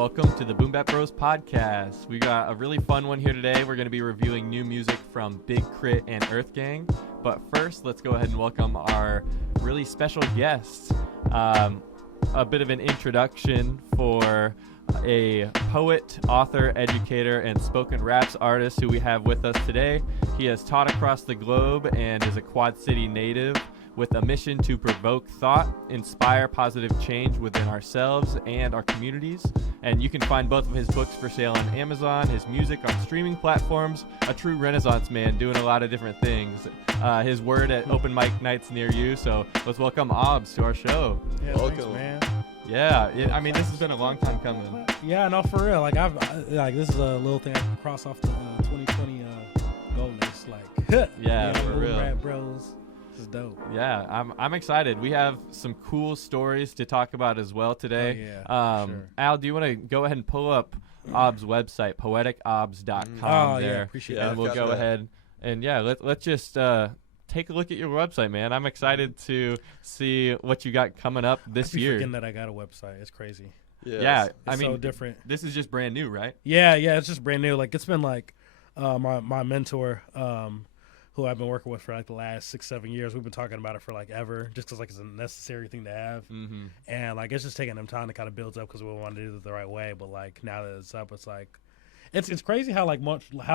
welcome to the Boom Bap Bros podcast. We got a really fun one here today. We're going to be reviewing new music from Big K.R.I.T and Earthgang. But first, let's go ahead and welcome our really special guests. A bit of an introduction for a poet, author, educator, and spoken raps artist who we have with us today. He has taught across the globe and is a Quad City native with a mission to provoke thought, inspire positive change within ourselves and our communities. And you can find both of his books for sale on Amazon, his music on streaming platforms, a true Renaissance man doing a lot of different things. His word at open mic nights near you. So let's welcome Aubs to our show. Yeah, Welcome. thanks, man. Yeah, this has been a long time coming. Yeah, no, for real. Like this is a little thing I can cross off the 2020 goal list. Like, Yeah, for real. Rap Bros. This is dope. Yeah, I'm excited. We have some cool stories to talk about as well today. Oh, yeah, for sure. Al, do you want to go ahead and pull up Aubs' website, poeticaubs.com Oh, there, yeah, appreciate and that. we'll I've go got that. ahead and let's just take a look at your website, man. I'm excited to see what you got coming up this I be year. forgetting that I got a website. It's crazy. Yeah, It's I mean, so different. this is just brand new, right? Yeah, it's just brand new. Like, it's been like my mentor, who I've been working with for like the last 6-7 years. We've been talking about it for like ever, just because like it's a necessary thing to have. Mm-hmm. And like it's just taking them time to kind of build up because we want to do it the right way. But like now that it's up, it's like it's crazy how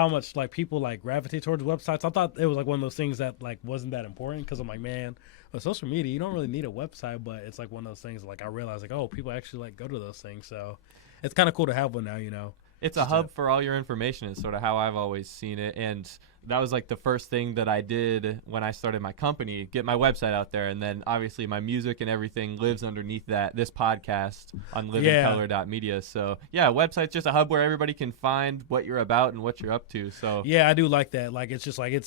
much like people like gravitate towards websites. I thought it was like one of those things that like wasn't that important because I'm like, man, with social media you don't really need a website, but it's like one of those things like I realized like, oh, people actually like go to those things. So it's kind of cool to have one now, you know. It's a hub for all your information is sort of how I've always seen it. And that was like the first thing that I did when I started my company, get my website out there. And then obviously my music and everything lives underneath this podcast on livingcolor.media. So yeah, website's just a hub where everybody can find what you're about and what you're up to. So yeah, I do like that. Like it's just like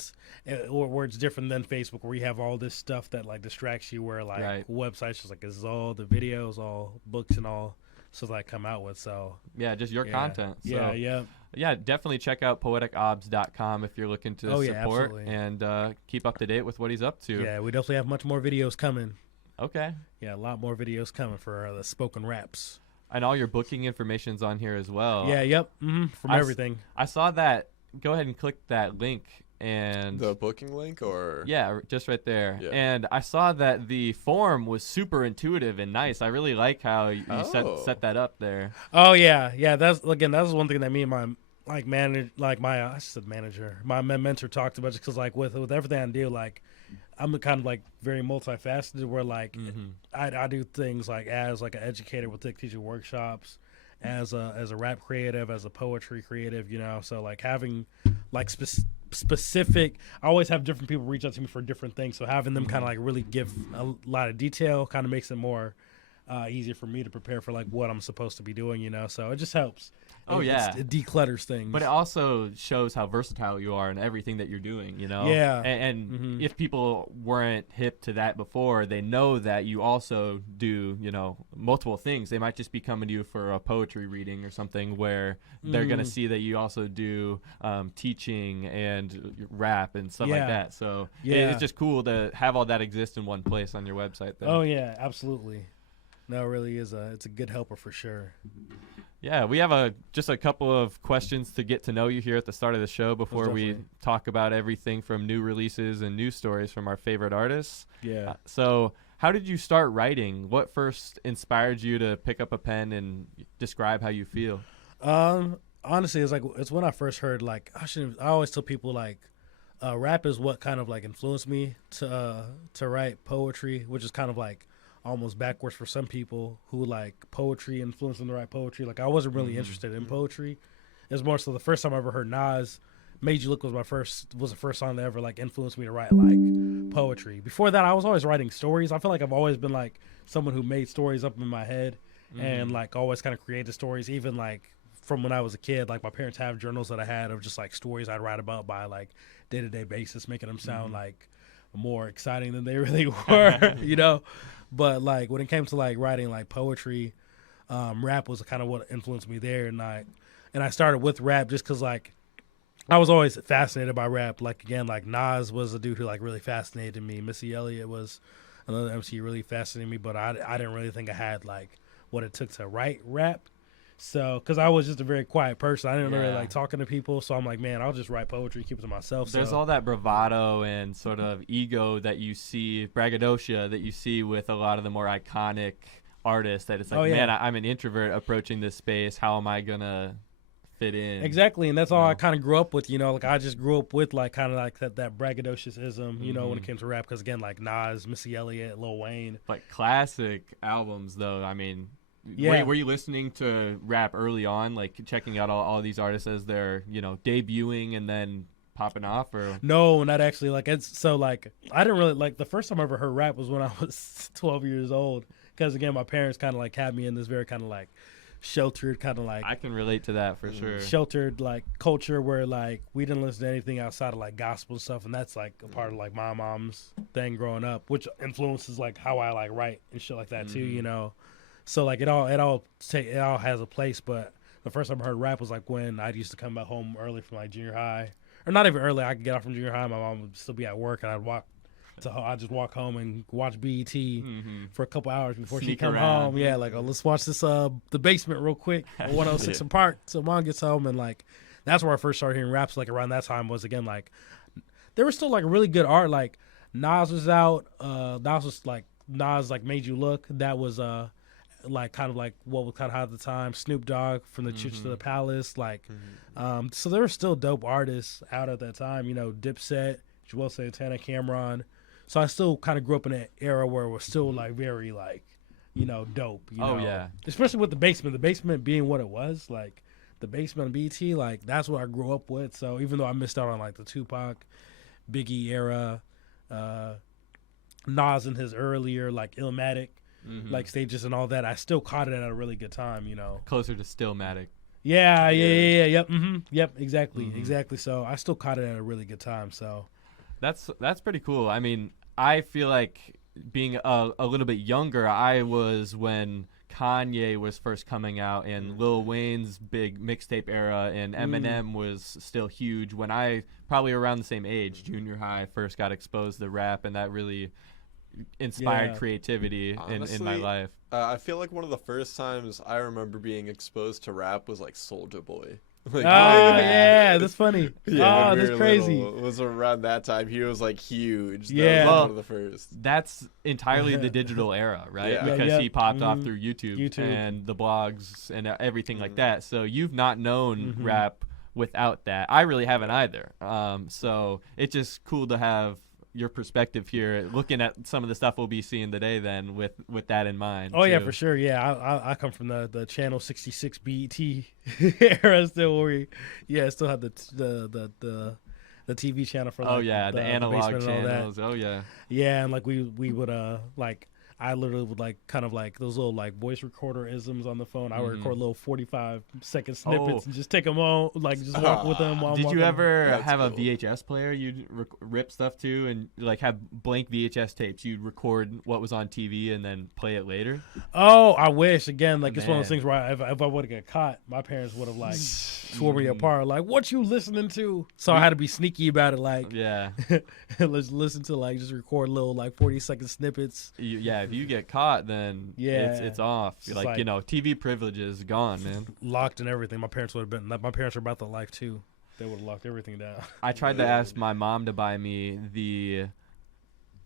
where it's different than Facebook where you have all this stuff that like distracts you where like Right. websites just like it's all the videos, all books and all stuff that I come out with. So yeah, just your content. So, yeah. definitely check out poeticaubs.com if you're looking to support absolutely. and keep up to date with what he's up to. Yeah, we definitely have much more videos coming. Okay. Yeah, a lot more videos coming for the spoken raps. And all your booking information's on here as well. Yeah, yep. From everything. I saw that. Go ahead and click that link and The booking link or? yeah, just right there. Yeah. And I saw that the form was super intuitive and nice. I really like how you set that up there. Oh yeah. That's one thing that me and my my mentor talked about, just because like with everything I do, like I'm kind of like very multifaceted. Where like I do things like as like an educator with teaching workshops, as a rap creative, as a poetry creative, you know. So like having like specific, I always have different people reach out to me for different things. So having them kind of like really give a lot of detail kind of makes it more easier for me to prepare for like what I'm supposed to be doing, you know. So it just helps. It declutters things. But it also shows how versatile you are in everything that you're doing, you know? Yeah. And if people weren't hip to that before, they know that you also do, you know, multiple things. They might just be coming to you for a poetry reading or something where they're going to see that you also do teaching and rap and stuff like that. So it's just cool to have all that exist in one place on your website. Then. Oh, yeah, absolutely. No, it really is. It's a good helper for sure. Yeah, we have just a couple of questions to get to know you here at the start of the show before we talk about everything from new releases and news stories from our favorite artists. Yeah. So how did you start writing? What first inspired you to pick up a pen and describe how you feel? Honestly, it's when I first heard like I always tell people like rap is what kind of like influenced me to write poetry, which is kind of like almost backwards for some people who like poetry, influencing to write poetry. Like I wasn't really interested in poetry. It was more so the first time I ever heard Nas, "Made You Look" was the first song that ever like influenced me to write like poetry. Before that, I was always writing stories. I feel like I've always been like someone who made stories up in my head and like always kind of created stories. Even like from when I was a kid, like my parents have journals that I had of just like stories I'd write about by like day-to-day basis, making them sound like more exciting than they really were, you know. But like when it came to like writing like poetry, rap was kind of what influenced me there, and I started with rap just because like I was always fascinated by rap. Like again, like Nas was a dude who like really fascinated me. Missy Elliott was another MC who really fascinated me, but I didn't really think I had like what it took to write rap. So, because I was just a very quiet person, I didn't really Yeah. like talking to people. So I'm like, man, I'll just write poetry, keep it to myself. There's so. all that bravado and sort of ego that you see, braggadocio that you see with a lot of the more iconic artists. That it's like, Oh, yeah. man, I'm an introvert approaching this space. How am I gonna fit in? Exactly, and that's all No. I kind of grew up with. Like I just grew up with like kind of like that braggadociousism. When it came to rap, because again, like Nas, Missy Elliott, Lil Wayne. But classic albums, though. I mean, Yeah. were you listening to rap early on, like checking out all these artists as they're debuting and then popping off, or? No, not actually. Like it's so like I didn't really like the first time I ever heard rap was when I was 12 years old. Because again, my parents kind of like had me in this very kind of like sheltered kind of like I can relate to that for sure. sheltered like culture where like we didn't listen to anything outside of like gospel stuff, and that's like a part of like my mom's thing growing up, which influences like how I like write and shit like that too. So like it all has a place. But the first time I heard rap was like when I used to come back home early from like junior high, or not even early. I could get off from junior high, my mom would still be at work, and I'd just walk home and watch BET for a couple hours before Sneak she come around. home. Yeah, like, oh, let's watch this the basement real quick, or 106 in Park. So mom gets home, and like that's where I first started hearing raps. Like around that time was again like there was still like really good art. Like Nas was out. Nas like Made You Look. That was like kind of like what was kind of hot at the time. Snoop Dogg from the Church to the Palace. Like so there were still dope artists out at that time. Dipset, Joel Santana, Cameron. So I still kind of grew up in an era where it was still like very like, dope. Oh, yeah. Especially with the basement. The basement being what it was, like the basement on BT, like that's what I grew up with. So even though I missed out on like the Tupac, Biggie era, Nas in his earlier like Illmatic, like stages and all that, I still caught it at a really good time. Closer to Stillmatic. Yeah, yep, yep, exactly. So I still caught it at a really good time. So That's pretty cool. I mean, I feel like being a little bit younger, I was when Kanye was first coming out and Lil Wayne's big mixtape era, and Eminem was still huge when I probably around the same age, junior high, first got exposed to rap, and that really inspired creativity Honestly, in my life. I feel like one of the first times I remember being exposed to rap was like Soulja Boy. Like, yeah, that's funny. Yeah, Oh, when we that's were crazy. little, it was around that time. He was like huge. Yeah. That was Well, one of the first. That's entirely the digital era, right? Yeah. Because Yeah. he popped off through YouTube YouTube. and the blogs and everything like that. So you've not known rap without that. I really haven't either. So it's just cool to have your perspective here, looking at some of the stuff we'll be seeing today then with that in mind. Oh yeah, too. for sure. Yeah, I come from the Channel 66 BET era still, where still had the TV channel for like Oh yeah, the analog basement and all that. channels. Oh yeah. Yeah, and like we would like I literally would like kind of like those little like voice recorder isms on the phone. I would record little 45-second snippets and just take them on, like just walk with them while I'm Did you walking. ever That's have a cool. VHS player you'd rip stuff to and like have blank VHS tapes? You'd record what was on TV and then play it later? Oh, I wish. Again, like it's one of those Man. things where if I would have got caught, my parents would have like tore me apart. Like, what you listening to? So I had to be sneaky about it. Like, Yeah. let's listen to like just record little like 40-second snippets. If you get caught, then Yeah. it's off. It's Like, like- TV privilege is gone, man. Locked and everything. My parents would have been. My parents are about the life too. They would have locked everything down. I tried to ask my mom to buy me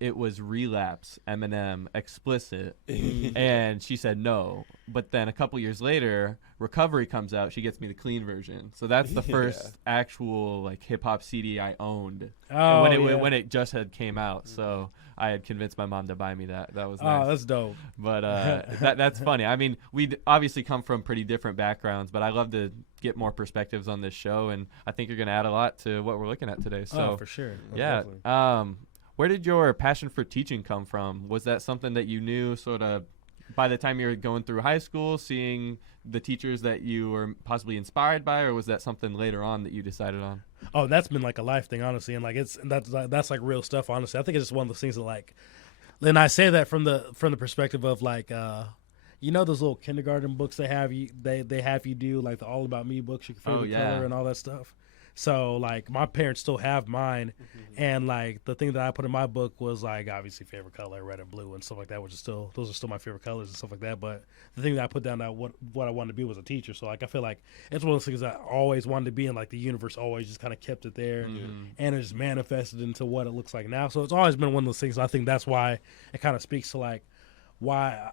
it was Relapse, Eminem, explicit, and she said no. But then a couple years later, Recovery comes out. She gets me the clean version. So that's the first actual like hip hop CD I owned. Oh, when it just had came out. So I had convinced my mom to buy me that. That was Oh, nice. that's dope. But that's funny. I mean, we obviously come from pretty different backgrounds, but I love to get more perspectives on this show, and I think you're going to add a lot to what we're looking at today. So Oh, for sure. yeah. Definitely. Where did your passion for teaching come from? Was that something that you knew sort of by the time you were going through high school, seeing the teachers that you were possibly inspired by, or was that something later on that you decided on? Oh, that's been like a life thing, honestly, and like that's like real stuff, honestly. I think it's just one of those things that like, and I say that from the perspective of like, those little kindergarten books they have you do like the All About Me books you can feel the color and all that stuff. So like my parents still have mine, and like the thing that I put in my book was like obviously favorite color, red and blue and stuff like that, which is still those are still my favorite colors and stuff like that. But the thing that I put down that what I wanted to be was a teacher. So like I feel like it's one of those things I always wanted to be, and like the universe always just kind of kept it there, and it just manifested into what it looks like now. So it's always been one of those things. I think that's why it kind of speaks to like why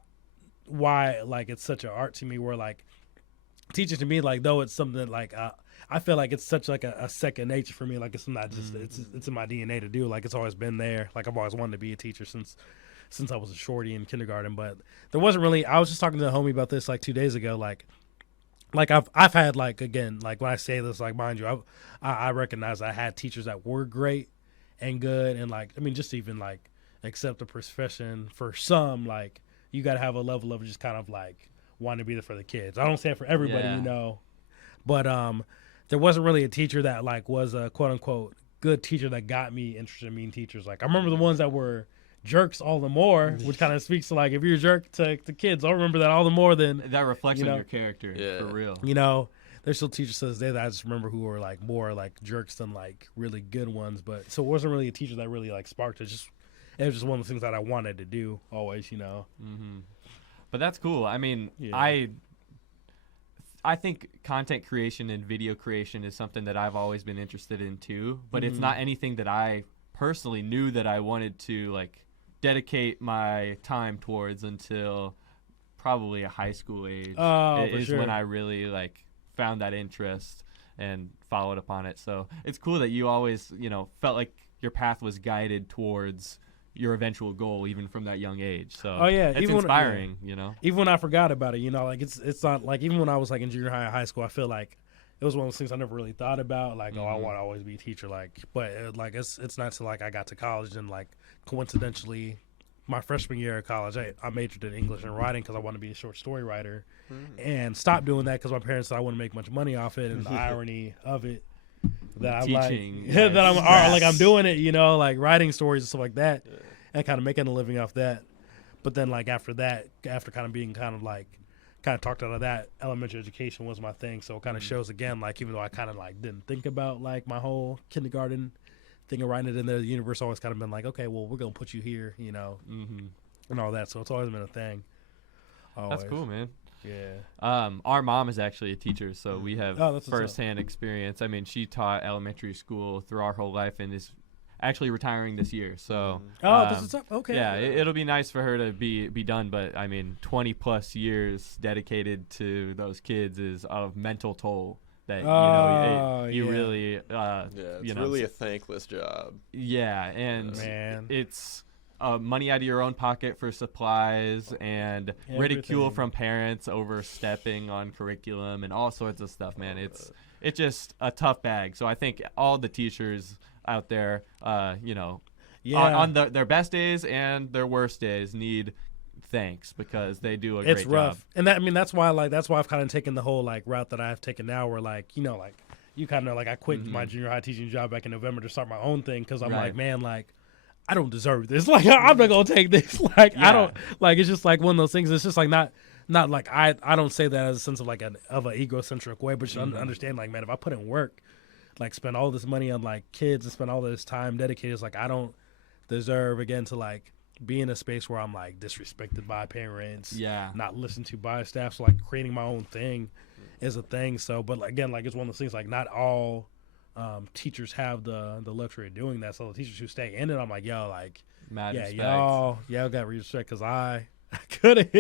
like it's such an art to me, where like teaching to me, like though it's something that like I feel like it's such like a second nature for me. Like it's not just it's in my DNA to do. Like it's always been there. Like I've always wanted to be a teacher since I was a shorty in kindergarten. But there wasn't really. I was just talking to a homie about this like 2 days ago. Like I've had like again like when I say this, like mind you, I recognize I had teachers that were great and good, and like I mean just even like accept the profession for some, like you got to have a level of just kind of like wanting to be there for the kids. I don't say it for everybody, you know, but there wasn't really a teacher that like was a quote unquote good teacher that got me interested in being teachers. Like I remember the ones that were jerks all the more, which kind of speaks to like if you're a jerk to the kids, I'll remember that all the more than that reflects you know, on your character for real. You know, there's still teachers to this day that I just remember who were like more like jerks than like really good ones. But so it wasn't really a teacher that really like sparked it. It was just one of the things that I wanted to do always, you know. But that's cool. I mean, I think content creation and video creation is something that I've always been interested in too, but it's not anything that I personally knew that I wanted to like dedicate my time towards until probably a high school age. Is when I really like found that interest and followed upon it. So it's cool that you always, you know, felt like your path was guided towards your eventual goal, even from that young age. So it's even inspiring, you know. Even when I forgot about it, you know, like it's not like even when I was like in junior high and high school, I feel like it was one of those things I never really thought about. Like, I want to always be a teacher. Like, but like it's not till like I got to college and like coincidentally, my freshman year of college, I majored in English and writing because I wanted to be a short story writer, and stopped doing that because my parents said I wouldn't make much money off it, and the irony of it. That I'm teaching, like, that I'm doing it, you know, like writing stories and stuff like that, and kind of making a living off that. But then, like after kind of being kind of talked out of that, elementary education was my thing. So it kind of shows again, like even though I kind of like didn't think about like my whole kindergarten thing of writing it in there, the universe always kind of been like, okay, well we're gonna put you here, you know, and all that. So it's always been a thing. Always. That's cool, man. Yeah. Our mom is actually a teacher, so we have firsthand up. Experience. I mean, she taught elementary school through our whole life and is actually retiring this year. So this is up. Okay. Yeah, it'll be nice for her to be done, but I mean, 20 plus years dedicated to those kids is a mental toll that you really it's really a thankless job. Yeah, and man, it's money out of your own pocket for supplies and ridicule from parents overstepping on curriculum and all sorts of stuff, man. It's just a tough bag. So I think all the teachers out there, on their best days and their worst days need thanks because they do a great job. It's rough. And that's why I've kind of taken the whole like route that I've taken now where like, you know, like you kind of like I quit my junior high teaching job back in November to start my own thing because I'm like, man, like I don't deserve this. Like I'm not gonna take this. Like I don't like. It's just like one of those things. It's just like not like I don't say that as a sense of like an egocentric way, but you understand like, man, if I put in work, like spend all this money on like kids and spend all this time dedicated, it's like I don't deserve again to like be in a space where I'm like disrespected by parents, not listened to by staff. So like creating my own thing is a thing. So, but again, like it's one of those things. Like not all teachers have the luxury of doing that. So the teachers who stay in it, I'm like, yo, like, respect. y'all got respect because I couldn't,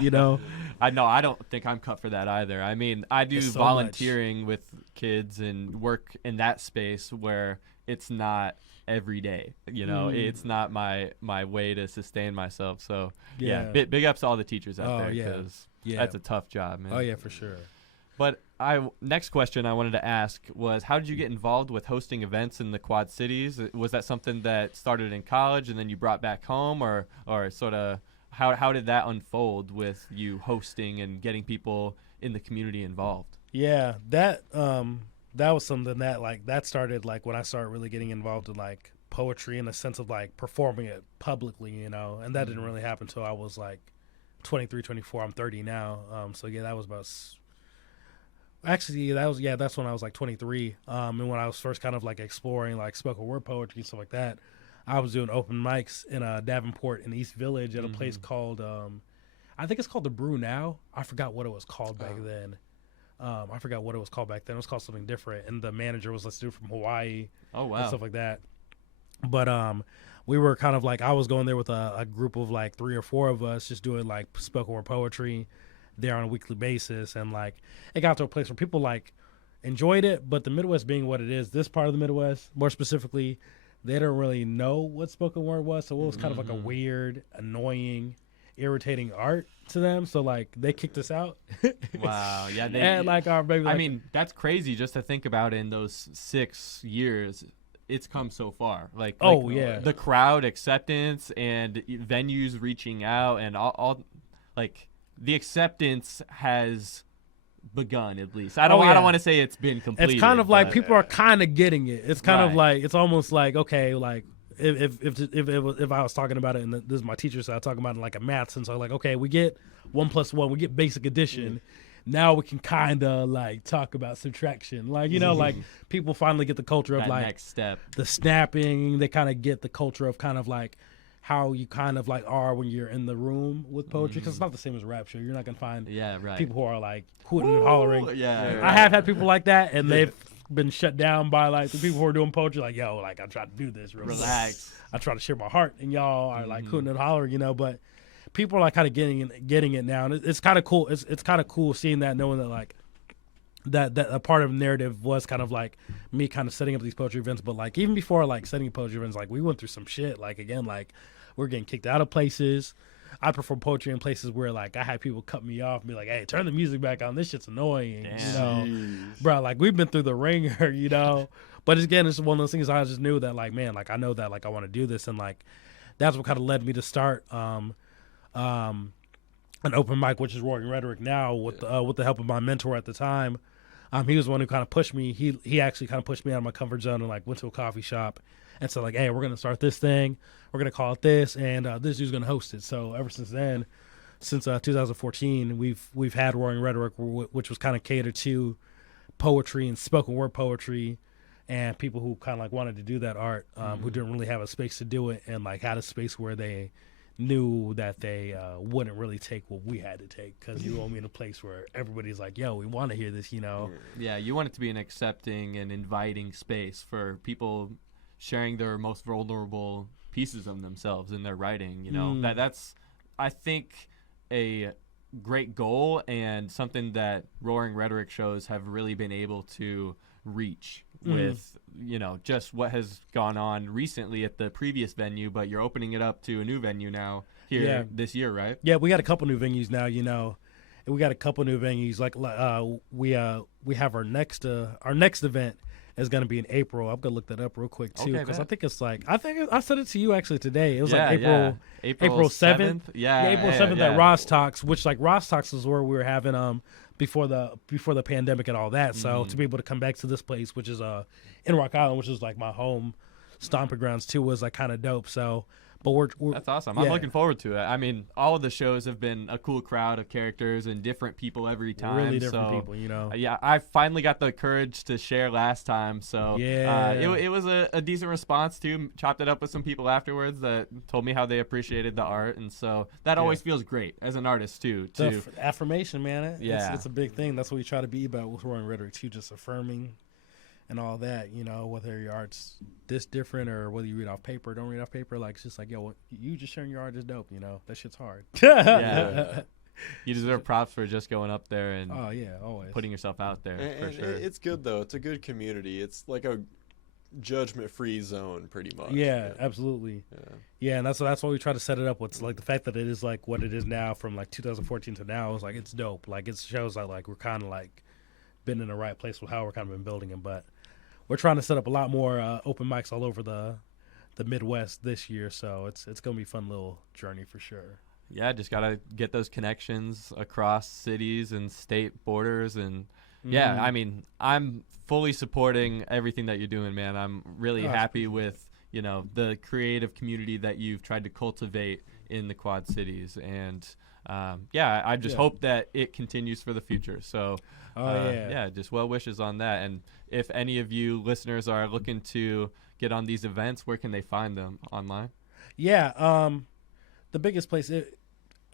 you know. I don't think I'm cut for that either. I mean, I do volunteering with kids and work in that space where it's not every day, you know. It's not my way to sustain myself. So big ups to all the teachers out there because that's a tough job, man. Oh yeah, for sure. But next question I wanted to ask was, how did you get involved with hosting events in the Quad Cities? Was that something that started in college and then you brought back home, or sort of how did that unfold with you hosting and getting people in the community involved? Yeah, that was something that like that started like when I started really getting involved in like poetry in the sense of like performing it publicly, you know, and that didn't really happen until I was like 23, 24. I'm 30 now. So yeah, that was about Actually, that's when I was like 23. And when I was first kind of like exploring like spoken word poetry and stuff like that, I was doing open mics in Davenport in East Village at a place called I think it's called the Brew now. I forgot what it was called back then. I forgot what it was called back then. It was called something different, and the manager was, let's do, from Hawaii. Oh wow, and stuff like that. But we were kind of like, I was going there with a group of like 3 or 4 of us, just doing like spoken word poetry there on a weekly basis, and like it got to a place where people like enjoyed it. But the Midwest being what it is, this part of the Midwest more specifically, they don't really know what spoken word was, so it was kind of like a weird, annoying, irritating art to them. So like they kicked us out. Wow, yeah. And like our maybe, like, I mean, that's crazy just to think about. In those 6 years, it's come so far. Like the crowd acceptance and venues reaching out and all like the acceptance has begun, at least. I don't want to say it's been completed. It's kind of like people are kind of getting it. It's kind of like, it's almost like, okay, like if I was talking about it, and this is my teacher, so I talk about it like a math sense. So like, okay, we get 1 + 1, we get basic addition. Now we can kind of like talk about subtraction. Like, you know, like people finally get the culture of that like next step, the snapping. They kind of get the culture of kind of like how you kind of like are when you're in the room with poetry, because it's not the same as a rap show. You're not gonna find people who are like hooting and hollering. I have had people like that, and they've been shut down by like the people who are doing poetry. Like, yo, like I try to do this, relax. I try to share my heart, and y'all are like hooting and hollering, you know. But people are like kind of getting it now, and it's kind of cool. It's kind of cool seeing that, knowing that like that a part of the narrative was kind of like me kind of setting up these poetry events. But like even before like setting up poetry events, like we went through some shit. Like again, like we're getting kicked out of places. I perform poetry in places where like I had people cut me off and be like, "Hey, turn the music back on. This shit's annoying." Damn. You know, bro. Like we've been through the ringer, you know. But again, it's one of those things. I just knew that like, man, like I know that like I want to do this, and like that's what kind of led me to start an open mic, which is Roaring Rhetoric now, with the help of my mentor at the time. He was the one who kind of pushed me. He actually kind of pushed me out of my comfort zone and like went to a coffee shop and said like, "Hey, we're gonna start this thing. We're gonna call it this, and this dude's gonna host it." So ever since then, since 2014, we've had Roaring Rhetoric, which was kind of catered to poetry and spoken word poetry, and people who kind of like wanted to do that art, who didn't really have a space to do it, and like had a space where they knew that they wouldn't really take what we had to take, because you want me in a place where everybody's like, yo, we want to hear this, you know. Yeah, you want it to be an accepting and inviting space for people sharing their most vulnerable pieces of themselves in their writing, you know. That's I think a great goal, and something that Roaring Rhetoric shows have really been able to reach with, you know, just what has gone on recently at the previous venue, but you're opening it up to a new venue now here this year, right? Yeah, we got a couple new venues now, you know. We got a couple new venues. Like we have our next event is going to be in April. I'm going to look that up real quick too, because I think it's like, I said it to you actually today. It was like April 7th. April 7th at Ross Talks, which like Ross Talks is where we were having before the pandemic and all that. So to be able to come back to this place, which is in Rock Island, which is like my home stomping grounds too, was like kind of dope. So but we're that's awesome. I'm looking forward to it. I mean, all of the shows have been a cool crowd of characters and different people every time. Really different people, you know. Yeah, I finally got the courage to share last time, so it was a decent response too. Chopped it up with some people afterwards that told me how they appreciated the art, and so that always feels great as an artist too. Affirmation, man. It's a big thing. That's what we try to be about with Roaring Rhetoric too, just affirming and all that, you know, whether your art's this different or whether you read off paper or don't read off paper. Like, it's just like, yo, you just sharing your art is dope, you know. That shit's hard. Yeah. You deserve props for just going up there and always putting yourself out there. And for sure. It's good though. It's a good community. It's like a judgment-free zone, pretty much. Yeah, absolutely. Yeah, and that's why we try to set it up. What's like the fact that it is like what it is now from like 2014 to now is like, it's dope. Like, it shows that like we're kind of like been in the right place with how we're kind of been building it. But we're trying to set up a lot more open mics all over the Midwest this year, so it's gonna be a fun little journey for sure. Yeah, just gotta get those connections across cities and state borders, and yeah, I mean, I'm fully supporting everything that you're doing, man. I'm really happy with, you know, the creative community that you've tried to cultivate in the Quad Cities. And I just hope that it continues for the future. So just well wishes on that. And if any of you listeners are looking to get on these events, where can they find them online? The biggest place,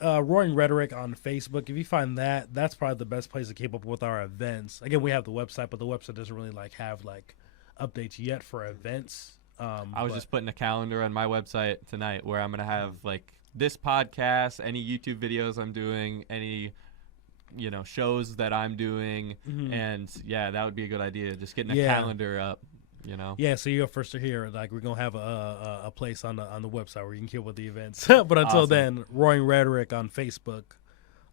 Roaring Rhetoric on Facebook. If you find that, that's probably the best place to keep up with our events. Again, we have the website, but the website doesn't really have updates yet for events. I was just putting a calendar on my website tonight where I'm going to have this podcast, any YouTube videos I'm doing, any shows that I'm doing, and that would be a good idea. Just getting a calendar up. So you're first to hear. We're gonna have a place on the website where you can keep up with the events. But until then, Roaring Rhetoric on Facebook,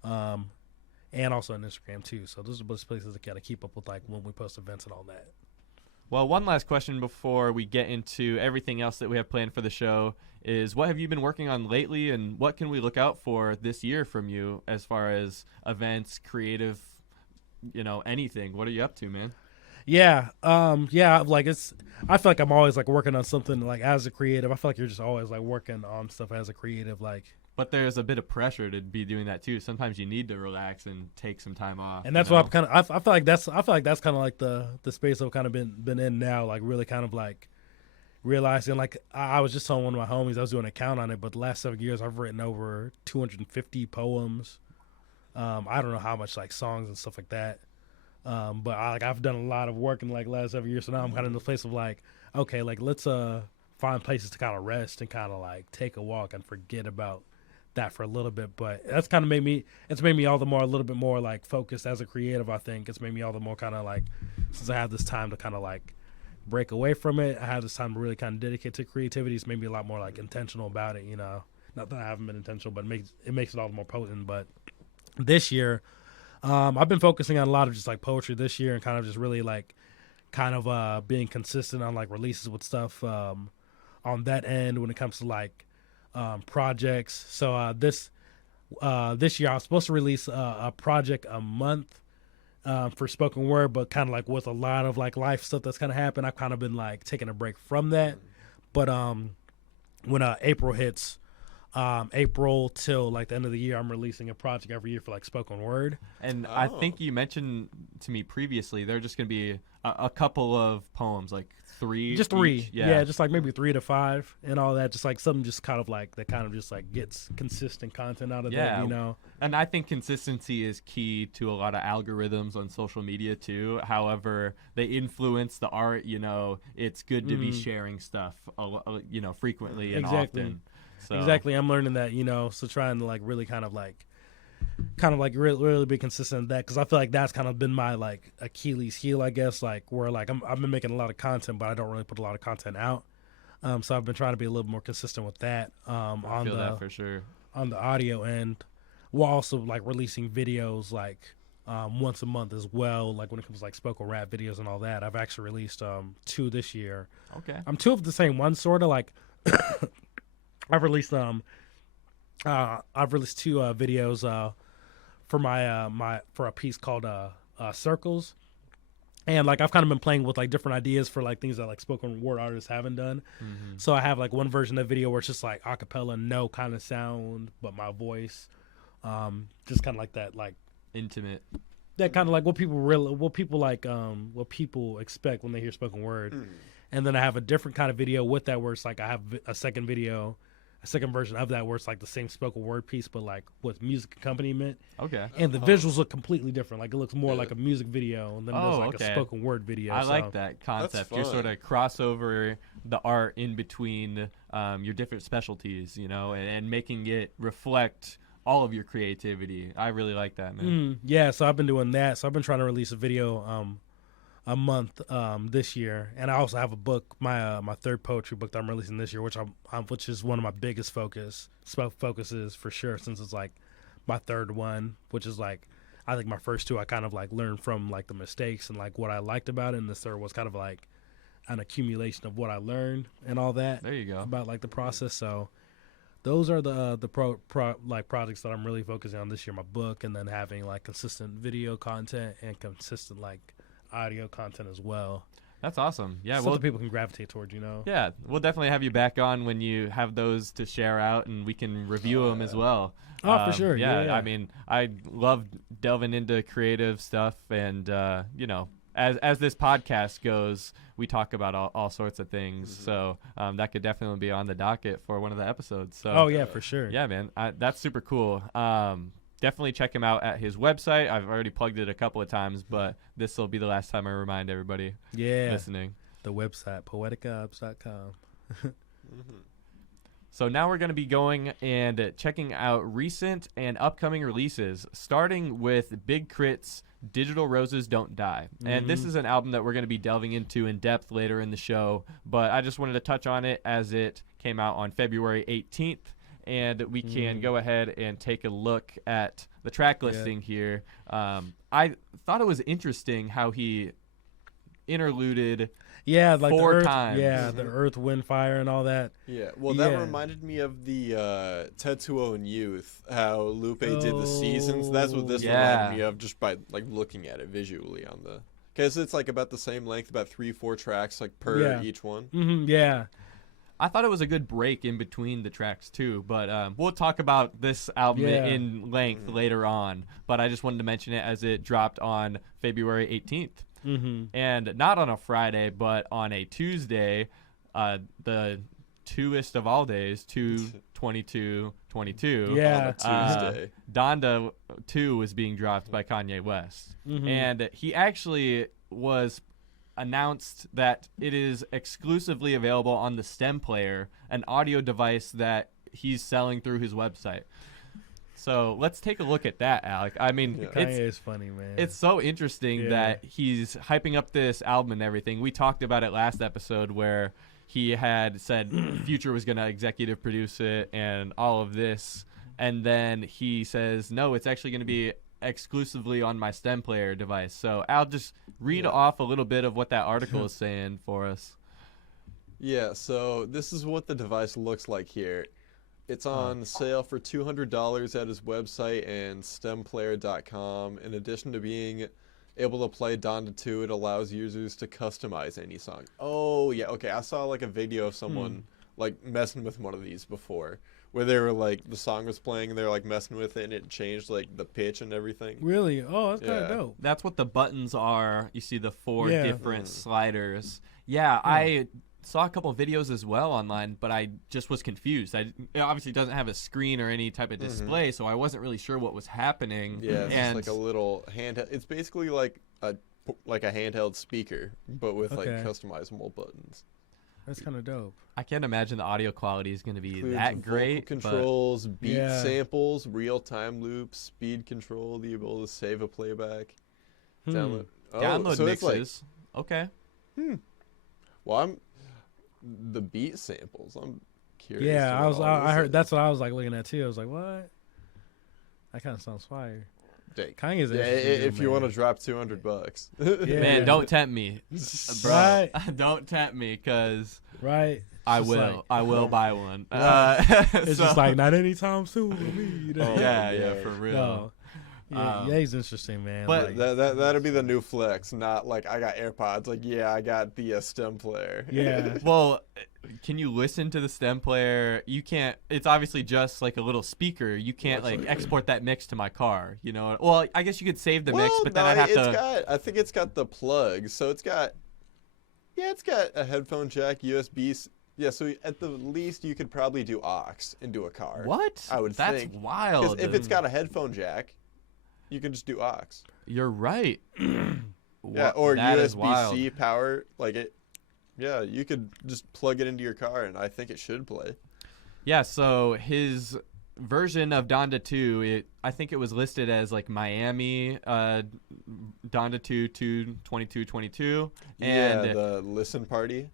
and also on Instagram too. So those are both places to kind of keep up with when we post events and all that. Well, one last question before we get into everything else that we have planned for the show is, what have you been working on lately, and what can we look out for this year from you as far as events, creative, anything? What are you up to, man? I feel like I'm always working on something as a creative. I feel like you're just always working on stuff as a creative, But there's a bit of pressure to be doing that too. Sometimes you need to relax and take some time off. And that's what I'm kind of. I feel like that's kind of the space I've kind of been in now. Really kind of realizing I was just telling one of my homies, I was doing a count on it, but the last 7 years I've written over 250 poems. I don't know how much songs and stuff like that. But I've done a lot of work in the last 7 years, so now I'm kind of in the place of okay, let's find places to kind of rest and kind of take a walk and forget about that for a little bit. But that's kind of made me all the more a little bit more focused as a creative. I think it's made me all the more kind of since I have this time to kind of break away from it, I have this time to really kind of dedicate to creativity. It's made me a lot more intentional about it. Not that I haven't been intentional, but it makes it all the more potent. But this year, I've been focusing on a lot of just poetry this year, and kind of just really being consistent on releases with stuff on that end when it comes to projects. So this year I was supposed to release a project a month for spoken word, but kind of with a lot of life stuff that's kind of happened, I've kind of been taking a break from that. But when April hits, April till the end of the year, I'm releasing a project every year for spoken word. And I think you mentioned to me previously there are just going to be a couple of poems, three. Just three. Each. Yeah, just maybe 3 to 5 and all that. Just something just kind of that kind of just gets consistent content out of that, And I think consistency is key to a lot of algorithms on social media too. However, they influence the art, it's good to be sharing stuff, frequently and often. So. Exactly, I'm learning that, so trying to really kind of really be consistent with that, because I feel that's kind of been my Achilles heel, I guess, where I've been making a lot of content, but I don't really put a lot of content out. So I've been trying to be a little more consistent with that. I feel that for sure. On the audio end, while also releasing videos once a month as well. When it comes to spoken rap videos and all that, I've actually released 2 this year. Okay. 2 of the same one, sort of I've released 2 videos for for a piece called Circles, and I've kind of been playing with different ideas for things that spoken word artists haven't done. Mm-hmm. So I have one version of the video where it's just acapella, no kind of sound, but my voice, just kind of that intimate. That kind of what people expect when they hear spoken word. Mm. And then I have a different kind of video with that where it's I have a second version of that where it's the same spoken word piece, but with music accompaniment. Okay. And the visuals look completely different. It looks more like a music video, and then there's a spoken word video. I like that concept. You sort of cross over the art in between your different specialties, and making it reflect all of your creativity. I really like that, man. Yeah, so I've been doing that. So I've been trying to release a video a month this year, and I also have a book, my third poetry book that I'm releasing this year, which which is one of my biggest focuses for sure, since it's my third one, which is I think my first 2 I kind of learned from the mistakes and what I liked about it, and this third was kind of an accumulation of what I learned and all that. There you go. About the process. So those are the projects that I'm really focusing on this year, my book, and then having consistent video content and consistent audio content as well. That's awesome. Yeah, Something people can gravitate towards, you know. Yeah, we'll definitely have you back on when you have those to share out, and we can review them as well. Oh, for sure. Yeah. I mean, I love delving into creative stuff, and you know, as this podcast goes, we talk about all sorts of things. So that could definitely be on the docket for one of the episodes. So. Oh yeah, for sure. Yeah, man, that's super cool. Definitely check him out at his website. I've already plugged it a couple of times, but this will be the last time I remind everybody listening. The website, poeticaobs.com. So now we're going to be going and checking out recent and upcoming releases, starting with Big K.R.I.T's Digital Roses Don't Die. And this is an album that we're going to be delving into in depth later in the show, but I just wanted to touch on it as it came out on February 18th. And we can go ahead and take a look at the track listing here. I thought it was interesting how he interluded like 4 the times. Yeah, the Earth, Wind, Fire, and all that. Yeah, well, that reminded me of the Tetsuo and Youth, how Lupe did the seasons. That's what this reminded me of, just by like looking at it visually on the. Because it's like about the same length, about 3-4 tracks like per each one. Yeah. I thought it was a good break in between the tracks too, but we'll talk about this album in length later on. But I just wanted to mention it as it dropped on February 18th. And not on a Friday, but on a Tuesday, the 2-est of all days, 2/22/22. Yeah. Tuesday. Donda 2 was being dropped by Kanye West. And he actually was announced that it is exclusively available on the Stem Player, an audio device that he's selling through his website. So let's take a look at that, Alec. I mean, Kanye is funny, man. It's so interesting that he's hyping up this album and everything. We talked about it last episode where he had said Future was going to executive produce it and all of this. And then he says, no, it's actually going to be exclusively on my Stem Player device. So I'll just read off a little bit of what that article is saying for us. Yeah, so this is what the device looks like here. It's on sale for $200 at his website and stemplayer.com. In addition to being able to play Donda 2, it allows users to customize any song. Oh, yeah, okay. I saw like a video of someone like messing with one of these before, where they were like, the song was playing and they were like messing with it and it changed like the pitch and everything. Really? Oh, that's kind of dope. That's what the buttons are. You see the 4 different sliders. Yeah, I saw a couple of videos as well online, but I just was confused. It obviously doesn't have a screen or any type of display, so I wasn't really sure what was happening. Yeah, it's just like a little handheld. It's basically like a handheld speaker, but with like customizable buttons. That's kind of dope. I can't imagine the audio quality is going to be Includes that great. Controls, beat samples, real-time loops, speed control, the ability to save a playback, download so mixes. Okay. Well, the beat samples. I'm curious. Yeah, I heard. That's what I was like looking at too. I was like, what? That kind of sounds fire. Kanye's if you want to drop $200. Man, don't tempt me, bro. Right. Don't tempt me, cause I will. I will buy one. It's just like not anytime soon with me. You know? Yeah, for real. No. Yeah, he's interesting, man. But like, that'll be the new flex. Not like I got AirPods. Like, I got the Stem Player. Yeah. Well, can you listen to the Stem Player? You can't. It's obviously just like a little speaker. You can't export that mix to my car. You know. Well, I guess you could save the mix, but then I'd have to. I think it's got the plug. So it's got. Yeah, it's got a headphone jack, USB. Yeah, so at the least you could probably do aux into a car. What? I would think. That's wild. Because if it's got a headphone jack, you can just do aux. You're right. Yeah, or USB-C power, like it. Yeah, you could just plug it into your car, and I think it should play. Yeah, so his version of Donda 2, I think it was listed as like Miami Donda 2 2222. And the listen party.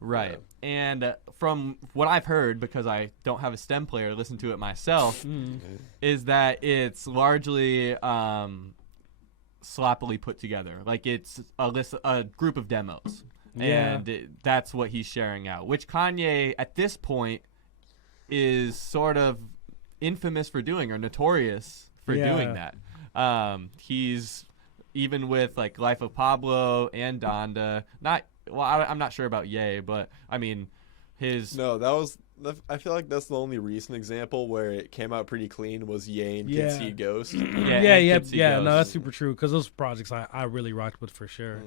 Right. Yeah. And from what I've heard, because I don't have a Stem Player to listen to it myself, is that it's largely sloppily put together. Like it's a group of demos. Yeah. And that's what he's sharing out, which Kanye at this point is sort of infamous for doing, or notorious for doing that. He's even with like Life of Pablo and Donda, not well, I'm not sure about Ye, but I mean, his No, I feel like that's the only recent example where it came out pretty clean was Ye and Kid See Ghost. Yeah. Kid See No, Ghost. that's super true because those projects I really rocked with for sure.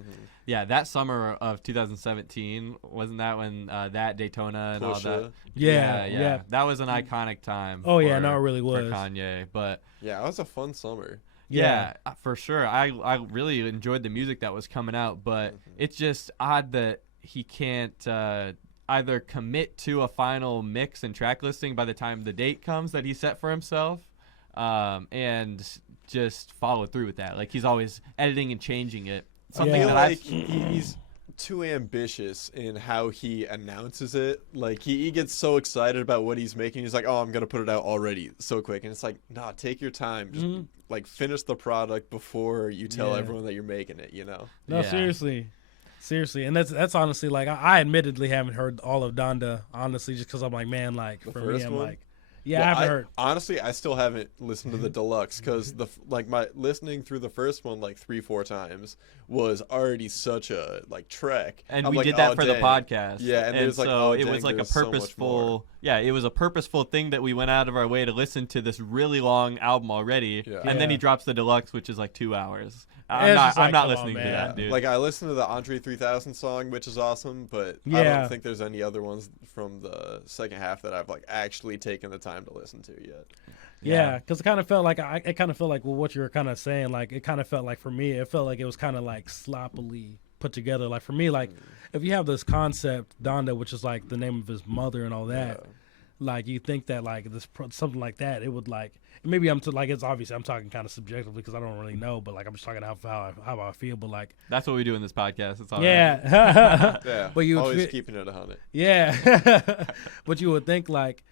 Yeah, that summer of 2017 wasn't that when that Daytona and all that? Pusha. Yeah. That was an iconic time. Oh, yeah, for- no, it really for was. Kanye, but Yeah, it was a fun summer. yeah, for sure. I really enjoyed the music that was coming out, but it's just odd that he can't either commit to a final mix and track listing by the time the date comes that he set for himself, and just follow through with that. Like he's always editing and changing it. Something I feel that like he's too ambitious in how he announces it. Like he gets so excited about what he's making. He's like, "Oh, I'm gonna put it out already so quick," and it's like, "Nah, take your time. Just like finish the product before you tell everyone that you're making it." You know? No, seriously, and that's honestly like I admittedly haven't heard all of Donda, honestly, just because I'm like, man, like The for first me, I'm one? like, I haven't heard. Honestly, I still haven't listened to the deluxe because my listening through the first one like 3-4 times was already such a like trek. And I'm we like, did that "Oh, for the dang." podcast. Yeah, and there's like, so "Oh, it dang, was like a there's so much purposeful. more." Yeah, it was a purposeful thing that we went out of our way to listen to this really long album already, Yeah. and then he Yeah. drops the deluxe, which is like 2 hours. It's I'm just like, not come on, listening to man. that, dude. Like I listened to the Andre 3000 song, which is awesome, but I Yeah. don't think there's any other ones from the second half that I've like actually taken the time to listen to yet. Yeah, because it kind of felt like well, what you were kind of saying, like it kind of felt like for me, it felt like it was kind of like sloppily put together. Like for me, like if you have this concept Donda, which is like the name of his mother and all that, like you think that like something like that, it would like maybe like it's obviously I'm talking kind of subjectively because I don't really know, but like I'm just talking how I feel, but like That's what we do in this podcast. It's all right. Yeah, But you always would keeping it 100. yeah, but you would think like.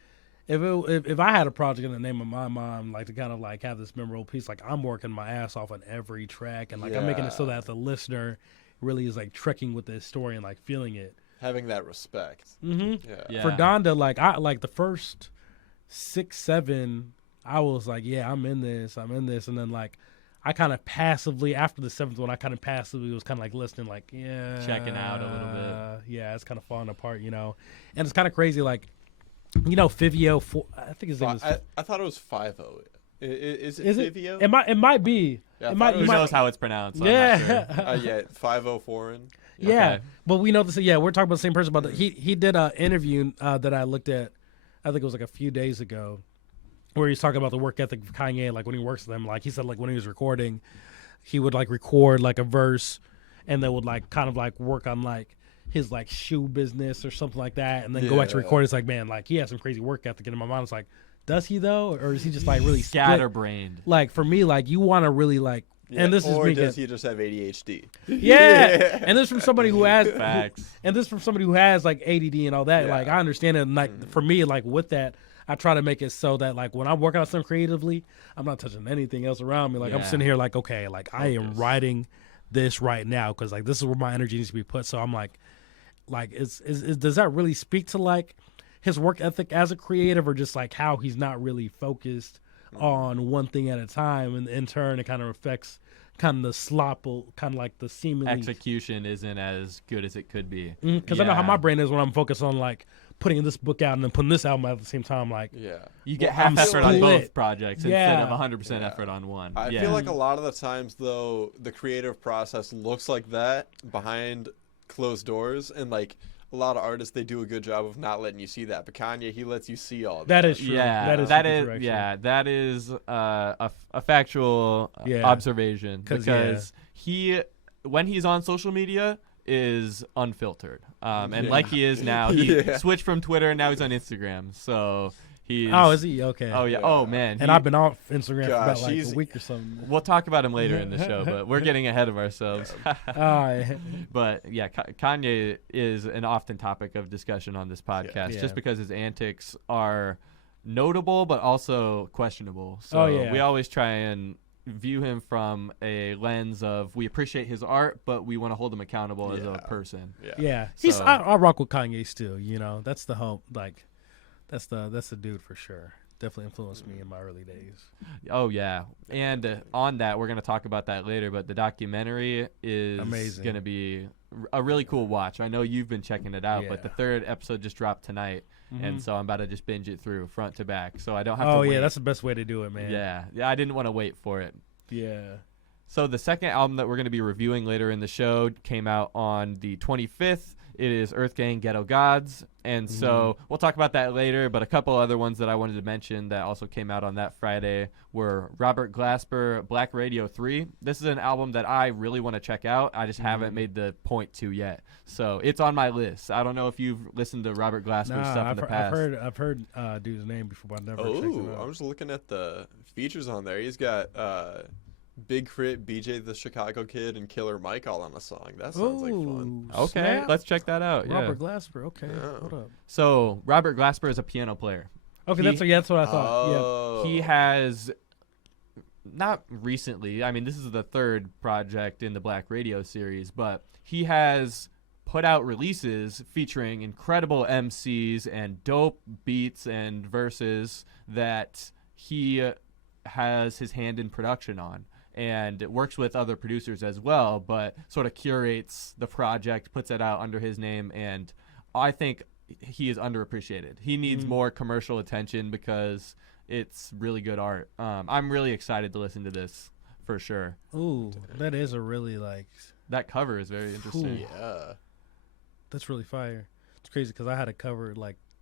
If I had a project in the name of my mom, like to kind of like have this memorable piece, like I'm working my ass off on every track, and like I'm making it so that the listener really is like trekking with this story and like feeling it. Having that respect. Yeah. For Donda, like I like the first 6, 7, I was like, yeah, I'm in this, and then like I kind of passively after the 7th one, I kind of passively was kind of like listening, like Checking out a little bit. Yeah, it's kind of falling apart, you know, and it's kind of crazy, like. You know, Fivio. I think his name is. I thought it was 5-0. Is it Is Fivio? It might be. Yeah, I it thought might. it Who was knows how it's pronounced? So I'm Yeah. not sure. Yeah, 5-0 foreign. Yeah, Okay. but we know this. Yeah, we're talking about the same person. But he did an interview that I looked at. I think it was like a few days ago, where he's talking about the work ethic of Kanye. Like when he works with them, like he said, like when he was recording, he would like record like a verse, and then would like kind of like work on like his like shoe business or something like that, and then go back to record. It's like, man, like he has some crazy work ethic. And in my mind, it's like, does he though, or is he just like really split? Scatterbrained. Like for me, like you want to really like. And this or is me. does he just have ADHD? Yeah, and this from somebody who has Facts. and this from somebody who has like ADD and all that. Yeah. Like I understand it. And like for me, like with that, I try to make it so that like when I'm working on something creatively, I'm not touching anything else around me. Like I'm Yeah. sitting here like, okay, like I am writing this right now because like this is where my energy needs to be put. So I'm like is does that really speak to like his work ethic as a creative, or just like how he's not really focused on one thing at a time, and in turn it kind of affects kind of the slop, kind of like the seemingly Execution isn't as good as it could be. because I know how my brain is when I'm focused on like putting this book out and then putting this album out at the same time. Like Yeah. You get Well, half I effort feel on like- both projects Yeah. instead of 100% Yeah. effort on one. I feel like a lot of the times, though, the creative process looks like that behind closed doors, and like a lot of artists, they do a good job of not letting you see that. But Kanye, he lets you see all that is true. Yeah, that is that super is true, actually. that is a factual Yeah. observation 'Cause, because he when he's on social media is unfiltered, and like he is now, he switched from Twitter and now he's on Instagram. So he's Oh, is he okay? Oh yeah. Yeah. Oh man. And I've been off Instagram for about Gosh, like he's- a week or something. We'll talk about him later in the show, but we're getting ahead of ourselves. But yeah, Kanye is an often topic of discussion on this podcast, Yeah. just because his antics are notable but also questionable. So yeah. we always try and view him from a lens of we appreciate his art, but we want to hold him accountable as a Yeah. person. Yeah, So- I rock with Kanye still. You know, that's the whole like, that's the dude for sure. Definitely influenced me in my early days. Oh yeah, and on that we're gonna talk about that later. But the documentary is Amazing. gonna be a really cool watch. I know you've been checking it out, but the Yeah. 3rd episode just dropped tonight, and Mhm. so I'm about to just binge it through front to back, so I don't have to Oh wait. yeah, that's the best way to do it, man. Yeah, I didn't want to wait for it. Yeah. So the second album that we're going to be reviewing later in the show came out on the 25th. It is Earthgang, Ghetto Gods. And so we'll talk about that later, but a couple other ones that I wanted to mention that also came out on that Friday were Robert Glasper, Black Radio 3. This is an album that I really want to check out. I just haven't made the point to yet. So it's on my list. I don't know if you've listened to Robert Glasper stuff in the past. I've heard dude's name before, but I never checked it Oh, out. I'm just looking at the features on there. He's got Big Crit, BJ the Chicago Kid, and Killer Mike all on a song. That sounds like fun. Ooh, Okay, snap. let's check that out. Yeah. Robert Glasper. Okay, Yeah. hold up. So Robert Glasper is a piano player. Okay, He- that's what I thought. Oh. He has not recently, I mean, this is the 3rd project in the Black Radio series, but he has put out releases featuring incredible MCs and dope beats and verses that he has his hand in production on, and works with other producers as well, but sort of curates the project, puts it out under his name, and I think he is underappreciated. He needs more commercial attention because it's really good art. I'm really excited to listen to this for sure. Yeah. Ooh, that is a really That cover is very interesting. Yeah. that's really fire. It's crazy because I had a cover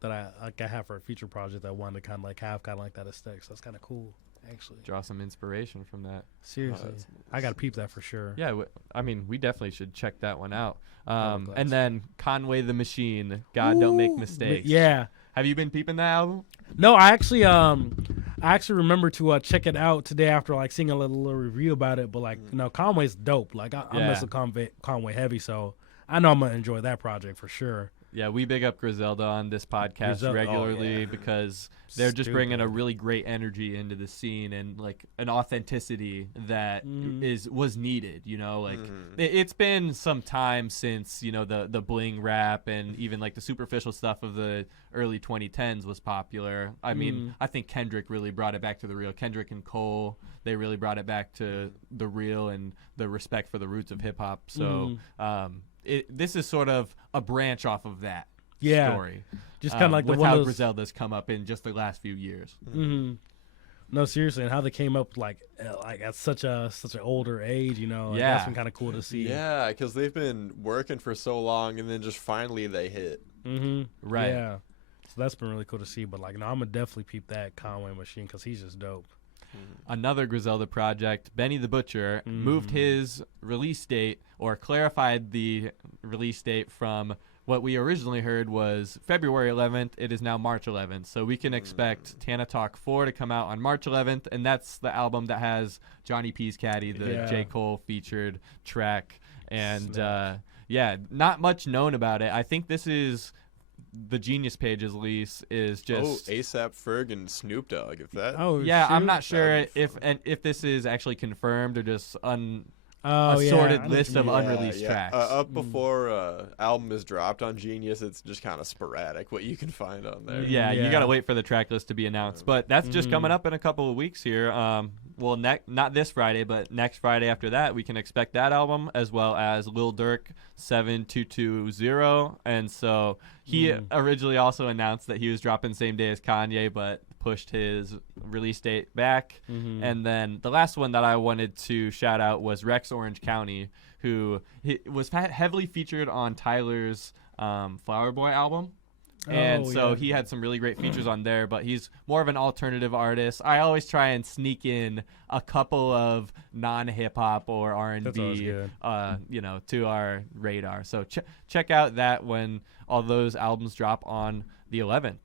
that I have for a feature project that I wanted to kind of have that aesthetic. So that's kind of cool, actually. Draw some inspiration from that. Seriously, that's I gotta peep that for sure. Yeah, I mean, we definitely should check that one out. Robert And Glasper. then Conway the Machine, God Don't Make Ooh, Mistakes. Yeah. Have you been peeping that album? No, I actually remember to check it out today after seeing a little review about it. But Conway's dope. I Yeah. mess with Conway heavy, so I know I'm gonna enjoy that project for sure. Yeah, we big up Griselda on this podcast Griselda, regularly yeah. because they're just bringing a Stupid. really great energy into the scene and an authenticity that was needed. It's been some time since the bling rap and even the superficial stuff of the early 2010s was popular. I mean, I think Kendrick really brought it back to the real. Kendrick and Cole, they really brought it back to the real and the respect for the roots of hip hop. So this is sort of a branch off of that story. Just kind of like the with one how of those. Griselda's come up in just the last few years. No, seriously, and how they came up at such an older age, Yeah. that's been kind of cool to see. Yeah, because they've been working for so long, and then just finally they hit. Right. Yeah. So that's been really cool to see. But I'm gonna definitely peep that Conway Machine because he's just dope. Another Griselda project, Benny the Butcher, moved his release date or clarified the release date from what we originally heard was February 11th. It is now March 11th. So we can expect Tana Talk 4 to come out on March 11th. And that's the album that has Johnny P's Caddy, the Yeah. J. Cole featured track. And not much known about it. I think this is the Genius Page's release is just ASAP Ferg and Snoop Dogg. If that. yeah, I'm shoot. not sure That'd be if this is actually confirmed or just Oh, yeah, sorted I know what list you of mean. unreleased tracks. Up before album is dropped on Genius, it's just kind of sporadic what you can find on there. Yeah, you Yeah. gotta wait for the track list to be announced, but that's just coming up in a couple of weeks here. Well, not this Friday, but next Friday after that, we can expect that album as well as Lil Durk 7220, and so he originally also announced that he was dropping same day as Kanye, but pushed his release date back. And then the last one that I wanted to shout out was Rex Orange County, who was heavily featured on Tyler's Flower Boy album. And so he had some really great features on there, but he's more of an alternative artist. I always try and sneak in a couple of non-hip-hop or That's always R&B, good. to our radar. So check out that when all those albums drop on the 11th.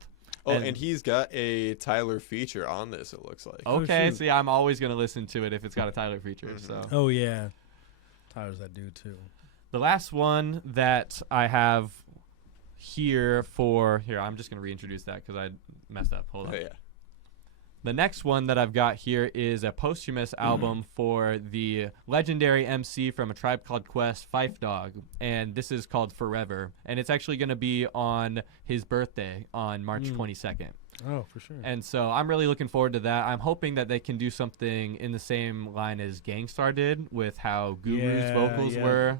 Oh, and he's got a Tyler feature on this, it looks like. Okay, shoot. so yeah, I'm always going to listen to it if it's got a Tyler feature. So Oh yeah, Tyler's that dude too. the last one that I have here, I'm just going to reintroduce that because I messed up. Hold on. Oh, yeah. The next one that I've got here is a posthumous album for the legendary MC from A Tribe Called Quest, Phife Dawg, and this is called Forever, and it's actually going to be on his birthday on March 22nd. Oh, for sure. And so I'm really looking forward to that. I'm hoping that they can do something in the same line as Gangstar did with how Guru's vocals were.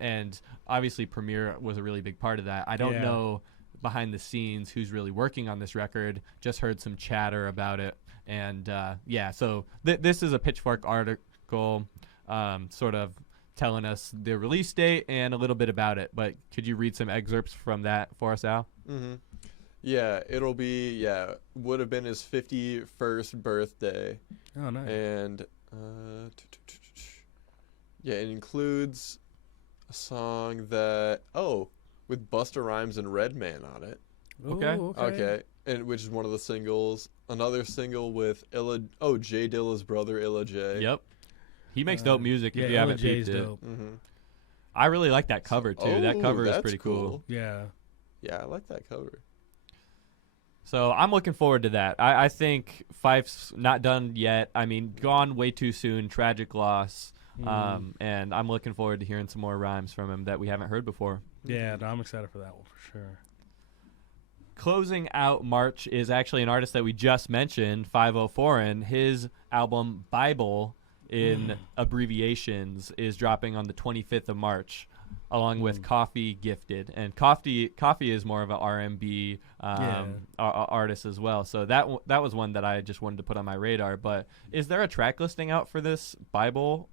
And obviously Premier was a really big part of that. I don't know behind the scenes who's really working on this record. Just heard some chatter about it. And so this is a Pitchfork article sort of telling us the release date and a little bit about it. But could you read some excerpts from that for us, Al? Mm-hmm. Yeah, it'll be, would have been his 51st birthday. Oh, nice. And, it includes a song that, with Busta Rhymes and Redman on it. Okay. And which is one of the singles. Another single with J Dilla's brother, Illa J. Yep. He makes dope music if you haven't peeped it. Mm-hmm. I really like that cover, too. That cover is pretty cool. Yeah. Yeah, I like that cover. So I'm looking forward to that. I think Fife's not done yet. I mean, gone way too soon. Tragic loss. And I'm looking forward to hearing some more rhymes from him that we haven't heard before. Yeah, no, I'm excited for that one for sure. Closing out March is actually an artist that we just mentioned, 504, his album Bible in abbreviations is dropping on the 25th of March. Along with Coffee Gifted, and Coffee is more of an R&B artist as well. So that was one that I just wanted to put on my radar. But is there a track listing out for this Bible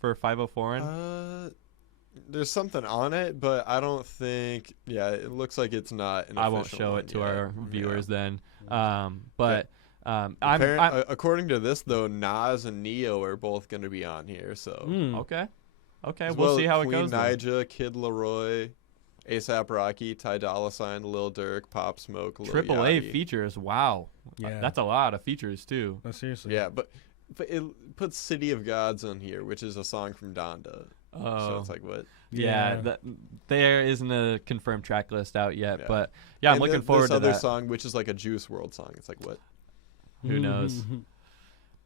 for 504? There's something on it, but I don't think. Yeah, it looks like it's not. I won't show it to our viewers then. According to this though, Nas and Neo are both going to be on here. So Okay, we'll see how Queen it goes. Nija, Kid Laroi, A$AP Rocky, Ty Dolla $ign, Lil Durk, Pop Smoke, Lil Triple Yachty. A features. Wow. Yeah. That's a lot of features too. No, seriously. Yeah, but it puts City of Gods on here, which is a song from Donda. So it's like, what? Yeah, there isn't a confirmed track list out yet, but I'm looking forward to that. This other song, which is like a Juice WRLD song. It's like, what? Who knows?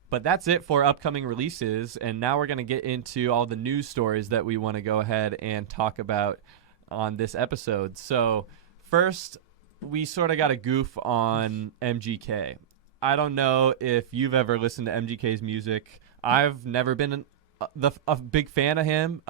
But that's it for upcoming releases, and now we're going to get into all the news stories that we want to go ahead and talk about on this episode. So first, we sort of got a goof on MGK. I don't know if you've ever listened to MGK's music. I've never been a big fan of him.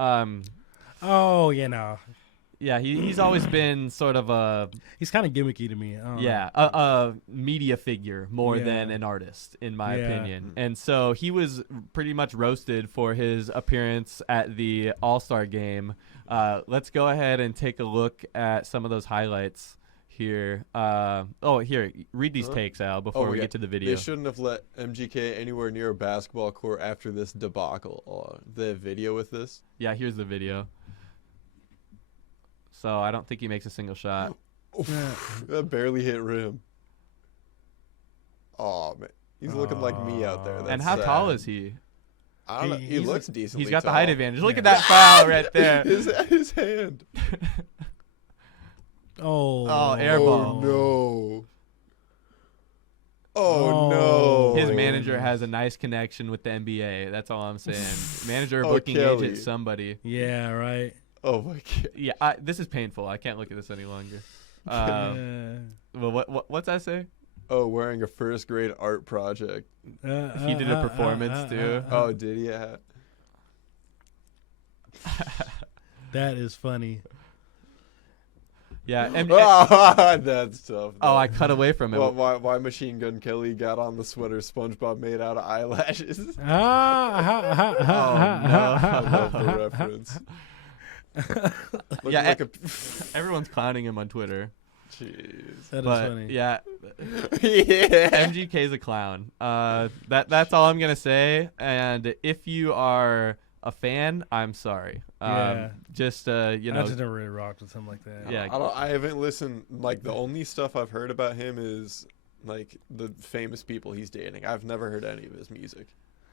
Yeah, he's always been sort of he's kind of gimmicky to me. A media figure more than an artist, in my opinion. And so he was pretty much roasted for his appearance at the All-Star game. Let's go ahead and take a look at some of those highlights here. Here, read these takes, Al, before we get to the video. They shouldn't have let MGK anywhere near a basketball court after this debacle. The video with this? Yeah, here's the video. So I don't think he makes a single shot. That barely hit rim. Oh, man. He's looking like me out there. That's and how sad. tall is he? I don't know. He looks decently He's got tall. the height advantage. Look at that foul right there. His hand. Air ball. No. Oh, no. His manager has a nice connection with the NBA. That's all I'm saying. Manager booking agent, somebody. Yeah, right. Oh, my God. Yeah, this is painful. I can't look at this any longer. Well, what's that say? Oh, wearing a first grade art project. He did a performance too. Oh, did he? Yeah. That is funny. Yeah. That's tough. Oh, I cut away from it. Why Machine Gun Kelly got on the sweater SpongeBob made out of eyelashes? Oh, no. I love the reference. Everyone's clowning him on Twitter. Jeez. That is funny. Yeah. Yeah. MGK's a clown. That's all I'm gonna say. And if you are a fan, I'm sorry. I just I just never really rocked with something like that. Yeah. I haven't listened. Like, the only stuff I've heard about him is like the famous people he's dating. I've never heard any of his music.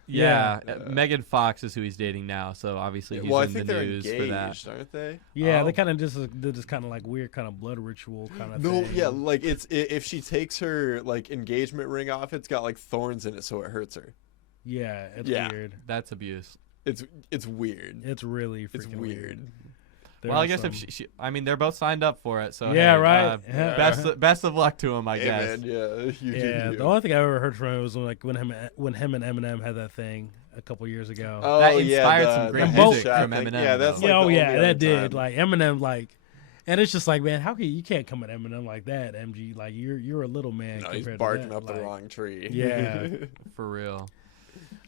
Yeah. Megan Fox is who he's dating now, so obviously he's in the news engaged, for that. Aren't they? Yeah, they kind of did this kind of like weird kind of blood ritual kind of thing. No, yeah, like if she takes her like engagement ring off, it's got like thorns in it, so it hurts her. Yeah, it's weird. That's abuse. It's weird. It's really freaking It's weird. Well, I guess if I mean, they're both signed up for it, so Yeah, hey, right. Best of luck to them, I Hey, guess. man, yeah, you do Yeah, you. the only thing I ever heard from him was when him and Eminem had that thing a couple years ago. Oh, That yeah, inspired some great the music headshot from thing. Eminem, Yeah, that's though. like yeah, the oh only yeah, other that did. time. Like Eminem, like, and it's just like, man, how can you can't come at Eminem like that, MG? Like you're a little man. No, he's compared barking to that. up the Like, wrong tree. Yeah. For real.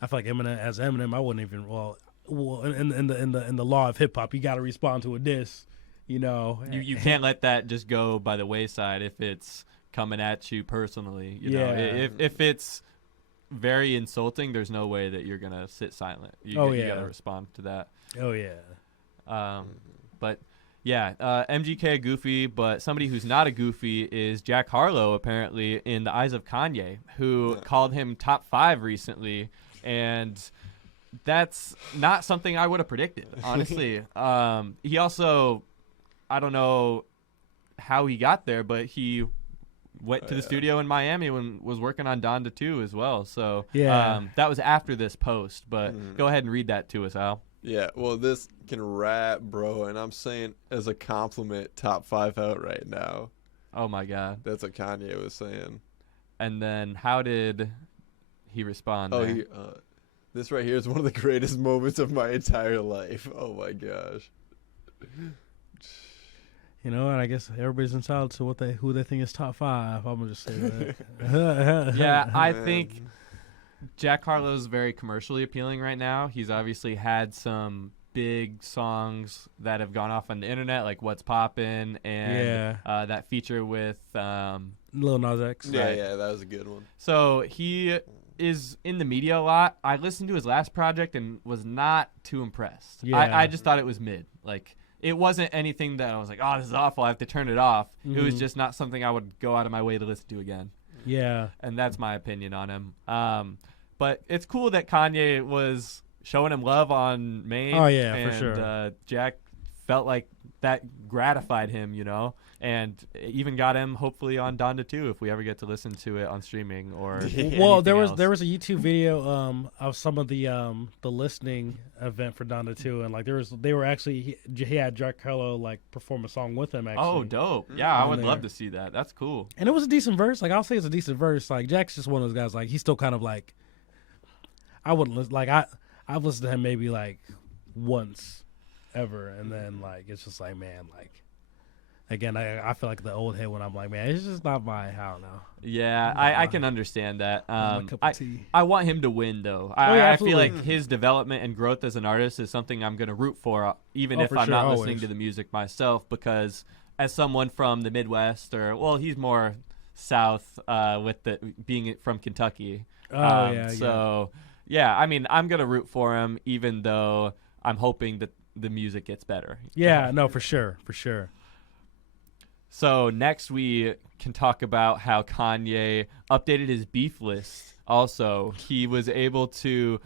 I feel like Eminem, I wouldn't even. Well, in the law of hip hop, you got to respond to a diss. You know, You can't let that just go by the wayside if it's coming at you personally. You know, Yeah. if it's very insulting, there's no way that you're gonna sit silent. You gotta respond to that. Oh yeah. But yeah, MGK goofy, but somebody who's not a goofy is Jack Harlow, apparently, in the eyes of Kanye, who called him top 5 recently, and that's not something I would have predicted, honestly. He also, I don't know how he got there, but he went to the studio in Miami and was working on Donda 2 as well. So that was after this post, but go ahead and read that to us, Al. Yeah, well, this can rap, bro, and I'm saying as a compliment, top 5 out right now. Oh my God. That's what Kanye was saying. And then how did he respond? Oh, there? this right here is one of the greatest moments of my entire life. Oh my gosh. You know, and I guess everybody's entitled to who they think is top 5. I'm gonna just say that. Yeah, I think Jack Harlow's very commercially appealing right now. He's obviously had some big songs that have gone off on the internet, like "What's Poppin'" and that feature with Lil Nas X. Yeah, that was a good one. So he is in the media a lot. I listened to his last project and was not too impressed. Yeah. I just thought it was mid. Like, it wasn't anything that I was like, oh, this is awful, I have to turn it off. It was just not something I would go out of my way to listen to again. Yeah. And that's my opinion on him. But it's cool that Kanye was showing him love on Maine. Oh, yeah, and, for sure. Jack felt like that gratified him, you know, and even got him hopefully on Donda 2 if we ever get to listen to it on streaming or Well, there else. was a YouTube video of some of the listening event for Donda 2, and like he had Jack Harlow like perform a song with him. Actually. Oh, dope! Yeah, I would there. love to see that. That's cool. And it was a decent verse. Like I'll say it's a decent verse. Like Jack's just one of those guys. Like he's still kind of like I wouldn't like I've listened to him maybe like once ever, and then like it's just like, man, like again I feel like the old head when I'm like, man, it's just not my, I don't know. Yeah, I can understand that. My cup of tea. I want him to win though. I feel like his development and growth as an artist is something I'm going to root for, even if I'm not listening to the music myself, because as someone from the Midwest, or well, he's more South with the being from Kentucky. Yeah, I mean, I'm going to root for him, even though I'm hoping that the music gets better. Yeah, no, for sure. So next we can talk about how Kanye updated his beef list. Also, he was able to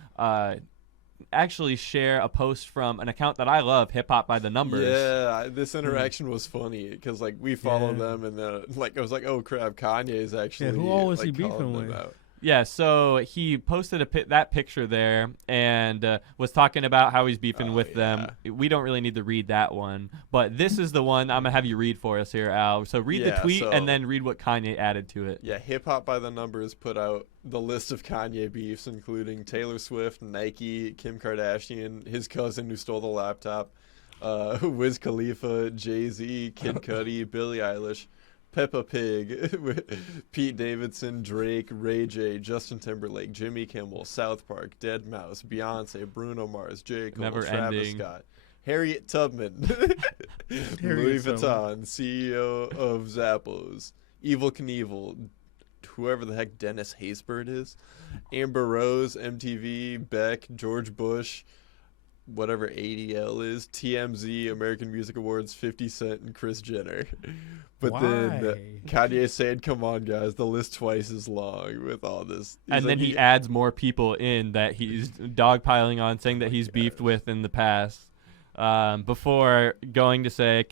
actually share a post from an account that I love, Hip Hop by the Numbers. Yeah, this interaction was funny because like we follow them, and then like I was like, oh crap, Kanye is actually. Yeah, who all was like, he beefing calling them with? out. Yeah, so he posted that picture there and was talking about how he's beefing with them. We don't really need to read that one, but this is the one I'm going to have you read for us here, Al. So read the tweet and then read what Kanye added to it. Yeah, Hip Hop by the Numbers put out the list of Kanye beefs, including Taylor Swift, Nike, Kim Kardashian, his cousin who stole the laptop, Wiz Khalifa, Jay-Z, Kid Cudi, Billie Eilish, Peppa Pig, Pete Davidson, Drake, Ray J, Justin Timberlake, Jimmy Kimmel, South Park, Deadmau5, Beyonce, Bruno Mars, J. Cole, Travis Scott, Harriet Tubman, Louis Vuitton, CEO of Zappos, Evel Knievel, whoever the heck Dennis Haysbert is, Amber Rose, MTV, Beck, George Bush, whatever ADL is, TMZ, American Music Awards, 50 Cent, and Kris Jenner. But then Kanye said, come on, guys, the list twice as long with all this. And then he adds more people in that he's dogpiling on, saying that he's beefed with in the past, before going to say,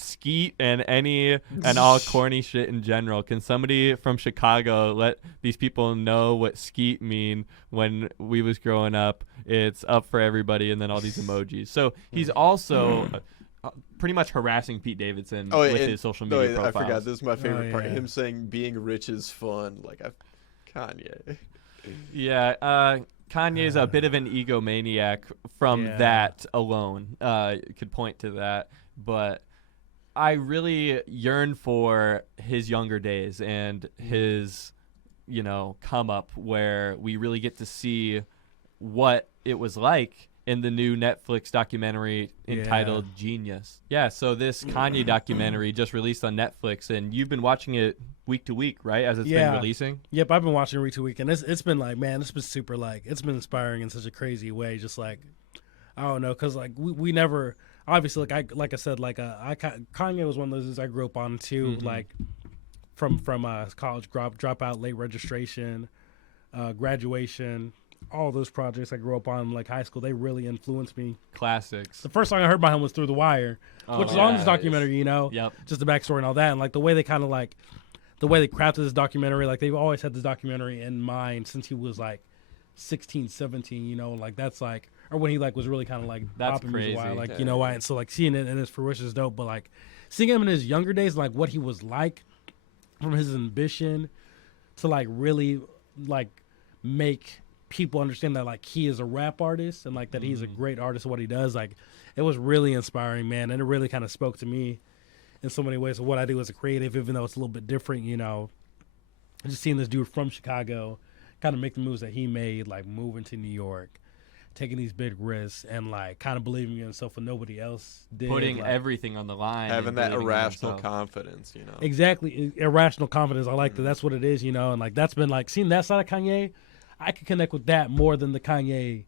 skeet and all corny shit in general. Can somebody from Chicago let these people know what skeet mean when we was growing up? It's up for everybody, and then all these emojis. So he's also pretty much harassing Pete Davidson with his social media profiles. I forgot. This is my favorite part. Him saying being rich is fun. Like, Kanye. Yeah, Kanye's a bit of an egomaniac from that alone. Could point to that. But I really yearn for his younger days and his, come up where we really get to see what it was like in the new Netflix documentary entitled Genius. Yeah, so this Kanye documentary just released on Netflix, and you've been watching it week to week, right, as it's been releasing? Yep, I've been watching it week to week, and it's been like, man, it's been super, like, it's been inspiring in such a crazy way, just like, I don't know, because, like, we never, obviously, like I said, like, Kanye was one of those I grew up on, too, like, from college dropout, late registration, graduation, all those projects I grew up on, like high school, they really influenced me. Classics. The first song I heard by him was Through the Wire, which is on this documentary, just the backstory and all that. And like the way they kind of like, the way they crafted this documentary, like they've always had this documentary in mind since he was like 16, 17, like that's like, or when he like was really kind of like popping music while, like, why. And so like seeing it in his fruition is dope, but like seeing him in his younger days, like what he was like from his ambition to like really like make people understand that like he is a rap artist and like that he's a great artist at what he does. Like it was really inspiring, man, and it really kind of spoke to me in so many ways of what I do as a creative, even though it's a little bit different. Just seeing this dude from Chicago kind of make the moves that he made, like moving to New York, taking these big risks, and like kind of believing in himself when nobody else did, putting like, everything on the line, having that irrational confidence. Exactly, irrational confidence. I like that. That's what it is, and like that's been like seeing that side of Kanye. I could connect with that more than the Kanye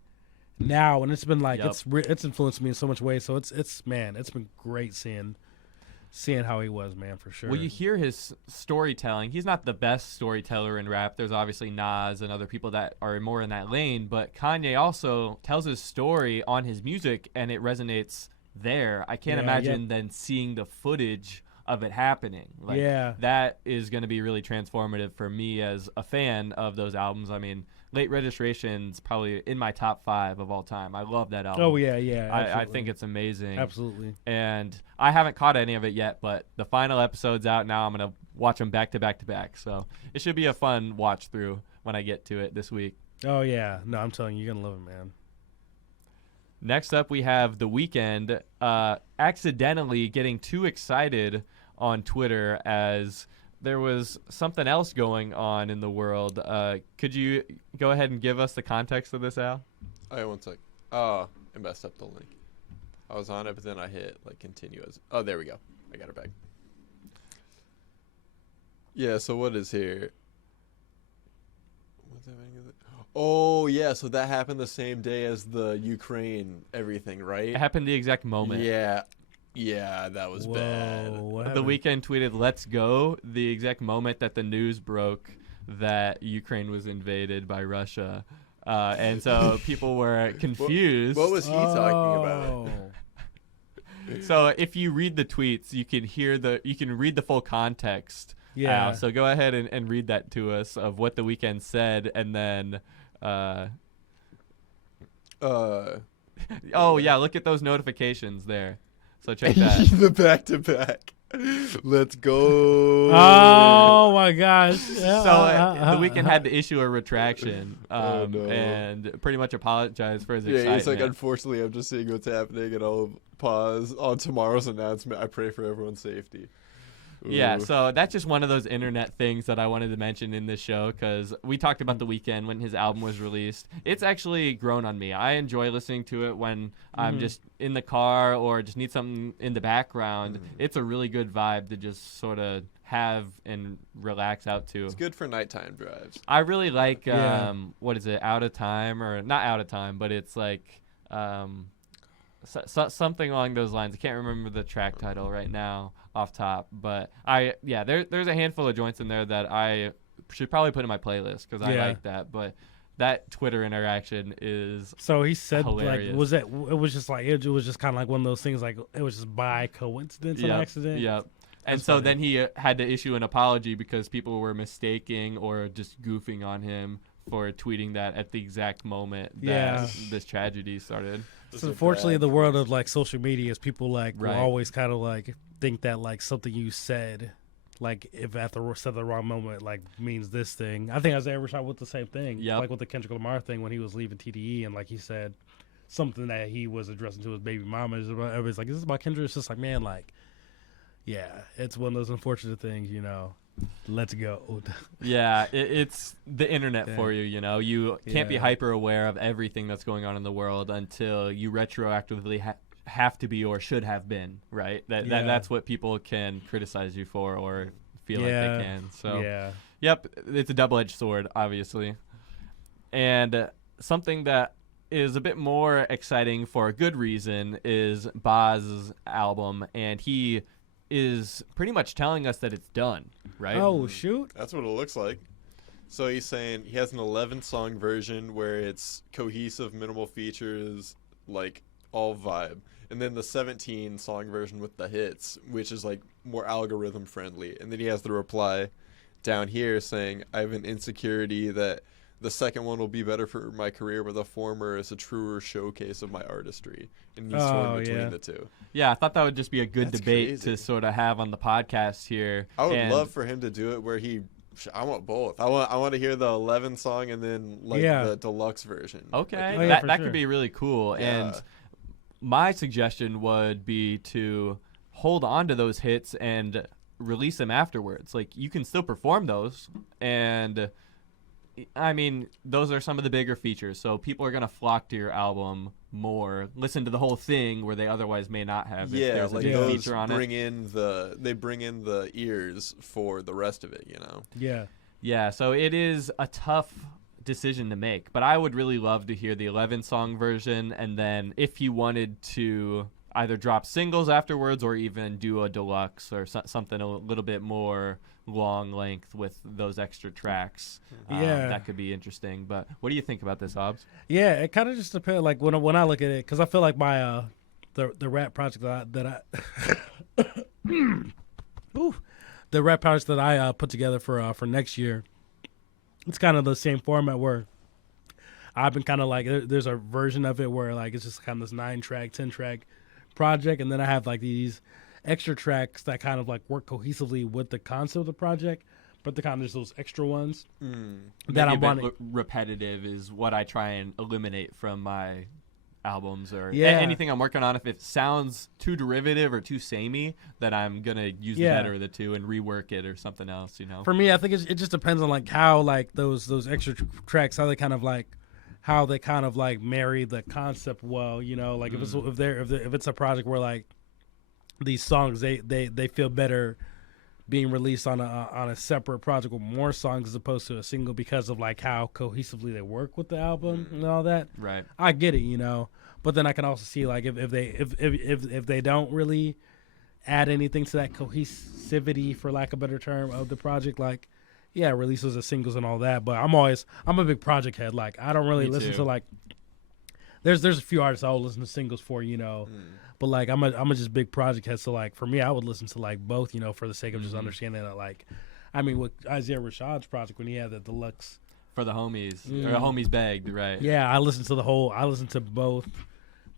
now, and it's been like it's influenced me in so much ways. So it's been great seeing how he was, man, for sure. Well, you hear his storytelling. He's not the best storyteller in rap. There's obviously Nas and other people that are more in that lane, but Kanye also tells his story on his music, and it resonates there. I can't imagine then seeing the footage of it happening. Like, that is going to be really transformative for me as a fan of those albums. I mean, Late Registration's probably in my top 5 of all time. I love that album. Oh, yeah. I think it's amazing. Absolutely. And I haven't caught any of it yet, but the final episode's out now. I'm going to watch them back to back to back. So it should be a fun watch through when I get to it this week. Oh, yeah. No, I'm telling you, you're going to love it, man. Next up, we have The Weeknd accidentally getting too excited on Twitter as there was something else going on in the world. Could you go ahead and give us the context of this, Al? All right, one sec. Oh, I messed up the link. I was on it, but then I hit like continue as. Oh, there we go. I got it back. Yeah. So what is here? What's happening? Oh yeah. So that happened the same day as the Ukraine everything, right? It happened the exact moment. Yeah. Yeah, that was bad. The Weeknd tweeted, "Let's go," the exact moment that the news broke that Ukraine was invaded by Russia. And so people were confused. What was he talking about? So if you read the tweets, you can read the full context. Yeah. So go ahead and read that to us of what the Weeknd said, and then oh yeah, look at those notifications there. So check that. The back-to-back. Let's go. Oh, my gosh. So the Weeknd had to issue a retraction and pretty much apologize for his excitement. Yeah, he's like, unfortunately, I'm just seeing what's happening, and I'll pause on tomorrow's announcement. I pray for everyone's safety. Yeah, so that's just one of those internet things that I wanted to mention in this show because we talked about The Weeknd when his album was released. It's actually grown on me. I enjoy listening to it when I'm just in the car or just need something in the background. It's a really good vibe to just sort of have and relax out to. It's good for nighttime drives. I really like, what is it, Out of Time, or not Out of Time, but it's like something along those lines. I can't remember the track title right now off top, but there's a handful of joints in there that I should probably put in my playlist because I like that. But that Twitter interaction is So he said, hilarious. like, was it was just like, it was just kind of like one of those things, like, it was just by coincidence, an accident? Yep. And That's so funny. then he had to issue an apology because people were mistaking or just goofing on him for tweeting that at the exact moment that this tragedy started. So unfortunately, the world of like social media is people like will Right. always kind of like think that like something you said, like if at the wrong moment, like means this thing. I think Isaiah Rashad with the same thing, Yep. like with the Kendrick Lamar thing when he was leaving TDE and like he said something that he was addressing to his baby mama. Everybody's like, "Is this about Kendrick?" It's just like, man, like, yeah, it's one of those unfortunate things, you know. Let's go. Yeah, it's the internet Yeah. for you, you know. You can't be Yeah. hyper aware of everything that's going on in the world until you retroactively have to be or should have been, right? That's what people can criticize you for or feel like they can. So, yeah. yep, it's a double-edged sword, obviously. And something that is a bit more exciting for a good reason is Baz's album, and he is pretty much telling us that it's done, right? Oh shoot. That's what it looks like. So he's saying he has an 11-song version where it's cohesive, minimal features, like all vibe. And then the 17-song version with the hits, which is like more algorithm friendly. And then he has the reply down here saying, I have an insecurity that the second one will be better for my career, but the former is a truer showcase of my artistry. And he's torn between the two. Yeah, I thought that would just be a good That's debate crazy. to sort of have on the podcast here. I would And love for him to do it where I want both. I want to hear the 11 song and then like the deluxe version. Okay, Oh, yeah, that for sure. could be really cool. Yeah. And my suggestion would be to hold on to those hits and release them afterwards. Like, you can still perform those, and I mean, those are some of the bigger features, so people are going to flock to your album more, listen to the whole thing where they otherwise may not have if Yeah, there's a like new those feature on it. bring in the ears for the rest of it, you know. Yeah. Yeah, so it is a tough decision to make, but I would really love to hear the 11-song version, and then if you wanted to either drop singles afterwards or even do a deluxe or something a little bit more long length with those extra tracks, that could be interesting. But what do you think about this, Aubs? Yeah, it kind of just depends. Like when I look at it, because I feel like my the rap project that I the rap project that I put together for next year, it's kind of the same format where I've been kind of like there's a version of it where like it's just kind of this 9-track, 10-track project, and then I have like these extra tracks that kind of like work cohesively with the concept of the project, but they're kind of just those extra ones that I'm wanting. Repetitive is what I try and eliminate from my albums or Yeah. anything I'm working on. If it sounds too derivative or too samey, then I'm gonna use the better of the two and rework it or something else. You know. For me, I think it just depends on like how like those extra tracks, how they kind of like marry the concept well. You know, like if it's a project where like these songs they feel better being released on a separate project with more songs as opposed to a single because of like how cohesively they work with the album and all that. Right. I get it, you know, but then I can also see like if they don't really add anything to that cohesivity, for lack of a better term, of the project, like releases of singles and all that. But I'm a big project head. Like I don't really listen to like there's a few artists I'll listen to singles for, you know. But like I'm a just big project head, so like for me I would listen to like both, you know, for the sake of just understanding that. Like I mean with Isaiah Rashad's project when he had the deluxe For the homies or homies begged, right? I listened to both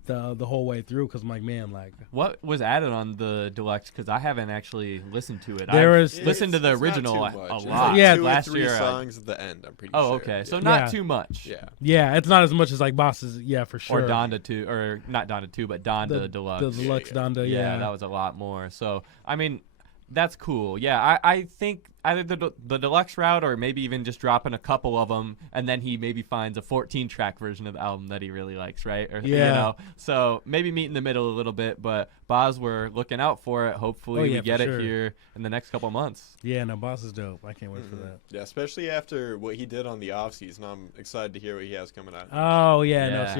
the whole way through because I'm like, man, like What was added on the deluxe? Because I haven't actually listened to it. There I've is- listened to the It's not original too a much. It's lot. like Yeah. 2 or Last 3 year. songs at the end, I'm pretty Oh, sure. okay. So Yeah. not Yeah. too much. Yeah. it's not as much as like Boss's, for sure. Or Donda 2, or not Donda 2, but Donda the Deluxe. deluxe Donda, Yeah, that was a lot more. So, I mean, that's cool. Yeah, I think either the deluxe route or maybe even just dropping a couple of them, and then he maybe finds a 14-track version of the album that he really likes, right? Or, you Yeah. know, so maybe meet in the middle a little bit, but Boz, we're looking out for it. Hopefully we get for it sure. here in the next couple months. Yeah, no, Boss is dope. I can't wait for that. Yeah, especially after what he did on the off season. I'm excited to hear what he has coming out. Oh yeah, no, Yeah.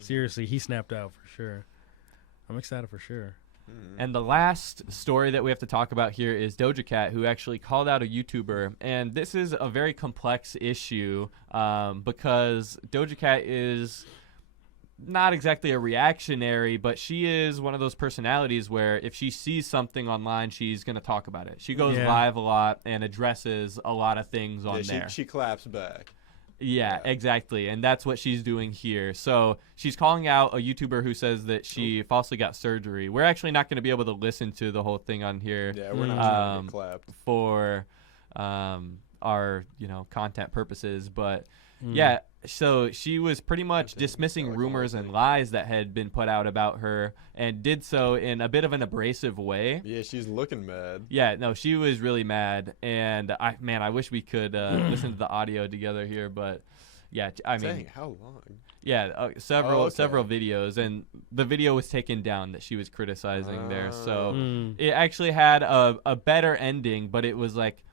seriously, he snapped out for sure. I'm excited for sure. And the last story that we have to talk about here is Doja Cat, who actually called out a YouTuber. And this is a very complex issue because Doja Cat is not exactly a reactionary, but she is one of those personalities where if she sees something online, she's going to talk about it. She goes live a lot and addresses a lot of things on there. She claps back. Yeah, exactly. And that's what she's doing here. So she's calling out a YouTuber who says that she falsely got surgery. We're actually not going to be able to listen to the whole thing on here. Yeah, we're not trying to get clapped. For our, content purposes. But yeah, so she was pretty much dismissing rumors and lies that had been put out about her and did so in a bit of an abrasive way. Yeah, she's looking mad. Yeah, no, she was really mad. And I wish we could listen to the audio together here. But yeah, Dang, how long? Yeah, several videos, and the video was taken down that she was criticizing there. So it actually had a better ending, but it was like,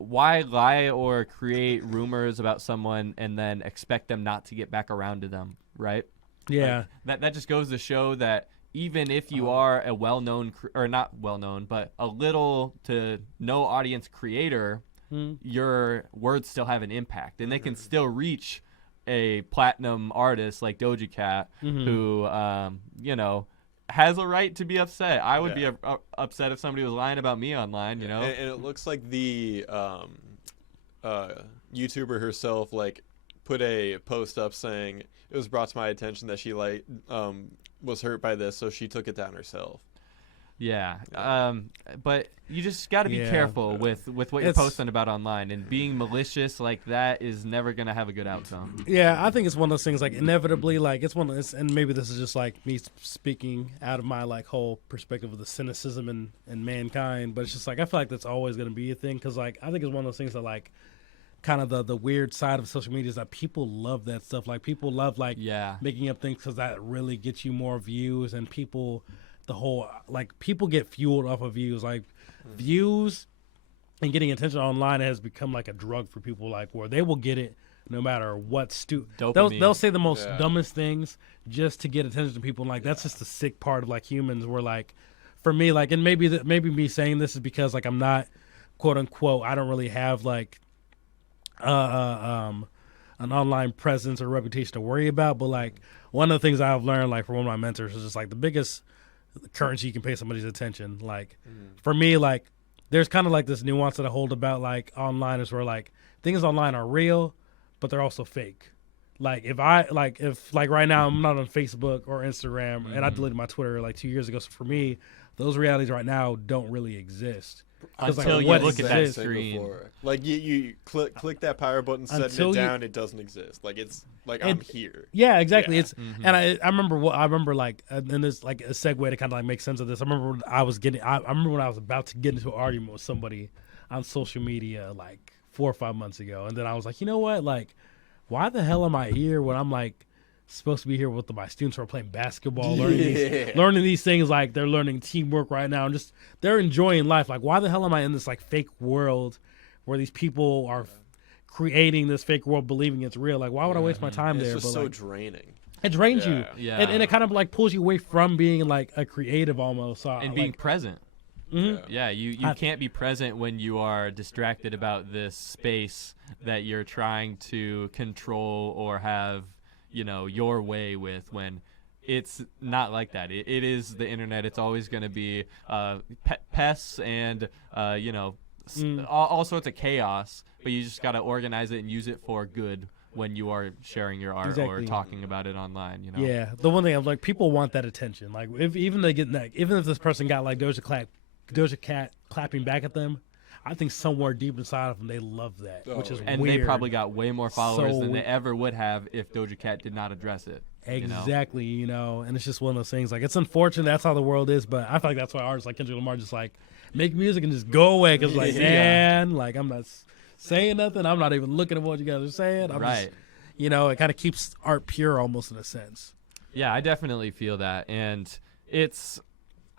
why lie or create rumors about someone and then expect them not to get back around to them, right? Yeah. Like, that just goes to show that even if you are a well-known or not well-known, but a little to no audience creator, your words still have an impact, and they can still reach a platinum artist like Doja Cat, who has a right to be upset. I would be upset if somebody was lying about me online, And it looks like the YouTuber herself put a post up saying it was brought to my attention that she was hurt by this, so she took it down herself. Yeah. But you just got to be careful with what you're posting about online, and being malicious like that is never going to have a good outcome. Yeah, I think it's one of those things inevitably, it's one of those, and maybe this is just me speaking out of my whole perspective of the cynicism in mankind, but it's just I feel like that's always going to be a thing, because I think it's one of those things that kind of the weird side of social media is that people love that stuff. People love making up things because that really gets you more views, and people get fueled off of views. Views and getting attention online has become a drug for people, where they will get it no matter what. They'll say the most dumbest things just to get attention to people. And that's just the sick part of humans. Where for me, and maybe me saying this is because I'm not quote unquote, I don't really have an online presence or reputation to worry about. But one of the things I've learned from one of my mentors is just the biggest currency you can pay somebody's attention. For me, there's kind of this nuance that I hold about online is where things online are real, but they're also fake. If right now I'm not on Facebook or Instagram, and I deleted my Twitter 2 years ago. So for me, those realities right now don't really exist. Until you look at that screen. You click that power button, setting it down, it doesn't exist. I'm here. Yeah, exactly. Yeah. It's and I remember and there's a segue to kind of make sense of this. I remember when I was about to get into an argument with somebody on social media 4 or 5 months ago, and then I was you know what, why the hell am I here when I'm supposed to be here with my students who are playing basketball, learning these things, they're learning teamwork right now, and just they're enjoying life. Why the hell am I in this fake world where these people are creating this fake world, believing it's real? Why would I waste my time there? It's just so draining. It drains you, and it kind of pulls you away from being a creative almost, and being present. Yeah, you can't be present when you are distracted about this space that you're trying to control or have your way with, when it's not like that. It is the internet. It's always going to be pests and all sorts of chaos, but you just got to organize it and use it for good when you are sharing your art or talking about it online. Yeah, the one thing I'm people want that attention. Even if this person got Doja Cat clapping back at them, I think somewhere deep inside of them, they love that, which is and weird. They probably got way more followers than they ever would have if Doja Cat did not address it. Exactly, and it's just one of those things. It's unfortunate that's how the world is, but I feel that's why artists like Kendrick Lamar just make music and just go away, because man, I'm not saying nothing. I'm not even looking at what you guys are saying. I'm just, it kind of keeps art pure almost in a sense. Yeah, I definitely feel that, and it's.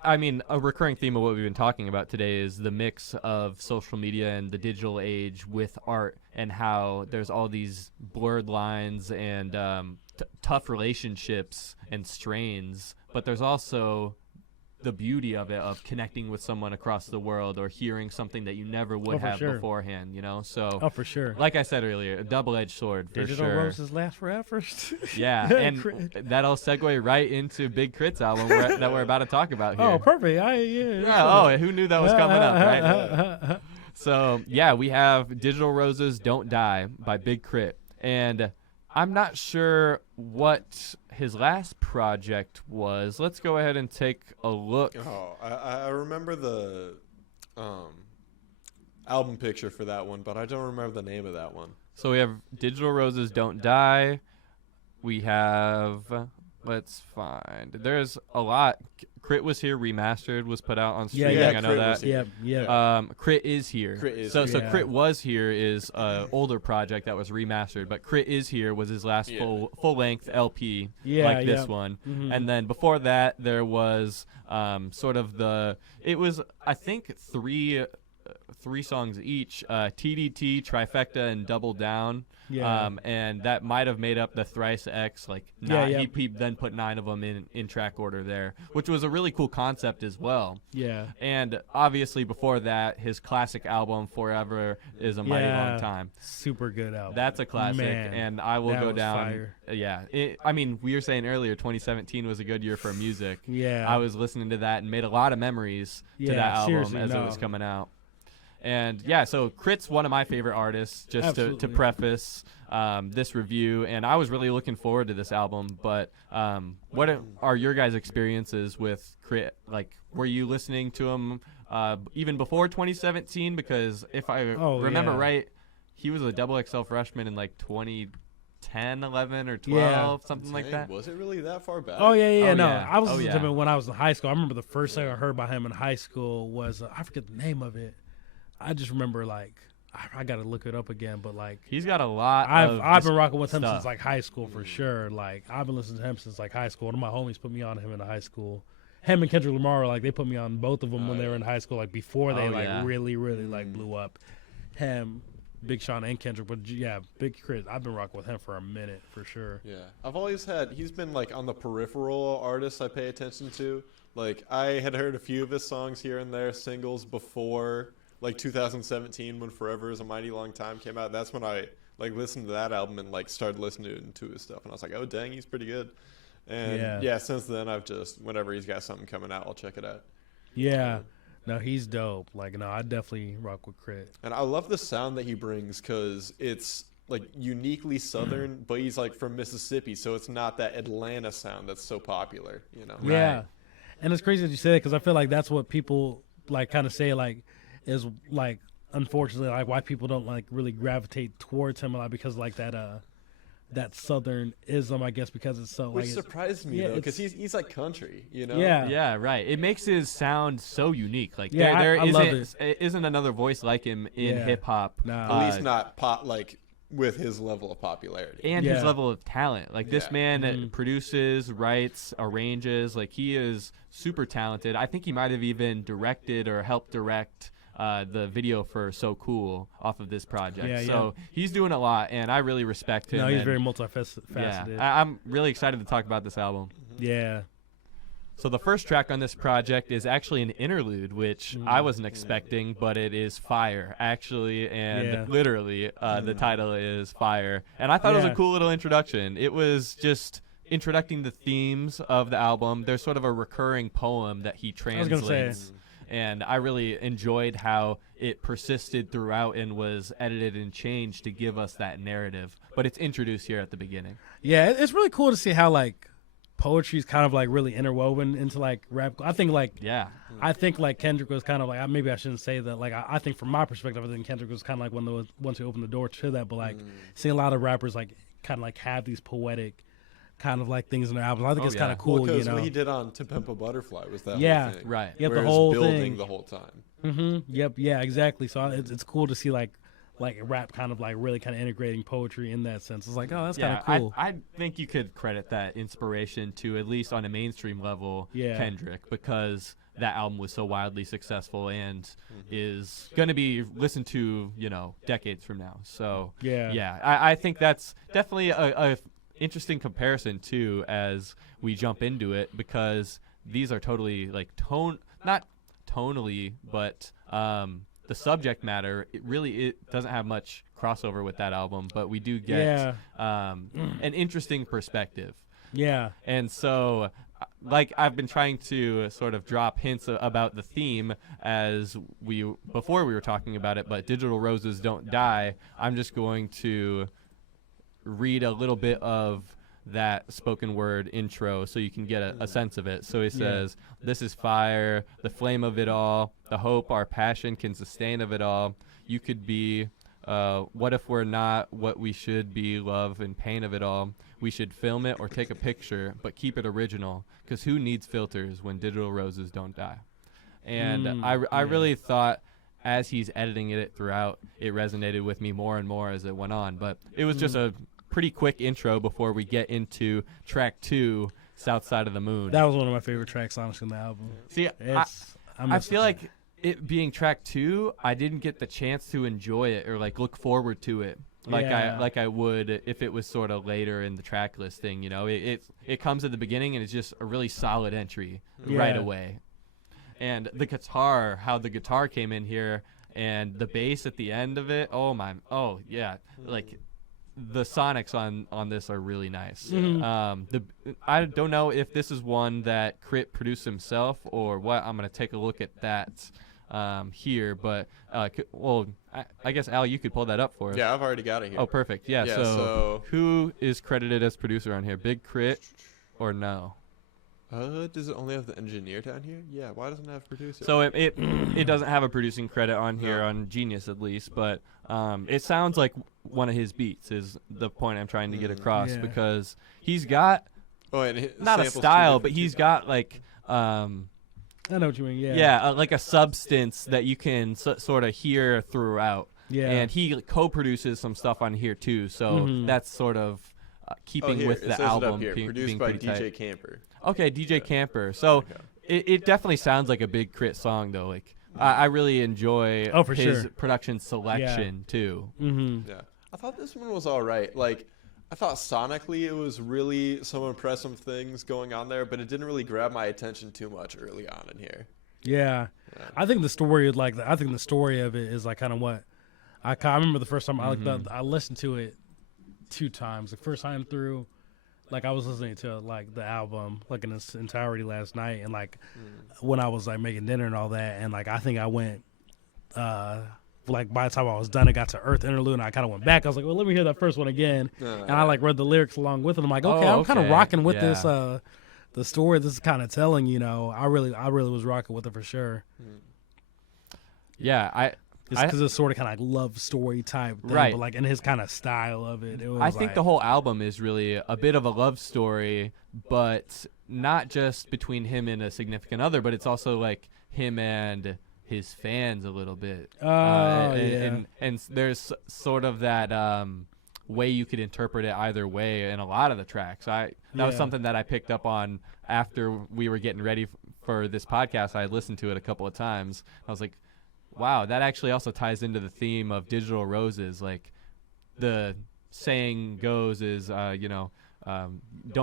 A recurring theme of what we've been talking about today is the mix of social media and the digital age with art, and how there's all these blurred lines and tough relationships and strains, but there's also the beauty of it, of connecting with someone across the world or hearing something that you never would have beforehand, you know? So, for sure. Like I said earlier, a double-edged sword for Digital sure. roses last forever. Yeah, and that'll segue right into Big K.R.I.T's album that we're about to talk about here. Oh, perfect. Who knew that was coming up, right? So, yeah, we have Digital Roses Don't Die by Big K.R.I.T. And I'm not sure what his last project was. Let's go ahead and take a look. Oh, I remember the album picture for that one, but I don't remember the name of that one. So we have Digital Roses Don't Die. We have, let's find, there's a lot. K.R.I.T was Here Remastered was put out on streaming. I know that. Yeah. K.R.I.T is Here. K.R.I.T is so Here. So K.R.I.T Was Here is an older project that was remastered, but K.R.I.T is Here was his last full-length LP like this one. Mm-hmm. And then before that, there was it was, I think, three songs each, TDT, Trifecta, and Double Down. Yeah. And that might have made up the Thrice X. He then put 9 of them in track order there, which was a really cool concept as well. Yeah. And obviously before that, his classic album Forever Is a Mighty Long Time. Super good album. That's a classic, Man, and I will go down. Fire. Yeah. We were saying earlier, 2017 was a good year for music. Yeah. I was listening to that and made a lot of memories to that album as it was coming out. And yeah, so K.R.I.T's one of my favorite artists, just to preface this review, and I was really looking forward to this album. But what are your guys' experiences with K.R.I.T? Like, were you listening to him even before 2017? Because if I remember right, he was a double XL freshman in like 2010, 11, or 12, something like that. Was it really that far back? Oh, yeah. I was Oh, listening to him when I was in high school. I remember the first thing I heard about him in high school was, I forget the name of it. I just remember, like, I got to look it up again, but, like, he's got a lot I've been rocking with him stuff since, like, high school for sure. Like, I've been listening to him since, like, high school. One of my homies put me on him in high school. Him and Kendrick Lamar, like, they put me on both of them when they were in high school, like, before they, really, really, like, blew up. Him, Big Sean, and Kendrick. But, yeah, Big K.R.I.T, I've been rocking with him for a minute for sure. Yeah. I've always he's been, like, on the peripheral artists I pay attention to. Like, I had heard a few of his songs here and there, singles before, like, 2017 when Forever Is a Mighty Long Time came out. That's when I, like, listened to that album and, like, started listening to his stuff. And I was like, oh, dang, he's pretty good. And, yeah, since then I've just, whenever he's got something coming out, I'll check it out. Yeah. No, he's dope. Like, no, I definitely rock with K.R.I.T. And I love the sound that he brings because it's, like, uniquely Southern, but he's, like, from Mississippi, so it's not that Atlanta sound that's so popular, you know? Yeah. Right. And it's crazy that you say that because I feel like that's what people, like, kind of say, like, is, like, unfortunately, like, why people don't, like, really gravitate towards him a lot because, like, that Southern-ism, I guess, because it's so, Which like, surprised me, though, because he's like country, you know? Yeah, right. It makes his sound so unique. Like, Yeah, there I love isn't another voice like him in hip-hop. No. At least not pop, like, with his level of popularity. And his level of talent. Like, this man produces, writes, arranges. Like, he is super talented. I think he might have even directed or helped direct the video for So Cool off of this project. So he's doing a lot, and I really respect him. No, he's very multifaceted. Yeah, I'm really excited to talk about this album. Yeah. So the first track on this project is actually an interlude, which I wasn't expecting, but it is fire, actually, and literally the title is Fire. And I thought it was a cool little introduction. It was just introducing the themes of the album. There's sort of a recurring poem that he translates. I was going to say. And I really enjoyed how it persisted throughout and was edited and changed to give us that narrative. But it's introduced here at the beginning. Yeah, it's really cool to see how, like, poetry is kind of, like, really interwoven into, like, rap. I think, like, Kendrick was kind of like, maybe I shouldn't say that. Like, I think from my perspective, I think Kendrick was kind of like one of those ones who opened the door to that. But, like, seeing a lot of rappers, like, kind of, like, have these poetic kind of like things in their albums. I think it's kind of cool, you know. What he did on To Pimp a Butterfly was that whole thing. Right. Yep, the whole building thing. the whole time. Mm-hmm. Yep. Yeah. Exactly. So it's cool to see like rap kind of like really kind of integrating poetry in that sense. It's like, oh, that's kind of cool. I think you could credit that inspiration to, at least on a mainstream level, Kendrick, because that album was so wildly successful and is going to be listened to, you know, decades from now. So I think that's definitely a interesting comparison too as we jump into it, because these are totally like not tonally, but the subject matter, it doesn't have much crossover with that album, but we do get an interesting perspective. Yeah. And so, like, I've been trying to sort of drop hints about the theme before we were talking about it, but Digital Roses Don't Die. I'm just going to read a little bit of that spoken word intro so you can get a sense of it. So he says, "This is fire, the flame of it all, the hope our passion can sustain of it all. You could be, what if we're not what we should be, love and pain of it all. We should film it or take a picture, but keep it original, because who needs filters when digital roses don't die?" And I really thought, as he's editing it throughout, it resonated with me more and more as it went on. But it was just a pretty quick intro before we get into track 2, South Side of the Moon. That was one of my favorite tracks, honestly, on the album. See, I feel like it being track 2, I didn't get the chance to enjoy it or like look forward to it like I would if it was sort of later in the track listing. You know, it comes at the beginning and it's just a really solid entry right away. And the guitar, how the guitar came in here, and the bass at the end of it. Like the sonics on this are really nice. I don't know if this is one that K.R.I.T produced himself or what. I'm gonna take a look at that here, but I guess Al, you could pull that up for us. Yeah, I've already got it here. Oh, perfect. Yeah. So who is credited as producer on here? Big K.R.I.T or no? Does it only have the engineer down here? Yeah, why doesn't it have producer? So it doesn't have a producing credit on here, on Genius at least, but it sounds like one of his beats is the point I'm trying to get across, because he's got not a style, but he's got like I know what you mean. like a substance that you can sort of hear throughout. Yeah, and he co-produces some stuff on here too, so that's sort of keeping with the album produced by DJ Camper. Okay, DJ Camper. So it definitely sounds like a big K.R.I.T song, though. Like I really enjoy his production selection too. Yeah, I thought this one was all right. Like, I thought sonically it was really some impressive things going on there, but it didn't really grab my attention too much early on in here. Yeah. I think the story of it is like kind of what I remember the first time I listened to it 2 times. The first time through, like, I was listening to like the album like in its entirety last night, and like when I was like making dinner and all that, and like I think I went like by the time I was done, I got to Earth Interlude, and I kind of went back. I was like, well, let me hear that first one again, and I like read the lyrics along with it. I'm like, okay, I'm kind of rocking with this. The story this is kind of telling, you know, I really was rocking with it for sure. Yeah, because it's sort of kind of like love story type thing, right? But like in his kind of style of it. I think the whole album is really a bit of a love story, but not just between him and a significant other, but it's also like him and his fans a little bit. And there's sort of that way you could interpret it either way in a lot of the tracks. That was something that I picked up on after we were getting ready for this podcast. I listened to it a couple of times. I was like, wow, that actually also ties into the theme of Digital Roses. Like the saying goes is, don't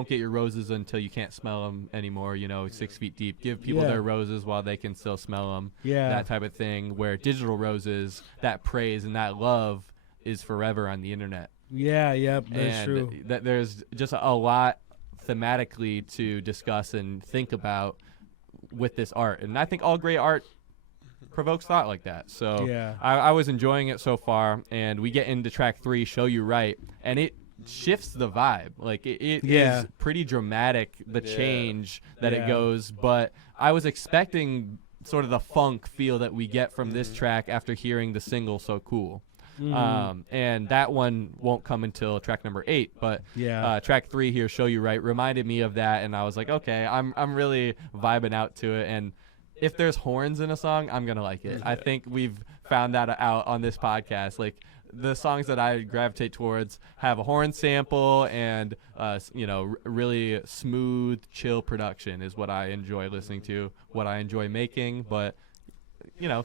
get your roses until you can't smell them anymore, 6 feet deep. Give people their roses while they can still smell them. Yeah. That type of thing, where Digital Roses, that praise and that love is forever on the internet. Yeah, that's true. There's just a lot thematically to discuss and think about with this art. And I think all great art provokes thought like that. So I was enjoying it so far, and we get into track 3, Show You Right, and it shifts the vibe. Like it is pretty dramatic, the change that it goes, but I was expecting sort of the funk feel that we get from this track after hearing the single So Cool. And that one won't come until track number 8, but track 3 here, Show You Right, reminded me of that, and I was like, okay, I'm really vibing out to it. And if there's horns in a song, I'm gonna like it. I think we've found that out on this podcast. Like the songs that I gravitate towards have a horn sample and really smooth, chill production is what I enjoy listening to, what I enjoy making, but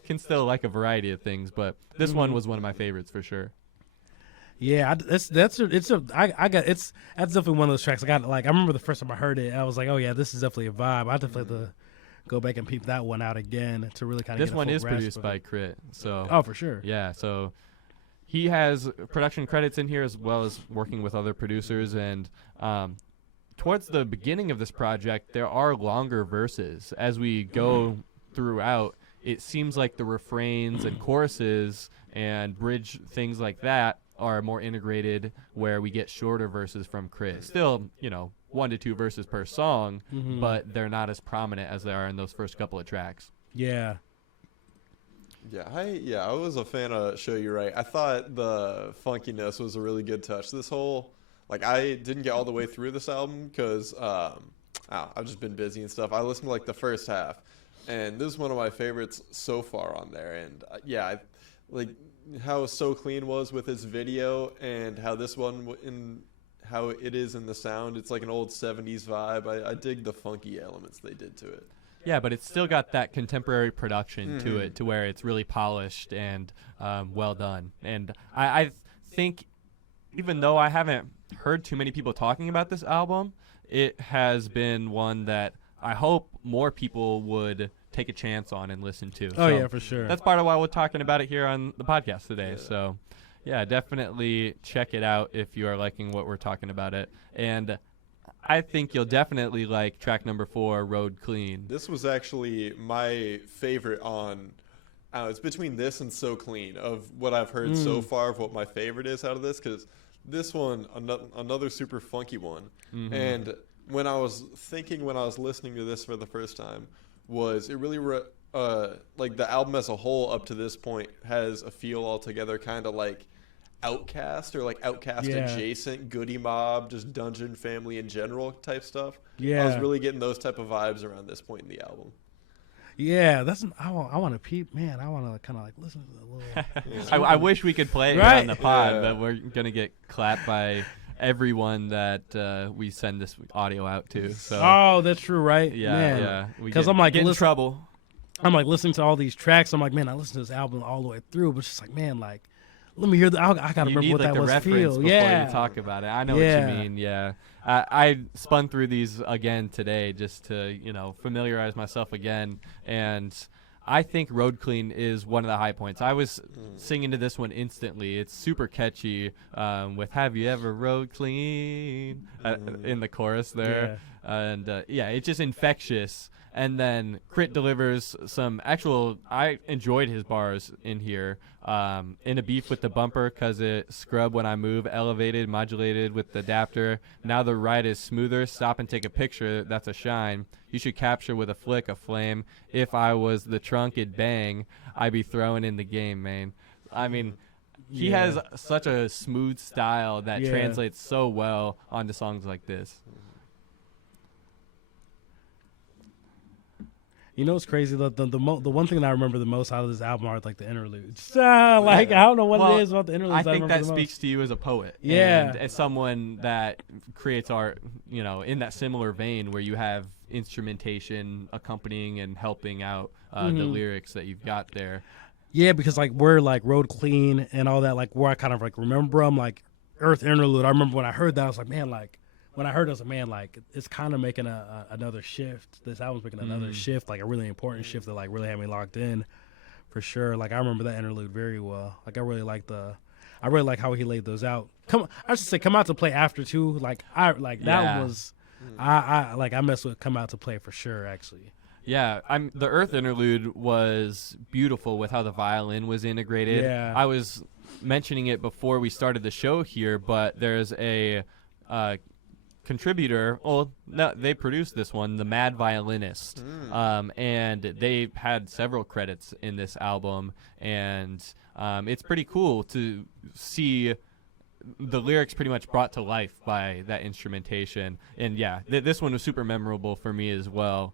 can still like a variety of things. But this one was one of my favorites for sure. Yeah, that's definitely one of those tracks. I remember the first time I heard it, I was like, oh yeah, this is definitely a vibe. I definitely have to go back and peep that one out again to really kind of. This one is produced by K.R.I.T, so. Oh, for sure. Yeah, so he has production credits in here as well as working with other producers, and towards the beginning of this project, there are longer verses. As we go throughout, it seems like the refrains and choruses and bridge things like that are more integrated, where we get shorter verses from K.R.I.T. Still, 1 to 2 verses per song, but they're not as prominent as they are in those first couple of tracks. Yeah. I was a fan of Show You Right. I thought the funkiness was a really good touch. This whole, I didn't get all the way through this album because I've just been busy and stuff. I listened to the first half, and this is one of my favorites so far on there. And I how So Clean was with its video, and how this one how it is in the sound. It's like an old 70s vibe. I dig the funky elements they did to it. Yeah, but it's still got that contemporary production to it, to where it's really polished and well done. And I think, even though I haven't heard too many people talking about this album, it has been one that I hope more people would take a chance on and listen to. Oh, yeah, for sure. That's part of why we're talking about it here on the podcast today. Yeah. So, yeah, definitely check it out if you are liking what we're talking about it. And I think you'll definitely like track number 4, Road Clean. This was actually my favorite on, it's between this and So Clean of what I've heard so far of what my favorite is out of this, because this one, another super funky one. And when I was listening to this for the first time, was it really, the album as a whole up to this point has a feel altogether kind of like Outkast or Outkast adjacent, Goody Mob, just Dungeon Family in general type stuff. Yeah, I was really getting those type of vibes around this point in the album. Yeah, I want to peep, man. I want to kind of listen to the little. I wish we could play it here on the pod, but we're gonna get clapped by everyone that we send this audio out to. So. Oh, that's true, right? Yeah. Because I'm get in trouble. I'm listening to all these tracks. I'm man, I listened to this album all the way through, but it's just man, let me hear I gotta remember what that was. The reference before you talk about it. I know what you mean. Yeah, I spun through these again today just to familiarize myself again, and I think Road Clean is one of the high points. I was singing to this one instantly. It's super catchy with "Have You Ever Road Clean" in the chorus there, and it's just infectious. And then K.R.I.T delivers some actual. I enjoyed his bars in here. In a beef with the bumper, cause it scrub when I move, elevated, modulated with the adapter. Now the ride is smoother. Stop and take a picture. That's a shine. You should capture with a flick, a flame. If I was the trunk, it'd bang. I'd be throwing in the game, man. I mean, he has such a smooth style that translates so well onto songs like this. You know what's crazy? The one thing that I remember the most out of this album are the interludes. I don't know what it is about the interludes. I think that speaks to you as a poet. Yeah, and as someone that creates art, in that similar vein where you have instrumentation accompanying and helping out the lyrics that you've got there. Yeah, because we're Road Clean and all that. Where I kind of remember them Earth interlude. I remember when I heard that, I was man, when I heard it, I was man, it's kind of making another shift. This album's making another shift, a really important shift that really had me locked in, for sure. I remember that interlude very well. I really like how he laid those out. Come Out to Play after too. That was, I messed with Come Out to Play for sure actually. Yeah, the Earth interlude was beautiful with how the violin was integrated. Yeah, I was mentioning it before we started the show here, but there's a contributor. Well, no, they produced this one, the Mad Violinist, and they had several credits in this album, and it's pretty cool to see the lyrics pretty much brought to life by that instrumentation. And this one was super memorable for me as well.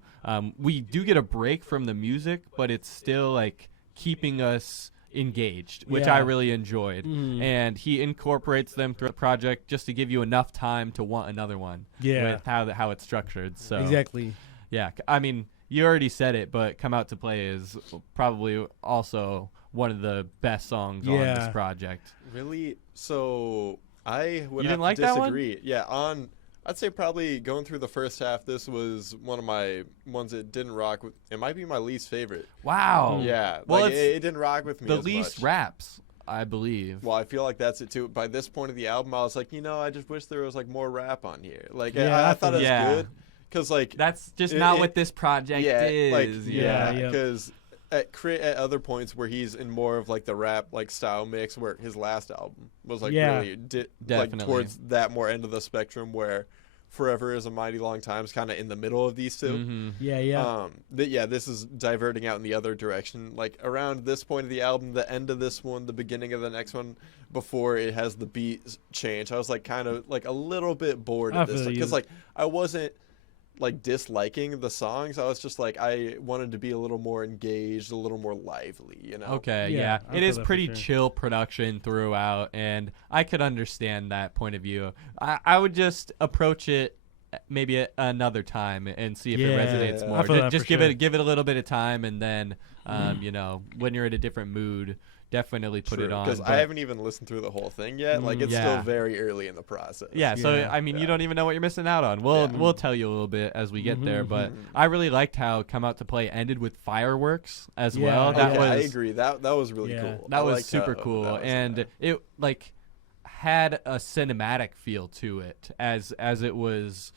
We do get a break from the music, but it's still keeping us engaged, which I really enjoyed. And he incorporates them through the project just to give you enough time to want another one with how it's structured. So exactly. Yeah, I mean, you already said it, but Come Out to Play is probably also one of the best songs on this project. Really? So I would You have didn't like to that one? disagree. Yeah, I'd say probably going through the first half, this was one of my ones that didn't rock with. It might be my least favorite. Wow. Yeah, Well, like it's it didn't rock with me the as least much. raps, I believe. Well, I feel like that's it too. By this point of the album, I was like, I just wish there was like more rap on here. Like Yeah, I thought it was Yeah. good because like That's just It- not it- what this project is. like Yeah, yep. because at other points where he's in more of like the rap like style mix, where his last album was like Yeah. really like Definitely. towards that more end of the spectrum, where Forever is a Mighty Long Time is kind of in the middle of these two. Mhm. Yeah. This is diverting out in the other direction. Like around this point of the album, the end of this one, the beginning of the next one, before it has the beat change, I was like kind of like a little bit bored I of this feel because you. like I wasn't like disliking the songs. I was just like I wanted to be a little more engaged, a little more lively, Okay, Yeah, yeah. I It feel is that for pretty sure. chill production throughout, and I could understand that point of view. I would just approach it maybe another time and see if it Yeah. resonates I more. feel that Just for give sure. it a little bit of time, and then when you're in a different mood, definitely put it on. Because I But- haven't even listened through the whole thing yet. Like it's Yeah. still very early in the process. Yeah, so Yeah. I mean, you Yeah. don't even know what you're missing out on. We'll tell you a little bit as we get there, but I really liked how Come Out to Play ended with fireworks as Yeah, well. That Yeah, was I agree. That was really Yeah. cool. that I was liked super how cool, that was in and there. it like had a cinematic feel to it as it was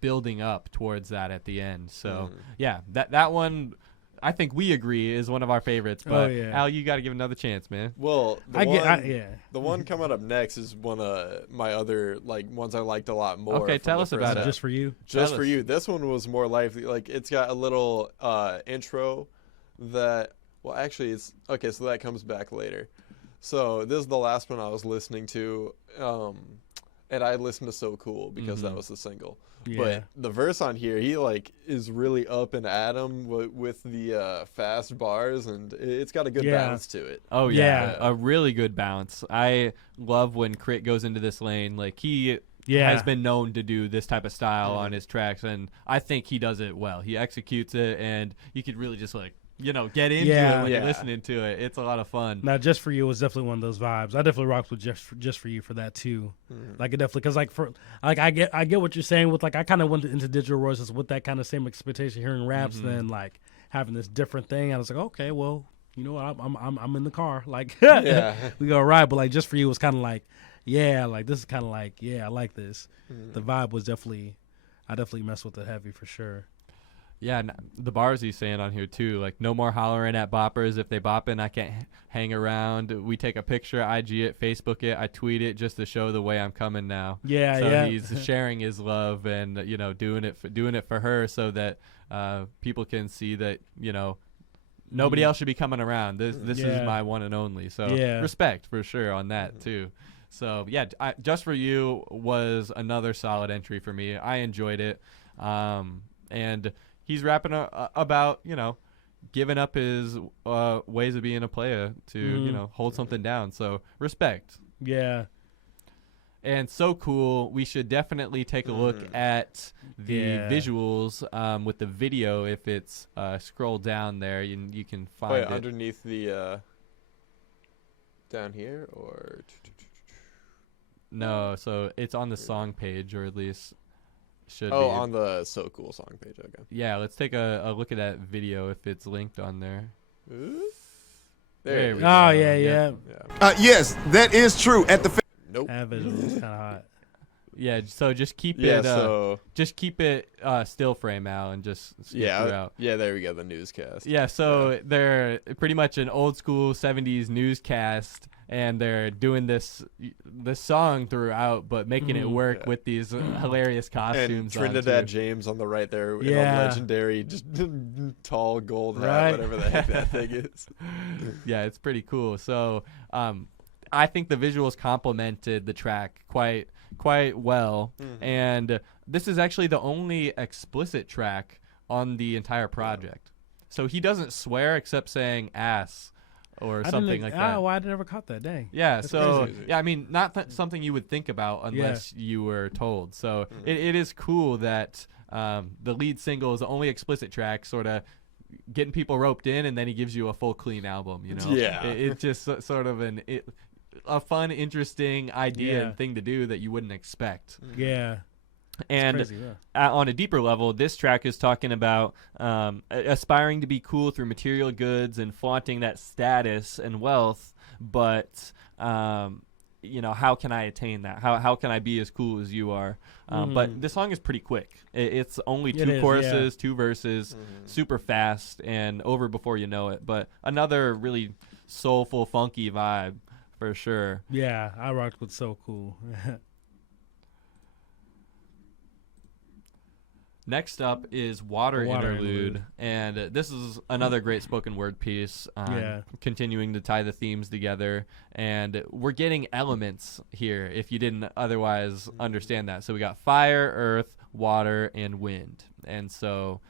building up towards that at the end. So yeah, that one. I think we agree is one of our favorites, but yeah. Al, you got to give it another chance, man. Well, yeah. the one coming up next is one of my other like ones I liked a lot more. Okay, from tell the us first about half. it. Just for you. Just Tell for us. you. This one was more lively. Like it's got a little intro that. Well, actually, it's okay. So that comes back later. So this is the last one I was listening to, and I listened to So Cool because that was the single. Yeah. But the verse on here, he like is really up and at 'em with the fast bars, and it's got a good Yeah. balance to it. Oh yeah, Yeah. a really good balance. I love when K.R.I.T goes into this lane. Like he Yeah. has been known to do this type of style on his tracks, and I think he does it well. He executes it, and you could really just like get into Yeah. it when you're Yeah. listening to it. It's a lot of fun. Now, Just For You was definitely one of those vibes. I definitely rocked with Just For You for that too. Like it definitely, because I get what you're saying with like I kind of went into Digital Royces with that kind of same expectation, hearing raps, then like having this different thing. I was like, okay, well, I'm in the car, like Yeah. we go ride. But like Just For You was kind of like, yeah, like this is kind of like, yeah, I like this. The vibe was definitely, I definitely messed with it heavy for sure. Yeah, and the bars he's saying on here too, like no more hollering at boppers. If they bopping, I can't hang around. We take a picture, IG it, Facebook it, I tweet it just to show the way I'm coming now. Yeah, so yeah. he's sharing his love and doing it for her so that people can see that nobody else should be coming around. This Yeah. is my one and only. So Yeah. respect for sure on that too. So yeah, Just For You was another solid entry for me. I enjoyed it, and he's rapping about giving up his ways of being a player to hold something down. So respect. Yeah. And So Cool, we should definitely take a look at the Yeah. visuals with the video. If it's scroll down there, you can find Wait, it. underneath the down here or No, so it's on the song page, or at least should be. on the So Cool song page. Okay. Yeah, let's take a look at that video if it's linked on there. There we we go. Oh go. yeah, Yep. yeah. Yeah. Yes, that is true. At the Nope. That visual was kind of hot. Yeah, so just keep Yeah. it So just keep it still frame out and just skip throughout. yeah. There we go. The newscast. Yeah, so they're pretty much an old school 70s newscast, and they're doing this song throughout, but making it work Yeah. with these hilarious And costumes. on, Trinidad too. James on the right there in Yeah. a legendary, just tall gold hat, Right. whatever the heck that thing is. Yeah, it's pretty cool. So I think the visuals complemented the track quite well, and this is actually the only explicit track on the entire project. So he doesn't swear except saying ass or something like that. Oh, well, I never caught that. Dang. Yeah, That's so crazy. yeah, I mean, not something you would think about unless you were told. So it is cool that the lead single is the only explicit track, sort of, getting people roped in, and then he gives you a full clean album. Yeah. It's just sort of a fun, interesting idea and thing to do that you wouldn't expect. Yeah. And Crazy, yeah. on a deeper level, this track is talking about aspiring to be cool through material goods and flaunting that status and wealth, but how can I attain that? How can I be as cool as you are? But this song is pretty quick. It's only two choruses, 2 verses, super fast, and over before you know it. But another really soulful, funky vibe for sure. Yeah, I rocked with So Cool. Next up is Water Interlude, and this is another great spoken word piece, continuing to tie the themes together, and we're getting elements here if you didn't otherwise understand that. So we got fire, earth, water, and wind, and so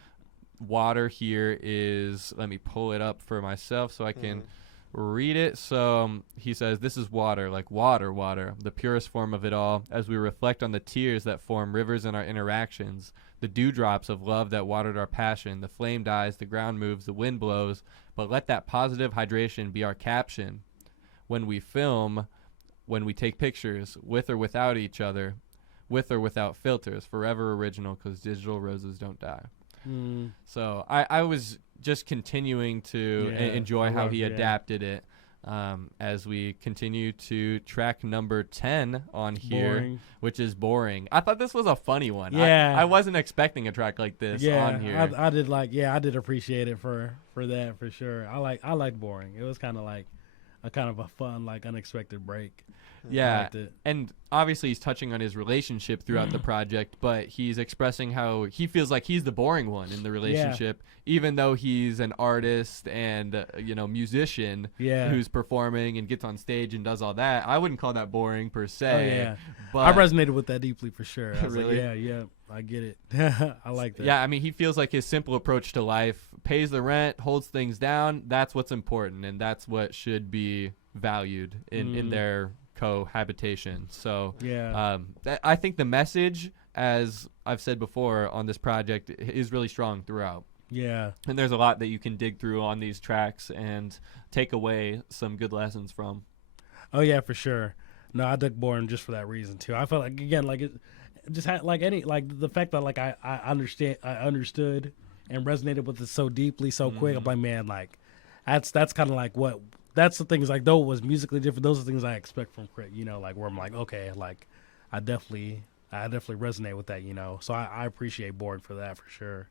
water here is, let me pull it up for myself so I can read it. So he says, this is water, like water, the purest form of it all, as we reflect on the tears that form rivers in our interactions, the dewdrops of love that watered our passion. The flame dies, the ground moves, the wind blows, but let that positive hydration be our caption. When we film, when we take pictures, with or without each other, with or without filters, forever original, because digital roses don't die. So I was just continuing to enjoy how he adapted it as we continue to track number 10 on here, which is Boring. I thought this was a funny one. Yeah. I wasn't expecting a track like this on here. I did appreciate it for that for sure. I like Boring. It was kind of like a fun, like, unexpected break. Yeah, I liked it. And obviously he's touching on his relationship throughout the project, but he's expressing how he feels like he's the boring one in the relationship, even though he's an artist and musician who's performing and gets on stage and does all that. I wouldn't call that boring per se. But I resonated with that deeply for sure. I was really? like, I get it. I like that. Yeah, I mean, he feels like his simple approach to life pays the rent, holds things down. That's what's important, and that's what should be valued in their cohabitation. So I think the message, as I've said before on this project, is really strong throughout. Yeah. And there's a lot that you can dig through on these tracks and take away some good lessons from. Oh, yeah, for sure. No, I dug Boring just for that reason, too. I felt like, again, like, it just had, like, the fact that, like, I understood and resonated with it so deeply, so quick. I'm like, man, like, that's kind of like what, that's the things, like, though it was musically different, those are the things I expect from K.R.I.T, like, where I'm like, okay, like, I definitely resonate with that, So I appreciate Boring for that, for sure.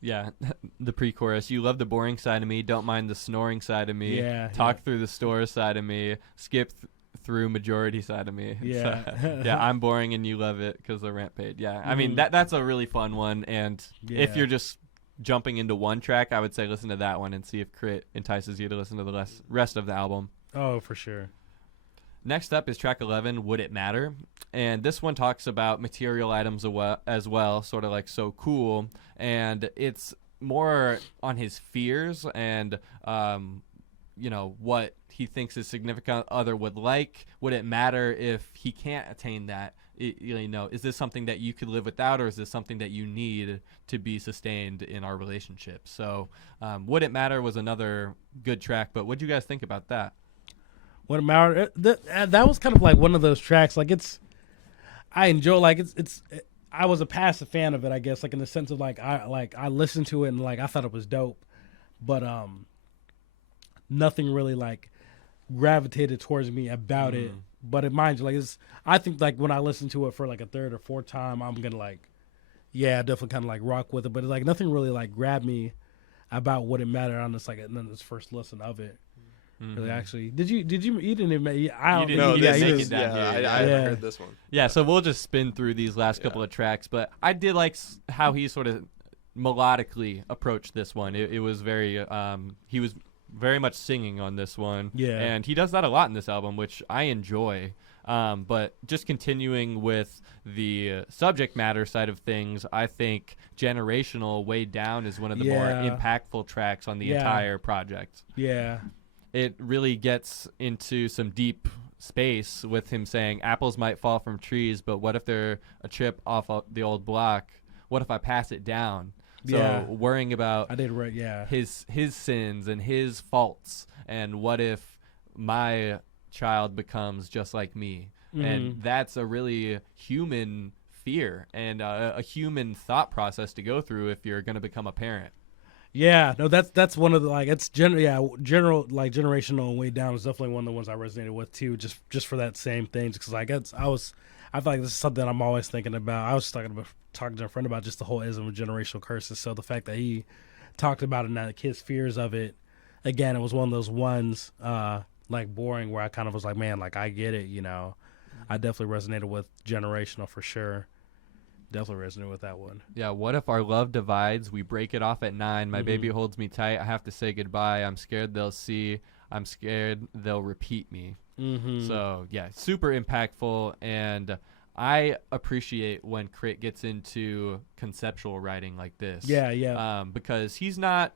Yeah, the pre-chorus. You love the boring side of me, don't mind the snoring side of me, talk through the store side of me, skip through majority side of me. Yeah. So, yeah, I'm boring and you love it because the rent paid. Yeah, I mean, that's a really fun one. And if you're just jumping into one track, I would say listen to that one and see if K.R.I.T entices you to listen to the rest of the album. Oh, for sure. Next up is track 11, Would It Matter? And this one talks about material items as well, sort of like So Cool. And it's more on his fears and, what he thinks his significant other would like. Would it matter if he can't attain that? Is this something that you could live without, or is this something that you need to be sustained in our relationship? So Would It Matter was another good track, but what do you guys think about that? What It Matter, that was kind of like one of those tracks, like I enjoy, like I was a passive fan of it, I guess, like in the sense of I listened to it and like I thought it was dope, but nothing really like gravitated towards me about it. But mind you, like I think like when I listen to it for like a third or fourth time, I'm gonna like, definitely kind of like rock with it. But it's like nothing really like grabbed me about What It Mattered on this this first listen of it. Really, actually, did you didn't even I don't know. I heard this one. Yeah, so we'll just spin through these last couple of tracks, but I did like how he sort of melodically approached this one. It was very he was very much singing on this one. Yeah. And he does that a lot in this album, which I enjoy. But just continuing with the subject matter side of things, I think Generational Way Down is one of the more impactful tracks on the entire project. Yeah. It really gets into some deep space with him saying, apples might fall from trees, but what if they're a chip off the old block? What if I pass it down? So worrying about I did right, yeah. his sins and his faults, and what if my child becomes just like me? And that's a really human fear and a human thought process to go through if you're going to become a parent. Yeah, no, that's one of the like it's general like generational and way down is definitely one of the ones I resonated with too, just for that same thing. Because I feel like this is something I'm always thinking about. I was talking to a friend about just the whole ism of generational curses. So the fact that he talked about it and like his fears of it, again, it was one of those ones like boring where I kind of was like, man, like I get it, you know. I definitely resonated with generational for sure. Definitely resonated with that one. Yeah, what if our love divides? We break it off at 9. My baby holds me tight. I have to say goodbye. I'm scared they'll see. I'm scared they'll repeat me. So, yeah, super impactful. And I appreciate when K.R.I.T gets into conceptual writing like this. Yeah. Because he's not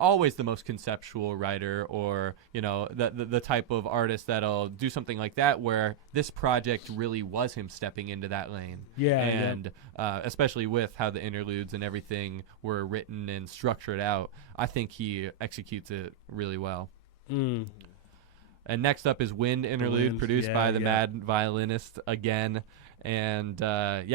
always the most conceptual writer, or the type of artist that'll do something like that, where this project really was him stepping into that lane. Especially with how the interludes and everything were written and structured out, I think he executes it really well. And next up is Wind Interlude, produced by the mad violinist again. And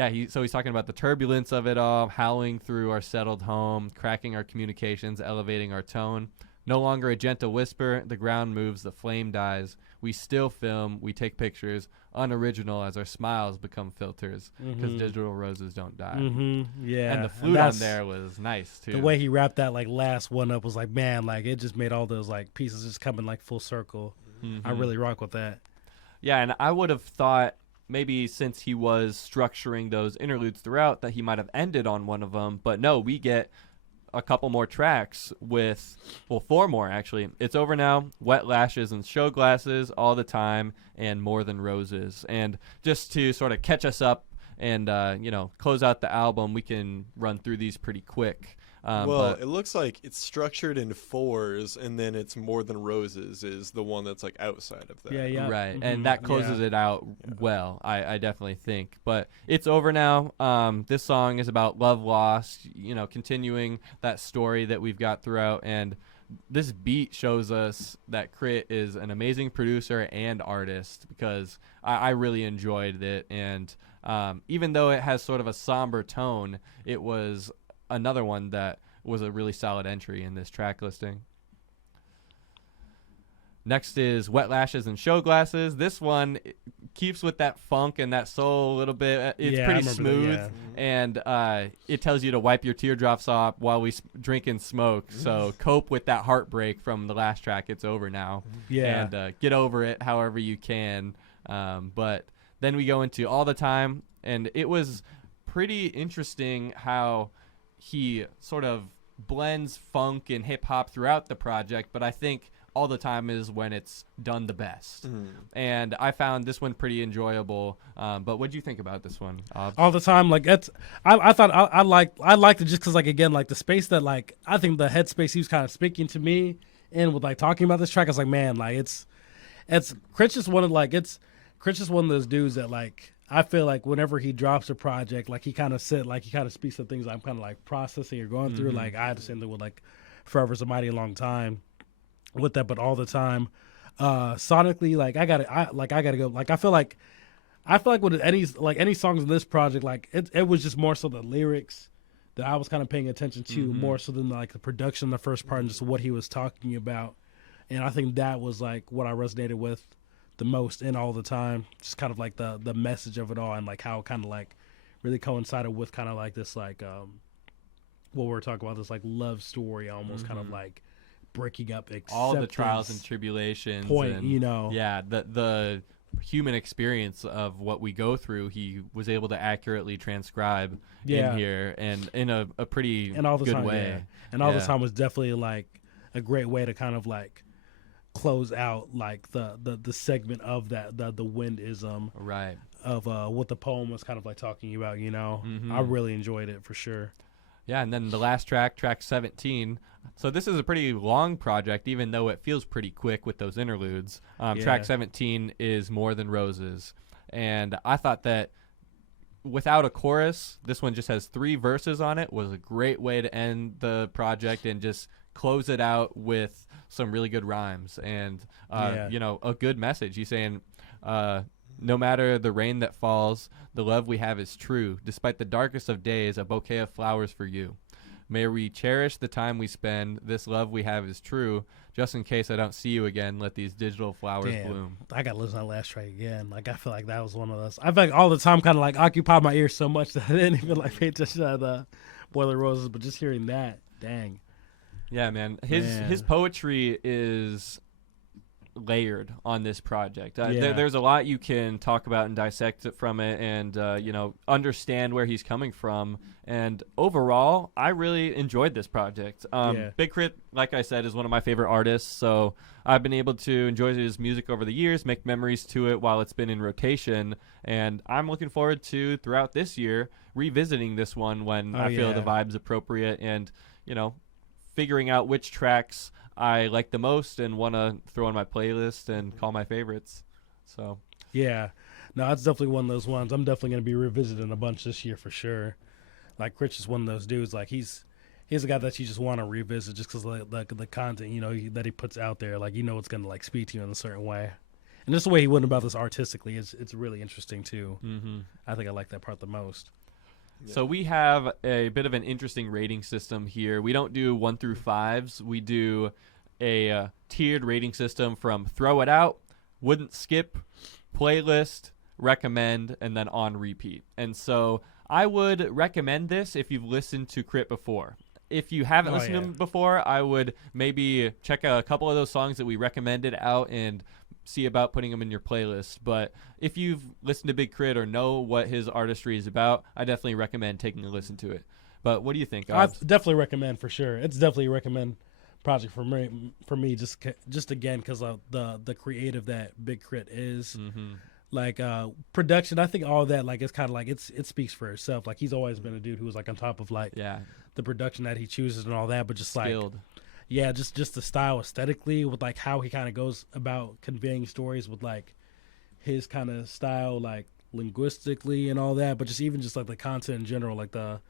he's talking about the turbulence of it all, howling through our settled home, cracking our communications, elevating our tone. No longer a gentle whisper, the ground moves, the flame dies. We still film, we take pictures, unoriginal as our smiles become filters, because digital roses don't die. Yeah. And the flute on there was nice too. The way he wrapped that like last one up was like, man, like it just made all those like pieces just come in like full circle. I really rock with that. Yeah, and I would have thought maybe since he was structuring those interludes throughout that he might have ended on one of them, but no, we get a couple more tracks with, 4 more actually. It's Over Now, Wet Lashes and Show Glasses, All the Time, and More Than Roses. And just to sort of catch us up and close out the album, we can run through these pretty quick. It looks like it's structured in 4s, and then it's More Than Roses is the one that's like outside of that. Yeah. Right, and that closes it out well, I definitely think. But it's Over Now. This song is about love lost, continuing that story that we've got throughout. And this beat shows us that K.R.I.T is an amazing producer and artist, because I really enjoyed it. And even though it has sort of a somber tone, it was another one that was a really solid entry in this track listing. Next is Wet Lashes and Show Glasses. This one keeps with that funk and that soul a little bit. It's pretty smooth, and it tells you to wipe your teardrops off while we drink and smoke. So cope with that heartbreak from the last track, It's Over Now. And get over it however you can. But then we go into All the Time, and it was pretty interesting how he sort of blends funk and hip hop throughout the project, but I think All the Time is when it's done the best. And I found this one pretty enjoyable. But what do you think about this one, Aubs? All the Time, like it's, I thought I liked it just because like again like the space that like I think the headspace he was kind of speaking to me in with like talking about this track. I was like, man, like it's K.R.I.T just one of those dudes that like I feel like whenever he drops a project, like he kind of speaks to things I'm kind of like processing or going through. Like I had the same thing with like Forever's a Mighty Long Time with that, but All the Time, sonically, like I gotta go. Like I feel like with any songs in this project, like it was just more so the lyrics that I was kind of paying attention to more so than like the production, the first part, and just what he was talking about. And I think that was like what I resonated with the most in All the Time, just kind of like the message of it all, and like how it kind of like really coincided with kind of like this like what we're talking about, this like love story almost, kind of like breaking up all the trials and tribulations point, and, the human experience of what we go through. He was able to accurately transcribe in here, and in a pretty good way. And All the Time was definitely like a great way to kind of like close out like the segment of that the windism of what the poem was kind of like talking about. I really enjoyed it for sure. Yeah, and then the last track 17. So this is a pretty long project, even though it feels pretty quick with those interludes. Track 17 is More Than Roses, and I thought that without a chorus, this one just has 3 verses on it, was a great way to end the project and just close it out with some really good rhymes and, you know, a good message. He's saying, no matter the rain that falls, the love we have is true. Despite the darkest of days, a bouquet of flowers for you. May we cherish the time we spend. This love we have is true. Just in case I don't see you again, let these digital flowers bloom. I got to listen to that last track again. Like, I feel like that was one of those. I feel like all the time kind of like occupied my ears so much that I didn't even like pay attention to the Boiler Roses, but just hearing that, dang. Yeah, man. His poetry is layered on this project. There's a lot you can talk about and dissect it from it and, you know, understand where he's coming from. And overall, I really enjoyed this project. Big K.R.I.T, like I said, is one of my favorite artists. So I've been able to enjoy his music over the years, make memories to it while it's been in rotation. And I'm looking forward to, throughout this year, revisiting this one when I feel the vibe's appropriate and, you know, figuring out which tracks I like the most and want to throw on my playlist and call my favorites. So yeah, no, it's definitely one of those ones. I'm definitely going to be revisiting a bunch this year for sure. Like, K.R.I.T is one of those dudes. Like, he's a guy that you just want to revisit just because like the content, you know, that he puts out there. Like, you know, it's going to like speak to you in a certain way. And just the way he went about this artistically it's really interesting too. Mm-hmm. I think I like that part the most. So we have a bit of an interesting rating system here. We don't do 1 through 5s. We do a tiered rating system from throw it out, wouldn't skip, playlist, recommend, and then on repeat. And so I would recommend this if you've listened to K.R.I.T before. If you haven't listened to him before, I would maybe check out a couple of those songs that we recommended out and see about putting them in your playlist. But if you've listened to Big K.R.I.T or know what his artistry is about, I definitely recommend taking a listen to it. But what do you think, Aubs? I definitely recommend for sure. It's definitely a recommend project for me just again because of the creative that Big K.R.I.T is. Mm-hmm. Like production, I think all of that, like, it's kind of like it speaks for itself. Like, he's always been a dude who was like on top of like the production that he chooses and all that, but just skilled. Like just the style aesthetically with like how he kind of goes about conveying stories with like his kind of style, like linguistically and all that, but just even just like the content in general, like the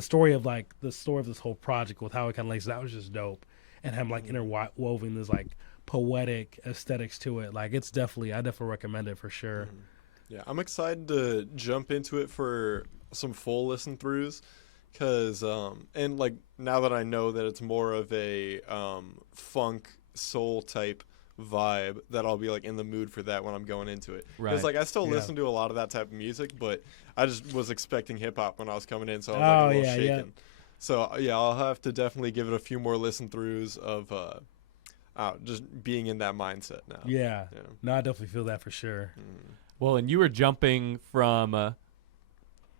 story of this whole project with how it kind of lays, that was just dope. And him like interwoven this like poetic aesthetics to it. Like, I definitely recommend it for sure. Yeah, I'm excited to jump into it for some full listen throughs because and like now that I know that it's more of a funk soul type vibe, that I'll be like in the mood for that when I'm going into it. Because like I still listen to a lot of that type of music, but I just was expecting hip hop when I was coming in, so I was like a little shaken. Yeah. So yeah, I'll have to definitely give it a few more listen throughs of just being in that mindset now. Yeah. No, I definitely feel that for sure. Well, and you were jumping from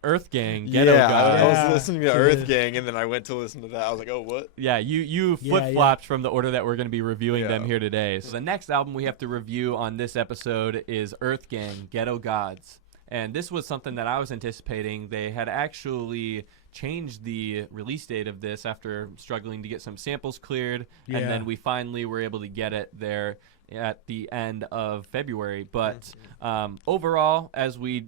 Earthgang, Ghetto Gods. I was listening to Earthgang, and then I went to listen to that. I was like, oh, what? Yeah, you flip-flopped from the order that we're going to be reviewing them here today. So the next album we have to review on this episode is Earthgang, Ghetto Gods. And this was something that I was anticipating. They had actually changed the release date of this after struggling to get some samples cleared, and then we finally were able to get it there at the end of February. But overall, as we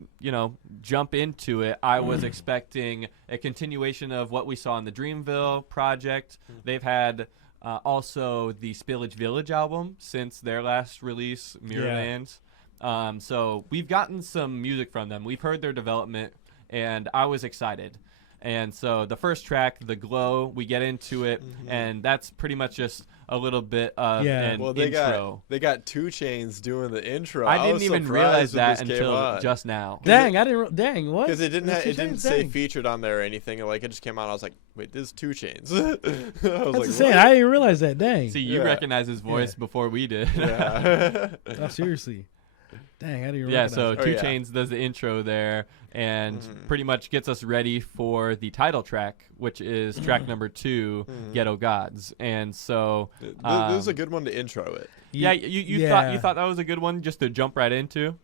jump into it, I was expecting a continuation of what we saw in the Dreamville project. They've had also the Spillage Village album since their last release, Mirrorlands. So we've gotten some music from them. We've heard their development, and I was excited. And so the first track, The Glow, we get into it, and that's pretty much just a little bit of an intro. They got 2 Chainz doing the intro. I didn't even realize that until just now. Dang, I didn't. Dang, what? Because it didn't say featured on there or anything. Like, it just came out. I was like, wait, this is 2 Chainz. I was like, insane. I didn't realize that. Dang. See, you recognized his voice before we did. Yeah. Oh, seriously. Dang, I didn't recognize so 2 Chainz does the intro there and pretty much gets us ready for the title track, which is track number 2, Ghetto Gods. And so this is a good one to intro it. Yeah, you thought that was a good one just to jump right into?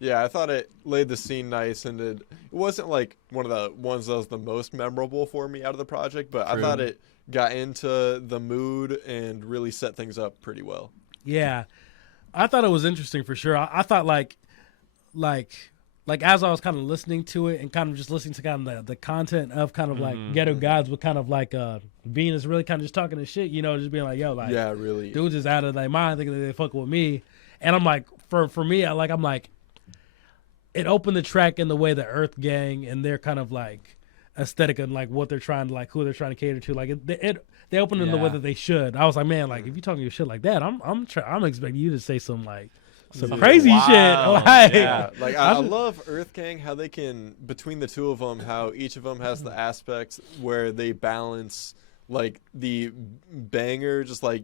Yeah, I thought it laid the scene nice, and it wasn't like one of the ones that was the most memorable for me out of the project, but I thought it got into the mood and really set things up pretty well. Yeah. I thought it was interesting for sure. I thought like like as I was kind of listening to it and kind of just listening to kind of the content of kind of like Ghetto Gods with kind of like Venus really kind of just talking to shit, just being like, yo, like, yeah, really. dudes is out of their mind thinking that they fucking with me. And I'm like, for me, I'm like, it opened the track in the way the Earthgang and their kind of like aesthetic and like what they're trying to like, who they're trying to cater to. Like they opened in the way that they should. I was like, man, like if you're talking your shit like that, I'm expecting you to say some like, some crazy shit. Like I love Earthgang, how they can, between the two of them, how each of them has the aspects where they balance like the banger, just like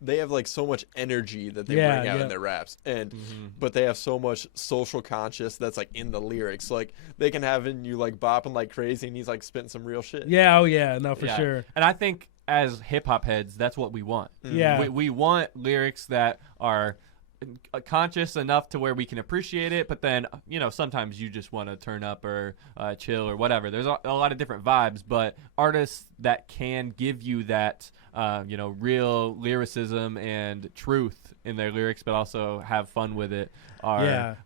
they have like so much energy that they bring out in their raps, and but they have so much social conscious that's like in the lyrics. Like they can have in you like bopping like crazy, and he's like spitting some real shit. Yeah, oh yeah, no, for sure. And I think as hip hop heads, that's what we want. Yeah, we want lyrics that are conscious enough to where we can appreciate it, but then sometimes you just want to turn up or chill or whatever. There's a lot of different vibes, but artists that can give you that real lyricism and truth in their lyrics, but also have fun with it are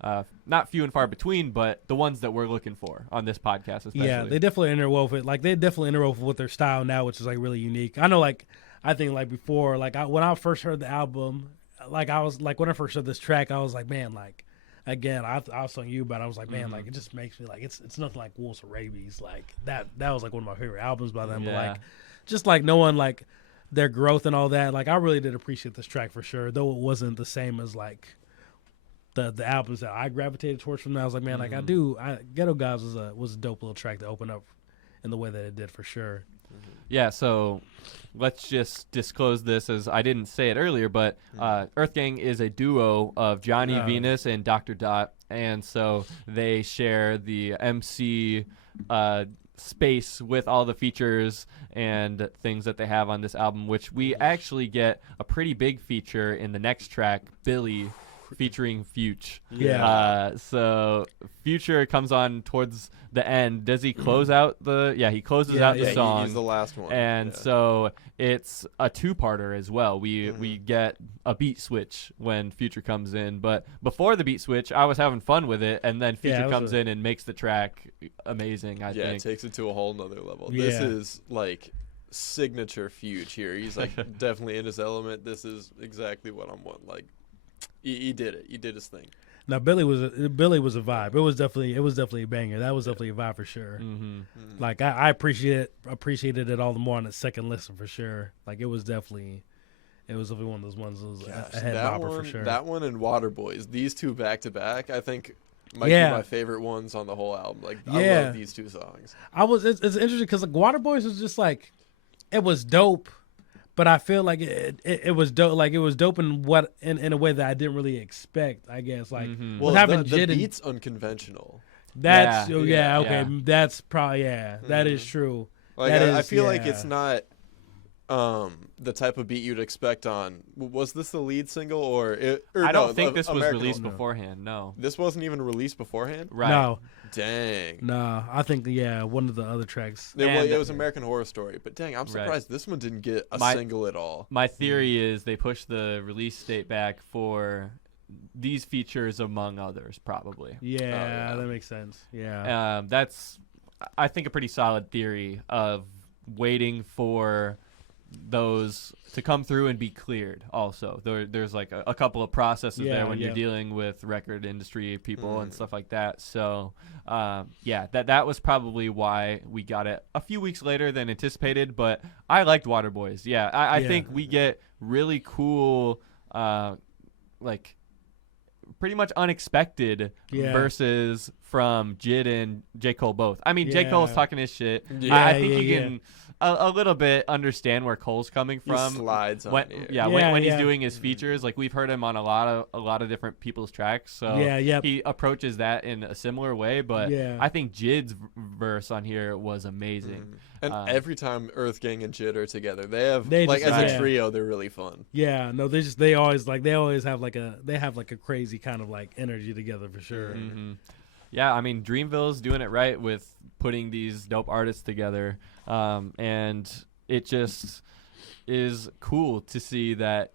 not few and far between, but the ones that we're looking for on this podcast especially. Yeah, they definitely interwove it. Like they definitely interwove with their style now, which is like really unique. I know, like I think like before, like when I first heard the album, like I was like when I first heard this track, I was like, man, like again, I was telling you about it. I was like, man, like it just makes me like it's nothing like Wolves or Rabies. Like that was like one of my favorite albums by them. But like just like knowing like their growth and all that, like I really did appreciate this track for sure. Though it wasn't the same as like the albums that I gravitated towards from that. I was like, man, like Ghetto Gods was a dope little track to open up in the way that it did for sure. Yeah, so let's just disclose this as I didn't say it earlier, but Earthgang is a duo of Johnny Venus and Dr. Dot, and so they share the MC space with all the features and things that they have on this album, which we actually get a pretty big feature in the next track, Billy, featuring Future. So Future comes on towards the end. Does he close out the? Yeah, he closes out the song. He's the last one. And so it's a two-parter as well. We get a beat switch when Future comes in, but before the beat switch, I was having fun with it, and then Future comes in and makes the track amazing. I think. Yeah, it takes it to a whole nother level. This is like signature Future here. He's like definitely in his element. This is exactly what I'm wanting. Like. He did it. He did his thing. Now Billy was a vibe. It was definitely a banger. That was definitely a vibe for sure. Like I appreciated it all the more on the second listen for sure. Like it was definitely one of those ones that was a head bopper for sure. That one and Waterboys, these two back to back, I think might be my favorite ones on the whole album. Like I love these two songs. It's interesting because like Waterboys was just like it was dope. But I feel like it was dope. Like it was dope in a way that I didn't really expect. I guess like well, having the beat's unconventional. That's okay. That's probably that is true. Like I feel like it's not the type of beat you'd expect on. Was this the lead single or I don't think this was American released beforehand. No, this wasn't even released beforehand. Right? No. Dang. No, I think one of the other tracks. It was American Horror Story, but dang, I'm surprised this one didn't get a single at all. My theory is they pushed the release date back for these features among others, probably. Yeah, that makes sense. Yeah. That's I think a pretty solid theory of waiting for those to come through and be cleared. Also, there's like a couple of processes there when you're dealing with record industry people and stuff like that. So that was probably why we got it a few weeks later than anticipated, but I liked Waterboys. I think we get really cool like pretty much unexpected verses from Jid and J. Cole both. I mean, J. Cole's talking his shit. I think you can a little bit understand where Cole's coming from. He slides on when he's doing his features. Like we've heard him on a lot of different people's tracks. So he approaches that in a similar way. But I think Jid's verse on here was amazing. And every time Earthgang and Jid are together, they have as a trio, they're really fun. Yeah, no, they always have like a crazy kind of like energy together for sure. Yeah, I mean Dreamville's doing it right with putting these dope artists together, and it just is cool to see that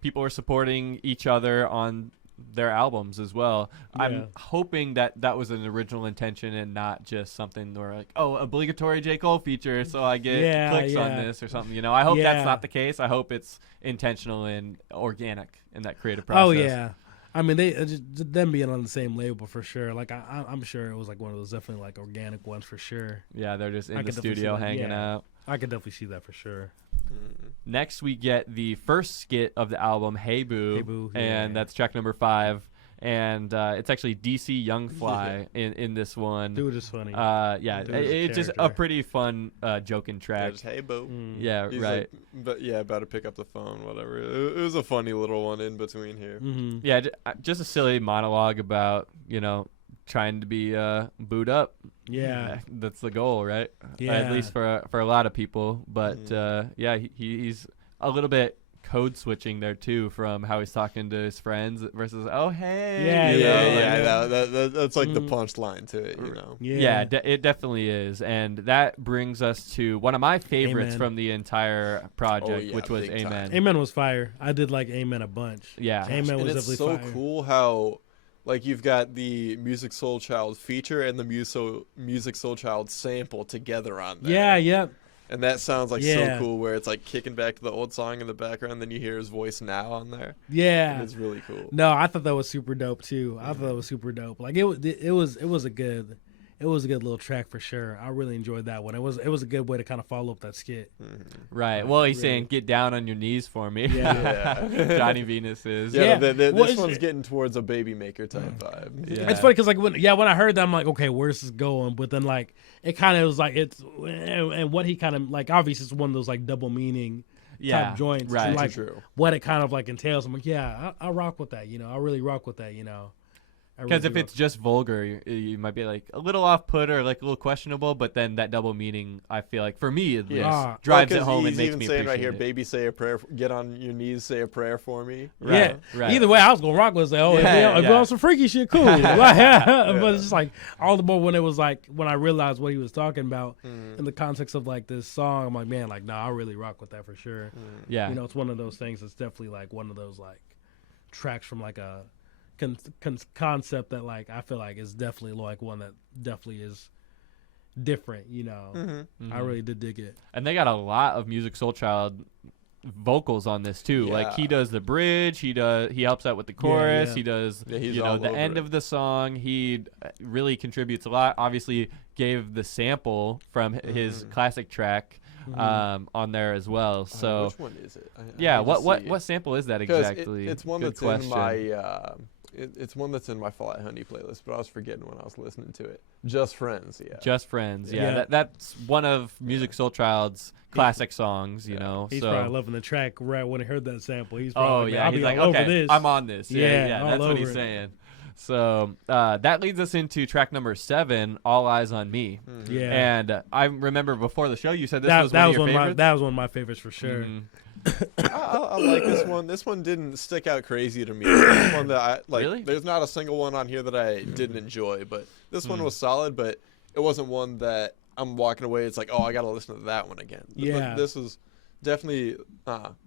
people are supporting each other on their albums as well. Yeah. I'm hoping that was an original intention and not just something where like, oh, obligatory J. Cole feature, so I get clicks on this or something. You know, I hope that's not the case. I hope it's intentional and organic in that creative process. Oh yeah. I mean, them being on the same label for sure. Like I'm sure it was like one of those definitely like organic ones for sure. Yeah, they're just in the could definitely studio see that. hanging out. I could definitely see that for sure. Next, we get the first skit of the album, Hey Boo, Hey Boo, and that's track number 5. And it's actually DC Young Fly in this one. Dude is funny. Yeah, Dude is a it's just a character. pretty fun joking track. Just, hey, boo. Yeah, He's right. about to pick up the phone, whatever. It was a funny little one in between here. Mm-hmm. Yeah, just a silly monologue about, you know, trying to be booed up. Yeah. That's the goal, right? Yeah. At least for a lot of people. But yeah, he's a little bit code switching there too, from how he's talking to his friends versus hey. That's like the punchline to it, you know. Yeah, it definitely is, and that brings us to one of my favorites Amen. from the entire project, which was big time. Amen. Amen was fire. I did like Amen a bunch. Yeah. Amen And was it's definitely so fire. cool how, like, you've got the Music Soul Child feature and the Music Soul Child sample together on there. Yeah, yep. And that sounds like so Yeah. cool, where it's like kicking back to the old song in the background, then you hear his voice now on there. Yeah. And it's really cool. No, I thought that was super dope too. I thought that was super dope. Like it was a good little track for sure. I really enjoyed that one. It was a good way to kind of follow up that skit. Right. Well, he's Really. saying, "Get down on your knees for me." Yeah. Johnny Venus is. Yeah, Yeah. this Well, one's getting towards a Baby Maker type vibe. Yeah. It's funny because like when I heard that, I'm like, okay, where's this going? But then like it kind of was like it's and what he kind of like obviously it's one of those like double meaning type joints. Right. And, like True. what it kind of like entails. I'm like, yeah, I rock with that. You know, I really rock with that. You know. I really Because if do it's just vulgar, you might be like a little off put or like a little questionable. But then that double meaning, I feel like for me at least, Ah. drives Well, it home and he's makes even me saying appreciate right here, it. baby, say a prayer. Get on your knees, say a prayer for me. Right, yeah. right. Either way, I was gonna rock with it. Oh, Yeah, if yeah. we're on some freaky shit, cool. But it's just like all the more when it was like when I realized what he was talking about in the context of like this song, I'm like, man, like I really rock with that for sure. Yeah. You know, it's one of those things. It's definitely like one of those like tracks from like a concept that like I feel like is definitely like one that definitely is different. You know, I really did dig it. And they got a lot of Music Soul Child vocals on this too. Like he Yeah. does the bridge, he helps out with the chorus, yeah. he does he's you know all the over end it. of the song. He really contributes a lot. Obviously gave the sample from his classic track on there as well. So which one is it? I yeah, need to see. what sample is that 'Cause exactly? it's one Good that's question. in my. It's one that's in my Fall Out Honey playlist, but I was forgetting when I was listening to it. Just Friends, yeah. Just Friends, yeah. Yeah. That's one of Music Soul Child's classic songs, you know. He's so probably loving the track right when he heard that sample. He's oh probably yeah, I'll he's be like, all okay, over this. I'm on this. Yeah, Yeah, all that's what over he's it. saying. So that leads us into track number 7, All Eyes on Me. Yeah, And I remember before the show you said this was one of your favorites. that was one of my favorites for sure. Mhm. I like this one. This one didn't stick out crazy to me. This one that I like. Really? There's not a single one on here that I didn't enjoy, but this one was solid. But it wasn't one that I'm walking away. It's like, oh, I got to listen to that one again. Yeah. This was definitely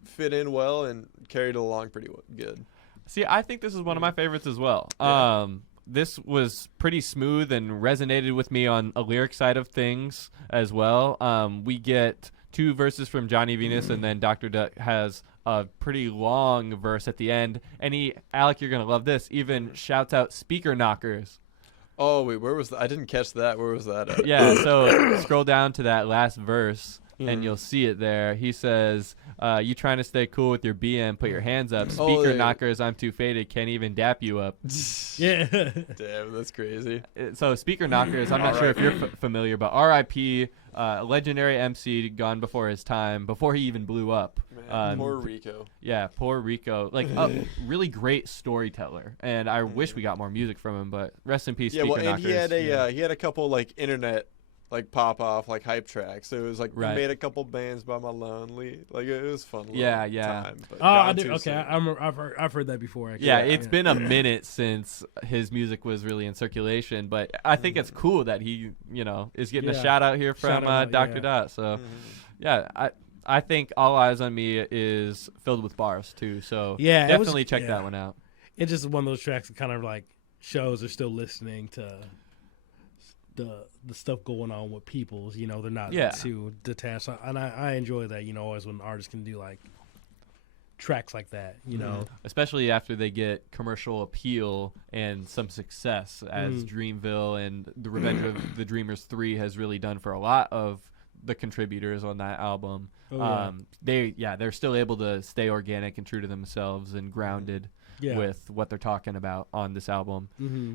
fit in well and carried along pretty good. See, I think this is one of my favorites as well. Yeah. This was pretty smooth and resonated with me on a lyric side of things as well. We get 2 verses from Johnny Venus, and then Dr. Duck has a pretty long verse at the end. And Alec, you're going to love this, even shouts out speaker knockers. Oh wait, where was that? I didn't catch that. Where was that at? Yeah, so scroll down to that last verse, and you'll see it there. He says, you trying to stay cool with your BM, put your hands up. Speaker yeah. knockers, I'm too faded, can't even dap you up. Yeah, Damn, that's crazy. So speaker knockers, I'm not sure if you're familiar, but R.I.P. Legendary MC, gone before his time, before he even blew up. Man, poor Rico. Yeah, poor Rico. Like a really great storyteller, and I wish we got more music from him. But rest in peace, Yeah, speaker well, and knockers. he had a couple like internet like pop off like hype tracks. So it was like Right. we made a couple bands by my lonely. Like it was fun. little Yeah, yeah. Time, but oh, I gone did. too Okay, soon. I've heard that before. Actually. Yeah, it's been a minute since his music was really in circulation, but I think it's cool that he, is getting a Yeah. shout out here from Shout out, Dr. yeah. Dot. So, yeah, I think All Eyes on Me is filled with bars too. So Yeah, it was- definitely check yeah. that one out. it's just one of those tracks that kind of like shows they're still listening to the stuff going on with people's. You know, they're not too detached, and I enjoy that. You know, always when artists can do like tracks like that, you know, especially after they get commercial appeal and some success, as Dreamville and the Revenge of the Dreamers 3 has really done for a lot of the contributors on that album. They're still able to stay organic and true to themselves and grounded with what they're talking about on this album.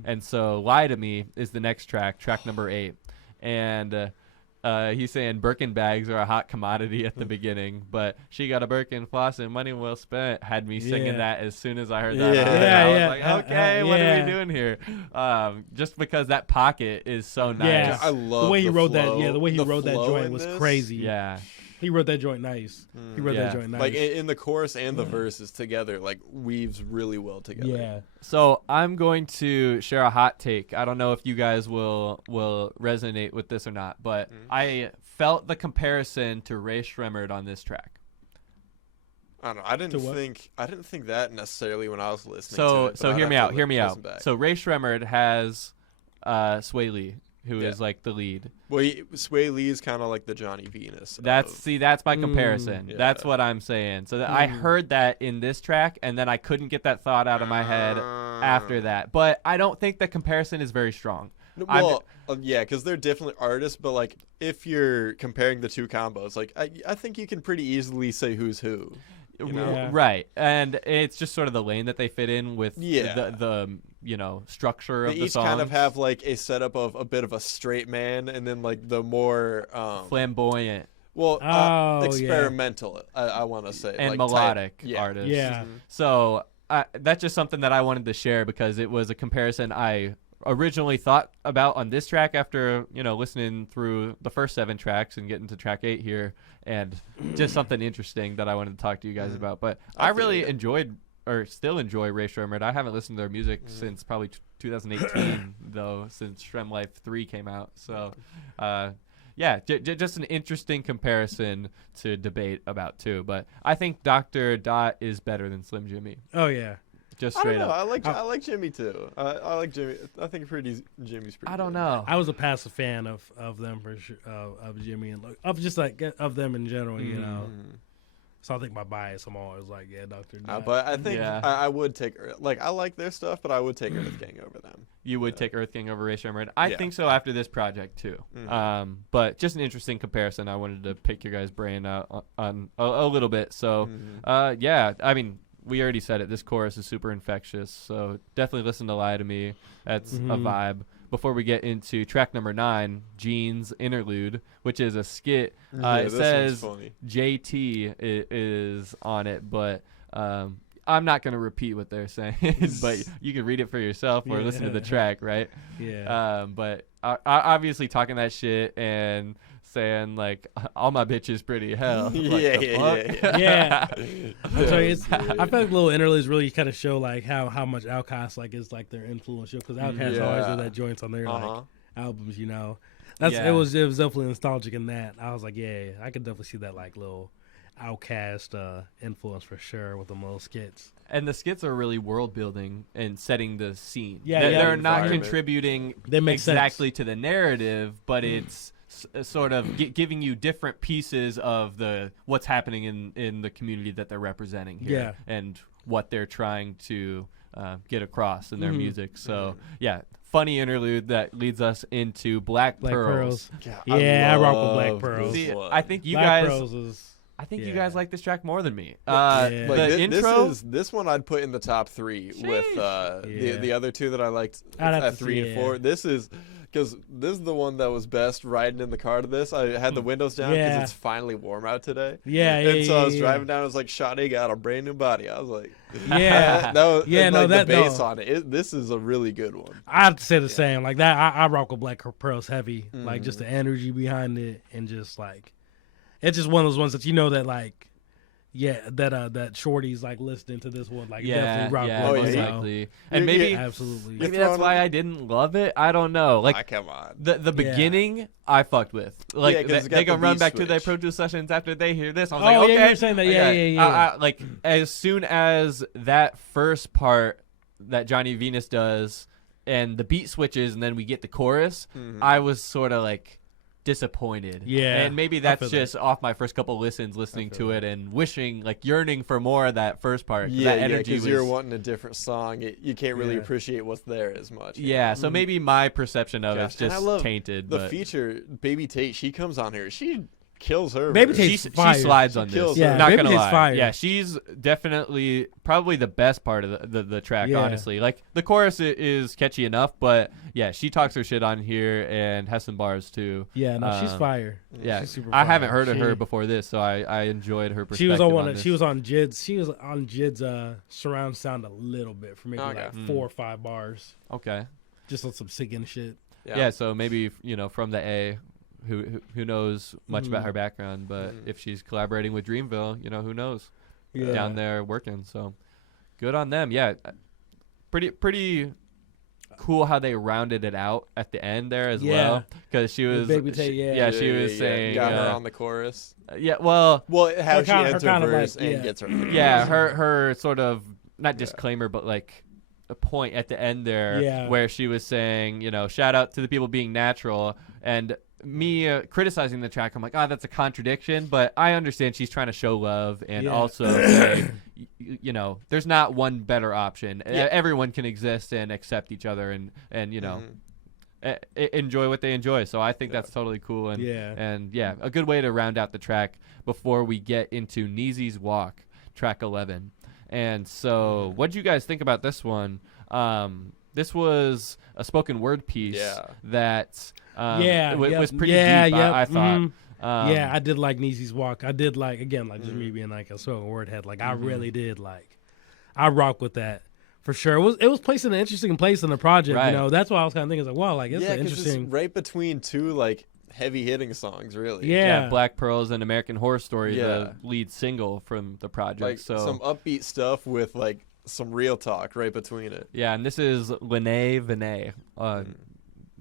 And so Lie to Me is the next track number 8, and he's saying Birkin bags are a hot commodity at the beginning, but she got a Birkin floss and money well spent. Had me singing that as soon as I heard that. I was like, okay, what are we doing here? Just because that pocket is so nice. Yeah, I love the way he wrote flow. that. Yeah, the way he wrote that joint was this. crazy. Yeah. He wrote that joint nice. He wrote that joint nice. Like in the chorus and the verses together, like weaves really well together. Yeah. So I'm going to share a hot take. I don't know if you guys will resonate with this or not, but I felt the comparison to Ray Shremmerd on this track. I don't know. I didn't think that necessarily when I was listening to it. So hear me out. So Ray Shremmerd has Sway Lee, who is like the lead. Well, Sway Lee is kind of like the Johnny Venus. That's my comparison. That's what I'm saying. So I heard that in this track, and then I couldn't get that thought out of my head after that. But I don't think the comparison is very strong. Well, yeah, because they're different artists, but like if you're comparing the two combos, like I think you can pretty easily say who's who. You know? Right, and it's just sort of the lane that they fit in with the structure of the song. They each kind of have like a setup of a bit of a straight man, and then like the more flamboyant, experimental. I want to say, and like melodic artist. Yeah. So that's just something that I wanted to share because it was a comparison I originally thought about on this track after listening through the first 7 tracks and getting to track 8 here, and just something interesting that I wanted to talk to you guys about. But I really enjoyed or still enjoy Ray Shremmerd. I haven't listened to their music since probably 2018 though, since Shrem Life 3 came out. So just an interesting comparison to debate about too. But I think Dr. Dot is better than Slim Jimmy. Oh yeah. Just straight up. I like Jimmy too. I like Jimmy. I think Jimmy's pretty. I don't good. know. I was a passive fan of them for sure, of Jimmy and of just like of them in general, you know. So I think my bias, I'm always like, Dr. Dot. But I think I would take I like their stuff, but I would take Earthgang over them. You would take Earthgang over Ray Shremmerd? I think so after this project too. But just an interesting comparison. I wanted to pick your guys' brain out on a little bit. So I mean, we already said it. This chorus is super infectious, so definitely listen to Lie to Me. That's a vibe. Before we get into track number 9, Jeans Interlude, which is a skit. It says JT is on it, but I'm not going to repeat what they're saying, but you can read it for yourself or listen to the track, right? Yeah. But obviously talking that shit and saying like all my bitches pretty hell. Yeah. So I feel like little interludes really kind of show like how much Outkast like is like their influential, because Outkast always do that joints on their like albums, you know. It was definitely nostalgic in that. I was like, I could definitely see that like little Outkast influence for sure with them little skits. And the skits are really world building and setting the scene. They're not contributing exactly to the narrative, but it's sort of giving you different pieces of what's happening in the community that they're representing here, and what they're trying to get across in their music. So funny interlude that leads us into Black Pearls. I rock with Black Pearls. See, I think you Black guys. I think you guys like this track more than me. The intro. This one I'd put in the top 3 with the other 2 that I liked at 3 and 4. This is. Because this is the one that was best riding in the car to this. I had the windows down because it's finally warm out today. So I was driving down. I was like, Sade got a brand new body. I was like, the bass on it. This is a really good one. I have to say the same. Like that, I rock with Black Pearls heavy. Like just the energy behind it, and just like, it's just one of those ones that that like. That Shorty's like listening to this one, like definitely rock with exactly. And maybe that's why I didn't love it. I don't know. Like, come on. The beginning I fucked with. Like they can run back to their Pro Tools sessions after they hear this. I was like, okay. You're saying that. Yeah. Like as soon as that first part that Johnny Venus does, and the beat switches, and then we get the chorus, Mhm. I was sort of like disappointed. Yeah, and maybe I that's feel just off my first couple listening feel to it and wishing, like yearning for more of that first part. 'Cause Yeah, that energy because was. you're wanting a different song. You can't really Yeah. appreciate what's there as much. you Yeah, know? so maybe my perception of it's Gosh, and I just love tainted. The but feature, Baby Tate, she comes on here. She kills her. Baby verse. Tate's she fire. slides She on this. kills Yeah, her. Not Baby gonna Tate's lie. fire. Yeah, she's definitely probably the best part of the track. Yeah. Honestly, like the chorus is catchy enough, but yeah, she talks her shit on here and has some bars too. Yeah, no, she's fire. Yeah, She's super I fire. haven't heard of her She- before this, so I enjoyed her perspective. She was on one. this. She was on Jid's. She was on Jid's surround sound a little bit for maybe Okay. like 4 or 5 bars, Okay. just on some singing shit. Yeah. So maybe from the A, who knows much about Mhm. her background, but Mhm. if she's collaborating with Dreamville, who knows? Yeah. Down there working. So good on them. Yeah, pretty cool how they rounded it out at the end there as Yeah. well. Because she was, Baby Tate, yeah. she was saying, got her on the chorus. yeah, well, Well, how Her she kinda- ends her her kinda verse like- and yeah. gets her. yeah, her sort of not Yeah. disclaimer, but like a point at the end there Yeah. where she was saying, shout out to the people being natural, and me criticizing the track. I'm like, that's a contradiction, but I understand she's trying to show love and Yeah. also say, there's not one better option. Yeah. Everyone can exist and accept each other and enjoy what they enjoy. So I think Yeah. that's totally cool and Yeah. a good way to round out the track before we get into Neezy's Walk, track 11. And so, what did you guys think about this one? This was a spoken word piece Yeah. that Yeah, yep. was pretty Yeah, deep. yep. I thought. Mhm. Yeah, I did like Neezy's Walk. I did like, again, like just me being like a spoken word head. Like I really did like. I rock with that for sure. It was placed in an interesting place in the project. Right. That's why I was kind of thinking, like, wow, like it's Yeah, an 'cause interesting. it's right between two like heavy hitting songs, really. Yeah. Black Pearls and American Horror Story, Yeah. the lead single from the project. Like so some upbeat stuff with like some real talk right between it. yeah, and this is Lene Vinay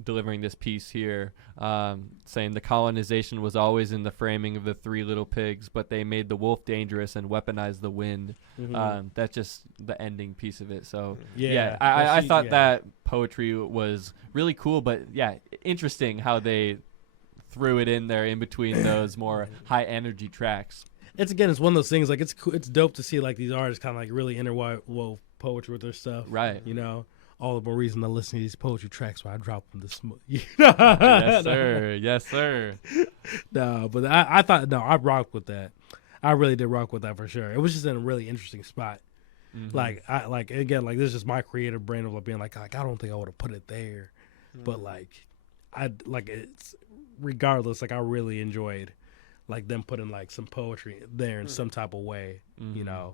delivering this piece here, saying the colonization was always in the framing of the 3 little pigs, but they made the wolf dangerous and weaponized the wind. That's just the ending piece of it. So Yeah. I She- thought yeah. that poetry was really cool, but interesting how they threw it in there in between those more high energy tracks. It's one of those things. Like it's cool. It's dope to see like these artists kind of like really interwove poetry with their stuff. Right. All the more reason to listen to these poetry tracks where I drop them to smoke. Yes, sir. Yes, sir. No, but I thought I rocked with that. I really did rock with that for sure. It was just in a really interesting spot. Like again, like this is just my creative brain of like being like I don't think I would have put it there, but like it's regardless. Like I really enjoyed like them putting like some poetry there in some type of way.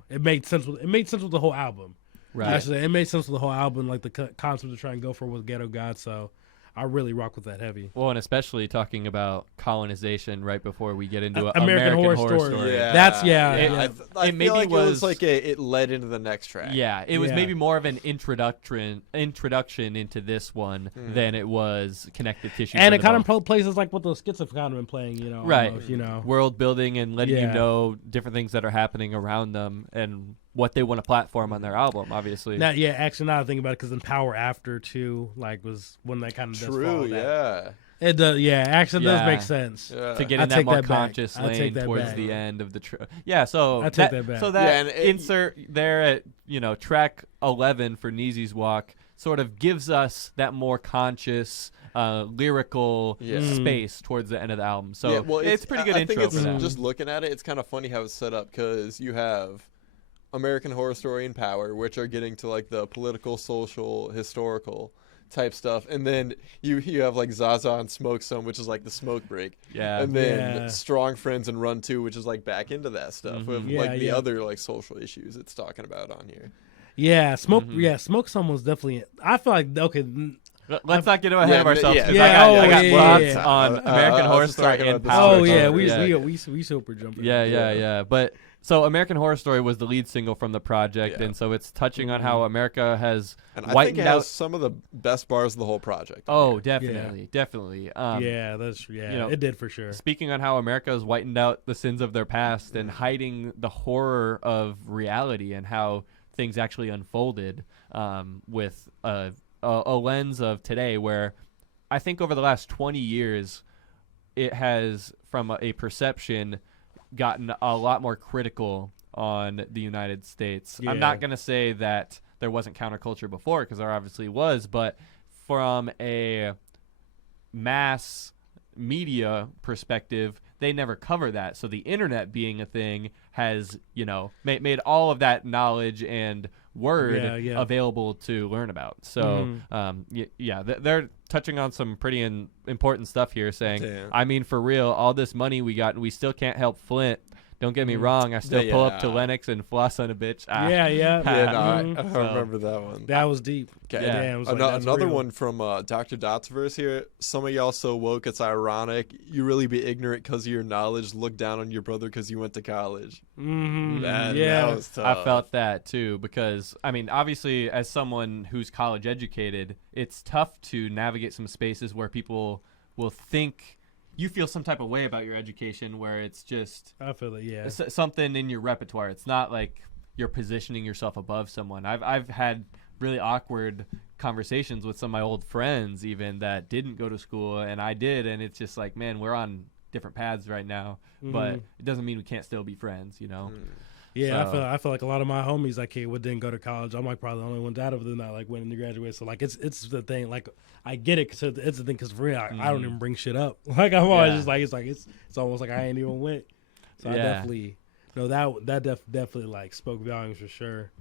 It made sense. It made sense with the whole album. Right. Actually, it made sense with the whole album, like the concept to try and go for with Ghetto God. So I really rock with that heavy. Well, and especially talking about colonization right before we get into American American Horror Horror Story. Story. Yeah. That's- yeah, It, yeah. I it feel maybe like was it was like it led into the next track. Yeah, it was Yeah. maybe more of an introduction into this one than it was connective tissue. And for it the kind both. of places like what those skits have kind of been playing, Right. almost, world building and letting you Yeah. know different things that are happening around them and what they want to platform on their album, obviously. Actually, now I think about it, because then Power After too, like was when that kind of does True. follow that. Yeah. It does. Yeah, actually, it does Yeah. make sense. Yeah. to get I in that take more that back. conscious I take lane that towards back. the end of the so I take that back. So that Yeah, and it- insert there at track 11 for Neezy's Walk sort of gives us that more conscious lyrical Yeah. space towards the end of the album. So yeah, well, it's pretty good I intro think it's for that. just looking at it, it's kind of funny how it's set up, because you have American Horror Story and Power, which are getting to like the political, social, historical type stuff, and then you have like Zaza and Smoke Some, which is like the smoke break, Yeah. and then Yeah. Strong Friends and Run 2, which is like back into that stuff with Yeah, like the yeah. other like social issues it's talking about on here. Yeah, Smoke. Mm-hmm. Yeah, Smoke Some was definitely. I feel like Let's not get ahead of ourselves. yeah, 'cause yeah, I got yeah, thoughts yeah. on American I was Horror just Story talking and about the Power. Oh yeah, Story. we super jumping. Yeah. But so American Horror Story was the lead single from the project, Yeah. and so it's touching on how America has And I think whitened it out. has some of the best bars of the whole project. Oh, definitely. Yeah, that's it did for sure. Speaking on how America has whitened out the sins of their past and hiding the horror of reality, and how things actually unfolded with a lens of today, where I think over the last 20 years, it has, from a perception, gotten a lot more critical on the United States. Yeah. I'm not going to say that there wasn't counterculture before, because there obviously was, but from a mass media perspective, they never cover that. So the internet being a thing has, made all of that knowledge and word available to learn about. So, they're touching on some pretty important stuff here, saying, I mean, for real, all this money we got, and we still can't help Flint. Don't get me wrong. I still pull up to Lennox and floss on a bitch. I remember that one. That was deep. Okay. Yeah, it was another real. one from Dr. Dot's verse here. Some of y'all so woke, it's ironic. You really be ignorant because of your knowledge. Look down on your brother because you went to college. That was tough. I felt that too, because, I mean, obviously, as someone who's college educated, it's tough to navigate some spaces where people will think you feel some type of way about your education, where it's just I feel it, something in your repertoire. It's not like you're positioning yourself above someone. I've had really awkward conversations with some of my old friends even that didn't go to school and I did, and it's just like, man, we're on different paths right now, but it doesn't mean we can't still be friends, Yeah, so. I feel like a lot of my homies didn't go to college. I'm like probably the only one out of them that went into graduate. So it's the thing. Like I get it, cause it's the thing. Cause for real, I don't even bring shit up. Like I'm always just it's almost like I ain't even went. So I definitely that definitely spoke volumes for sure.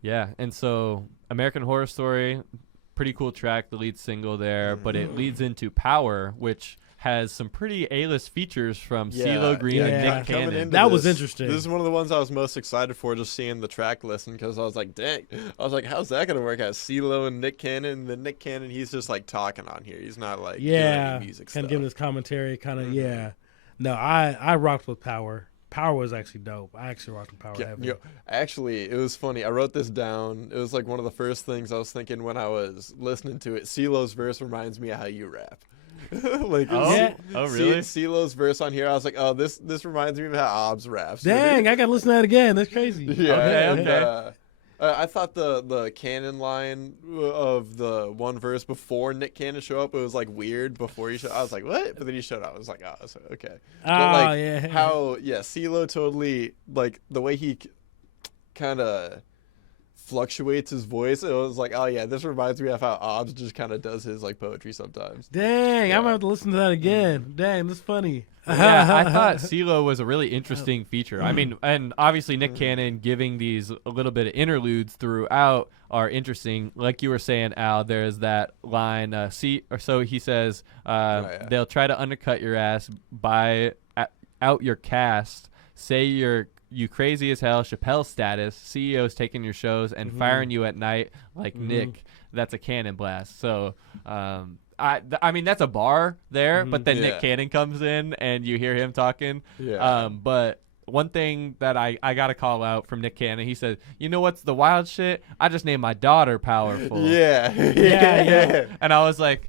Yeah, and so American Horror Story, pretty cool track, the lead single there, but it leads into Power, which has some pretty A-list features from CeeLo Green and Nick Cannon. That was interesting. This is one of the ones I was most excited for, just seeing the track list, because I was like, dang. I was like, how's that going to work out? CeeLo and Nick Cannon. And then Nick Cannon, he's just talking on here. He's not doing any music stuff. Kind of giving his commentary, No, I rocked with Power. Power was actually dope. I actually rocked with Power heavy. Actually, it was funny. I wrote this down. It was one of the first things I was thinking when I was listening to it. CeeLo's verse reminds me of how you rap. Really? CeeLo's verse on here, I was like, oh, this reminds me of how Aubs raps. Dang, I gotta listen to that again. That's crazy. Okay. I thought the Cannon line of the one verse before Nick Cannon showed up, it was weird before he showed up. I was like, what? But then he showed up. I was like, oh, so, okay. How CeeLo totally, the way he kind of fluctuates his voice, it was like, oh yeah, this reminds me of how Aubs just kind of does his poetry sometimes. Dang, I'm gonna have to listen to that again. Dang, that's funny. Yeah, I thought CeeLo was a really interesting feature. I mean, and obviously Nick Cannon giving these a little bit of interludes throughout are interesting. Like you were saying, Al, there's that line, so he says, they'll try to undercut your ass, buy out your cast, say you crazy as hell, Chappelle status, CEOs taking your shows and firing you at night like Nick. That's a cannon blast. So, I mean, that's a bar there, but then Nick Cannon comes in and you hear him talking. Yeah. But one thing that I got to call out from Nick Cannon, he said, you know what's the wild shit? I just named my daughter Powerful. Yeah. And I was like,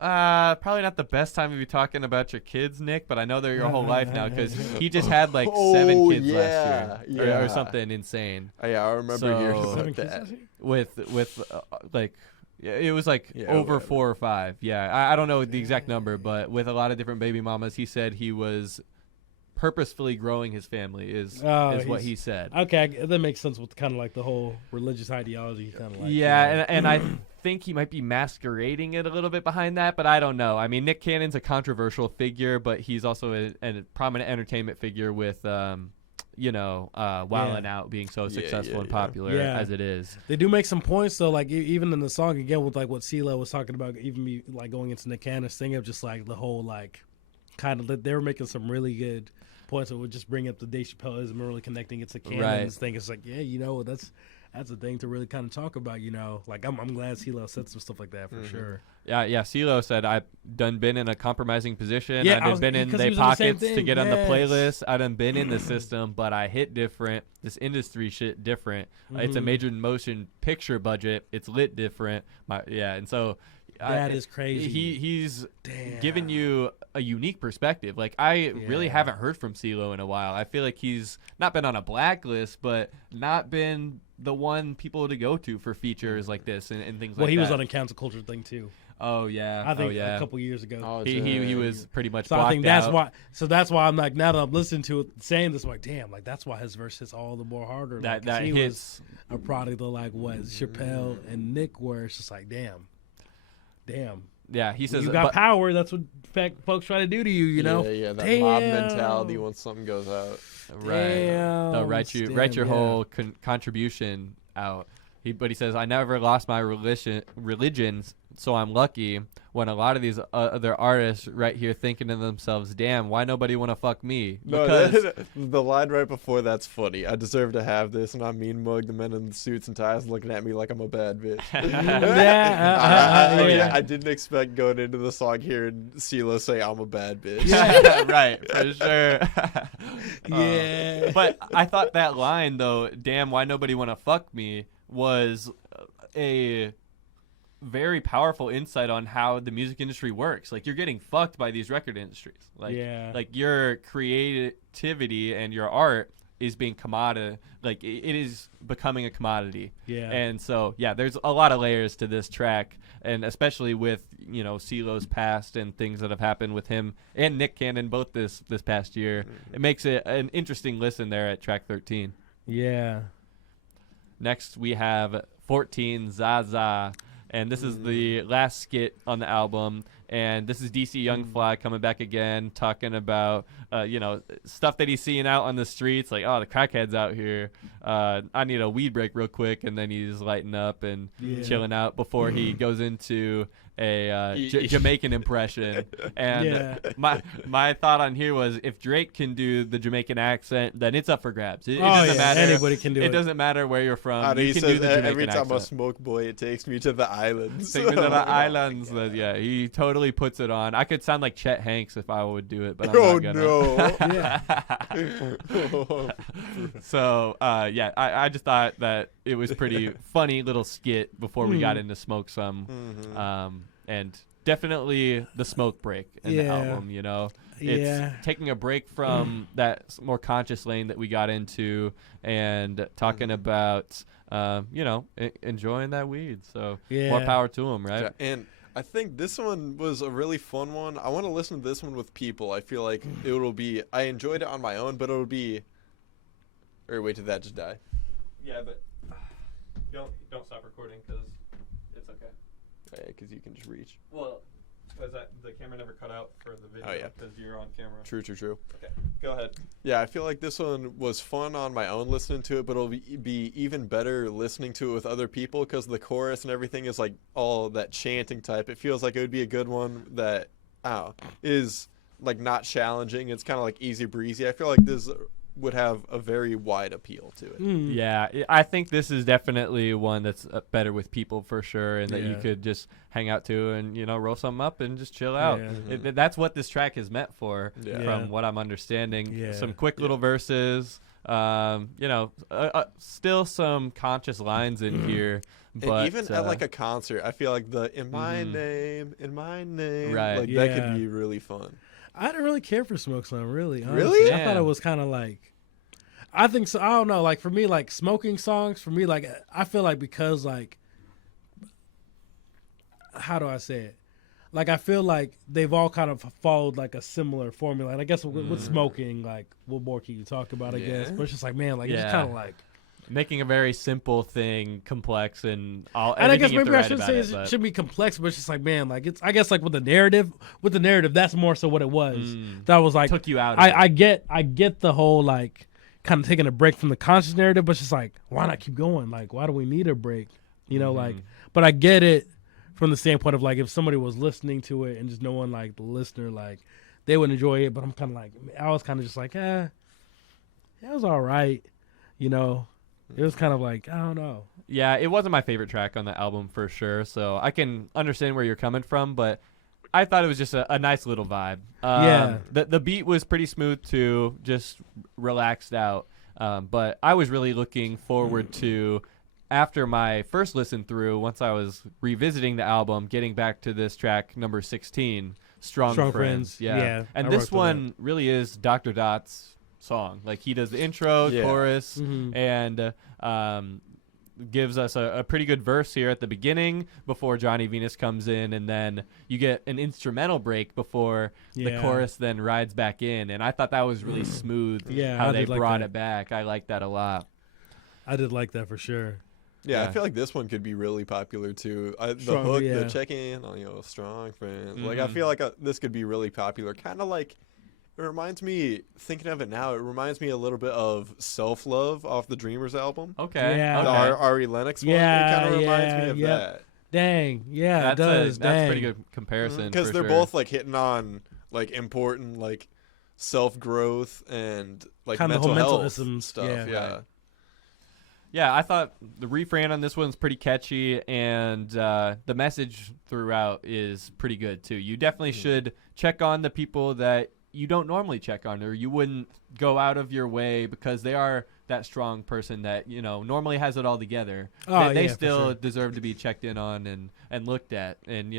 probably not the best time to be talking about your kids, Nick, but I know they're your whole life now, because he just had 7 kids last year or something insane. Yeah, I remember hearing about that. With it was over 4 or 5. Yeah, I don't know the exact number, but with a lot of different baby mamas, he said he was purposefully growing his family is what he said. Okay, that makes sense with kind of the whole religious ideology kind of Yeah, and I think he might be masquerading it a little bit behind that, but I don't know. I mean, Nick Cannon's a controversial figure, but he's also a prominent entertainment figure with Wildin' Out being so successful and popular as it is. They do make some points though, even in the song again with what CeeLo was talking about, even me going into Nick Cannon's thing of just the whole kind of they were making some really good points that would just bring up the Dave Chappelleism and really connecting it to Cannon's thing. It's that's a thing to really kind of talk about, I'm glad CeeLo said some stuff like that for sure. Yeah, CeeLo said, I've done been in a compromising position. I've been in their pockets to get on the playlist. I done been in the system, but I hit different. This industry shit different. It's a major motion picture budget. It's lit different. And so That is crazy. He's Damn. given you a unique perspective. Like I really haven't heard from CeeLo in a while. I feel like he's not been on a blacklist, but not been the one people to go to for features like this and things like that. Well, he was on a cancel culture thing too. Oh yeah. I think a couple years ago. Oh, He was pretty much. So I think blocked that's out. why. So that's why I'm like, now that I'm listening to it, saying this, I'm like, damn, like that's why his verse hits all the more harder. Like, 'cause that he hits. was a product of like what Chappelle and Nick were. It's just like, damn. Yeah, he says You got power. That's what folks try to do to you. You know. Yeah, that mob mentality once something goes out. Right. They'll write your whole contribution out. But he says, I never lost my religion, so I'm lucky. When a lot of these other artists right here thinking to themselves, damn, why nobody want to fuck me? No, the line right before that's funny. I deserve to have this, and I mean mug the men in the suits and ties looking at me like I'm a bad bitch. I didn't expect going into the song hearing CeeLo say I'm a bad bitch. Yeah, right, for sure. Yeah. But I thought that line, though, damn, why nobody want to fuck me, was a very powerful insight on how the music industry works. Like, you're getting fucked by these record industries. Like, like your creativity and your art is being commodity. Like, it is becoming a commodity. Yeah. And so, yeah, there's a lot of layers to this track, and especially with, you know, CeeLo's past and things that have happened with him and Nick Cannon both this past year. It makes it an interesting listen there at track 13. Yeah. Next, we have 14, Zaza. And this is the last skit on the album. And this is DC Young Fly coming back again, talking about, you know, stuff that he's seeing out on the streets. Like, oh, the crackhead's out here. I need a weed break real quick. And then he's lighting up and chilling out before he goes into a Jamaican impression. And my thought on here was, if Drake can do the Jamaican accent, then it's up for grabs. It doesn't matter. Anybody can do it. It doesn't matter where you're from. You He can says, do the Jamaican every time accent. I smoke, boy, it takes me to the islands. Take me to the islands. Yeah, he totally puts it on. I could sound like Chet Hanks if I would do it, but I'm not gonna. No. So, yeah, I just thought that it was pretty funny little skit before we got into Smoke Some. And definitely the smoke break in the album, you know. It's taking a break from that more conscious lane that we got into and talking about, you know, enjoying that weed. So more power to him, right? Yeah, and I think this one was a really fun one. I want to listen to this one with people. I feel like it will be, I enjoyed it on my own, but it'll be, or wait, did that just die? Yeah, but don't stop recording because it's okay. Yeah, because you can just reach. Well, because the camera never cut out for the video because you're on camera. True. Okay, go ahead. Yeah, I feel like this one was fun on my own listening to it, but it'll be even better listening to it with other people because the chorus and everything is like all that chanting type. It feels like it would be a good one that is like not challenging. It's kind of like easy breezy. I feel like this would have a very wide appeal to it. Yeah, I think this is definitely one that's better with people for sure, and that you could just hang out to and, you know, roll something up and just chill out. That's what this track is meant for, from what I'm understanding. Some quick little verses, you know, still some conscious lines in here. But and even at like a concert, I feel like the in my name, right. like that could be really fun. I didn't really care for Smoke Some, really. Honestly. Really? I thought it was kind of like, I think so. I don't know. Like for me, like smoking songs, for me, like I feel like because like, how do I say it? Like I feel like they've all kind of followed like a similar formula. And I guess with smoking, like what more can you talk about? I guess, but it's just like, man, like it's just kind of like. Making a very simple thing complex and all. And I guess maybe I shouldn't say it shouldn't be complex, but it's just like, man, like it's. I guess like with the narrative, that's more so what it was. That was like took you out. I get the whole like kind of taking a break from the conscious narrative, but it's just like, why not keep going? Like, why do we need a break? You know, like. But I get it from the standpoint of like if somebody was listening to it and just knowing like the listener, like they would enjoy it. But I'm kind of like, I was kind of just like, it was all right, you know. It was kind of like, I don't know. Yeah, it wasn't my favorite track on the album for sure, so I can understand where you're coming from, but I thought it was just a nice little vibe. The beat was pretty smooth too, just relaxed out. But I was really looking forward to after my first listen through, once I was revisiting the album, getting back to this track, number 16, Strong Friends. Yeah, And I this rocked with one really is Dr. Dot's song. Like, he does the intro, chorus, and gives us a pretty good verse here at the beginning before Johnny Venus comes in, and then you get an instrumental break before the chorus then rides back in. And I thought that was really smooth how they brought it back. I like that a lot. I did like that for sure. Yeah, I feel like this one could be really popular too. The hook, the check-in on strong friends. Like, I feel like this could be really popular. Kind of like, it reminds me, thinking of it now, it reminds me a little bit of Self Love off the Dreamers album. Okay. Yeah. The Ari Lennox one. It kind of reminds me of that. Dang. Yeah, it does. That's a pretty good comparison. Because they're both like hitting on like important like self-growth and like kind mental of health stuff. Yeah. Yeah, I thought the refrain on this one's pretty catchy, and the message throughout is pretty good, too. You definitely should check on the people that you don't normally check on, or you wouldn't go out of your way because they are that strong person that, normally has it all together. They still deserve to be checked in on and looked at, and,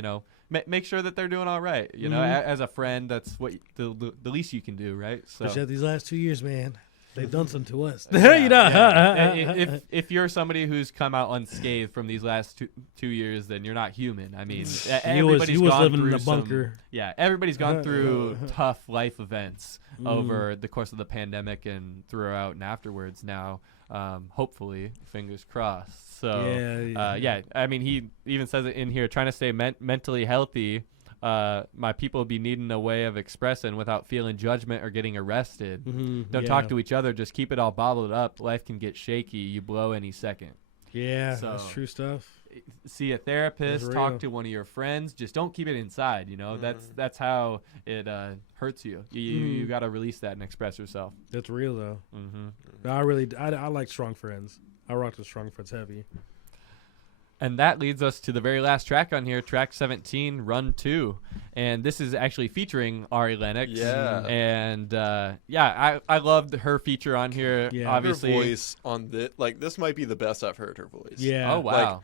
make sure that they're doing all right. As a friend, that's what the least you can do, right? So especially these last 2 years, man. They've done something to us. If you're somebody who's come out unscathed from these last two years, then you're not human. I mean, everybody's was gone living through in a bunker. Everybody's gone through tough life events over the course of the pandemic and throughout and afterwards now. Hopefully, fingers crossed. So, I mean, he even says it in here, trying to stay mentally healthy. My people be needing a way of expressing without feeling judgment or getting arrested. Don't talk to each other. Just keep it all bottled up. Life can get shaky. You blow any second. Yeah, that's true stuff. See a therapist. Talk to one of your friends. Just don't keep it inside. That's how it hurts you. You got to release that and express yourself. That's real though. I like Strong Friends. I rock the Strong Friends heavy. And that leads us to the very last track on here, track 17, Run 2. And this is actually featuring Ari Lennox. Yeah. And, I loved her feature on here. Yeah. Obviously. Her voice on this, like, this might be the best I've heard her voice. Yeah. Oh, wow.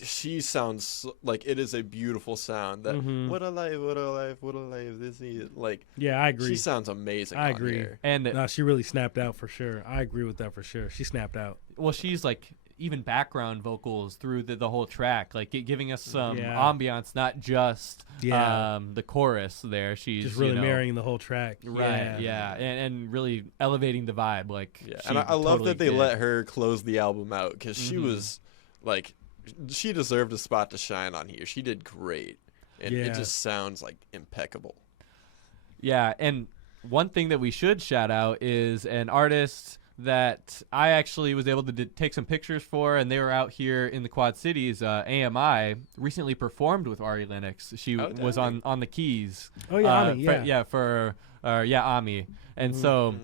She sounds like it is a beautiful sound. That what a life, what a life, what a life. This is like. Yeah, I agree. She sounds amazing. I agree. Here. And she really snapped out for sure. I agree with that for sure. She snapped out. Well, she's like even background vocals through the whole track, like giving us some ambiance, not just the chorus there. She's just really marrying the whole track. Right, and really elevating the vibe. Like, and I love that they let her close the album out because she was like, she deserved a spot to shine on here. She did great, and it just sounds like impeccable. Yeah, and one thing that we should shout out is an artist that I actually was able to take some pictures for, and they were out here in the Quad Cities. AMI recently performed with Ari Lennox. She was on the keys. Oh yeah, Ami, Ami. And so,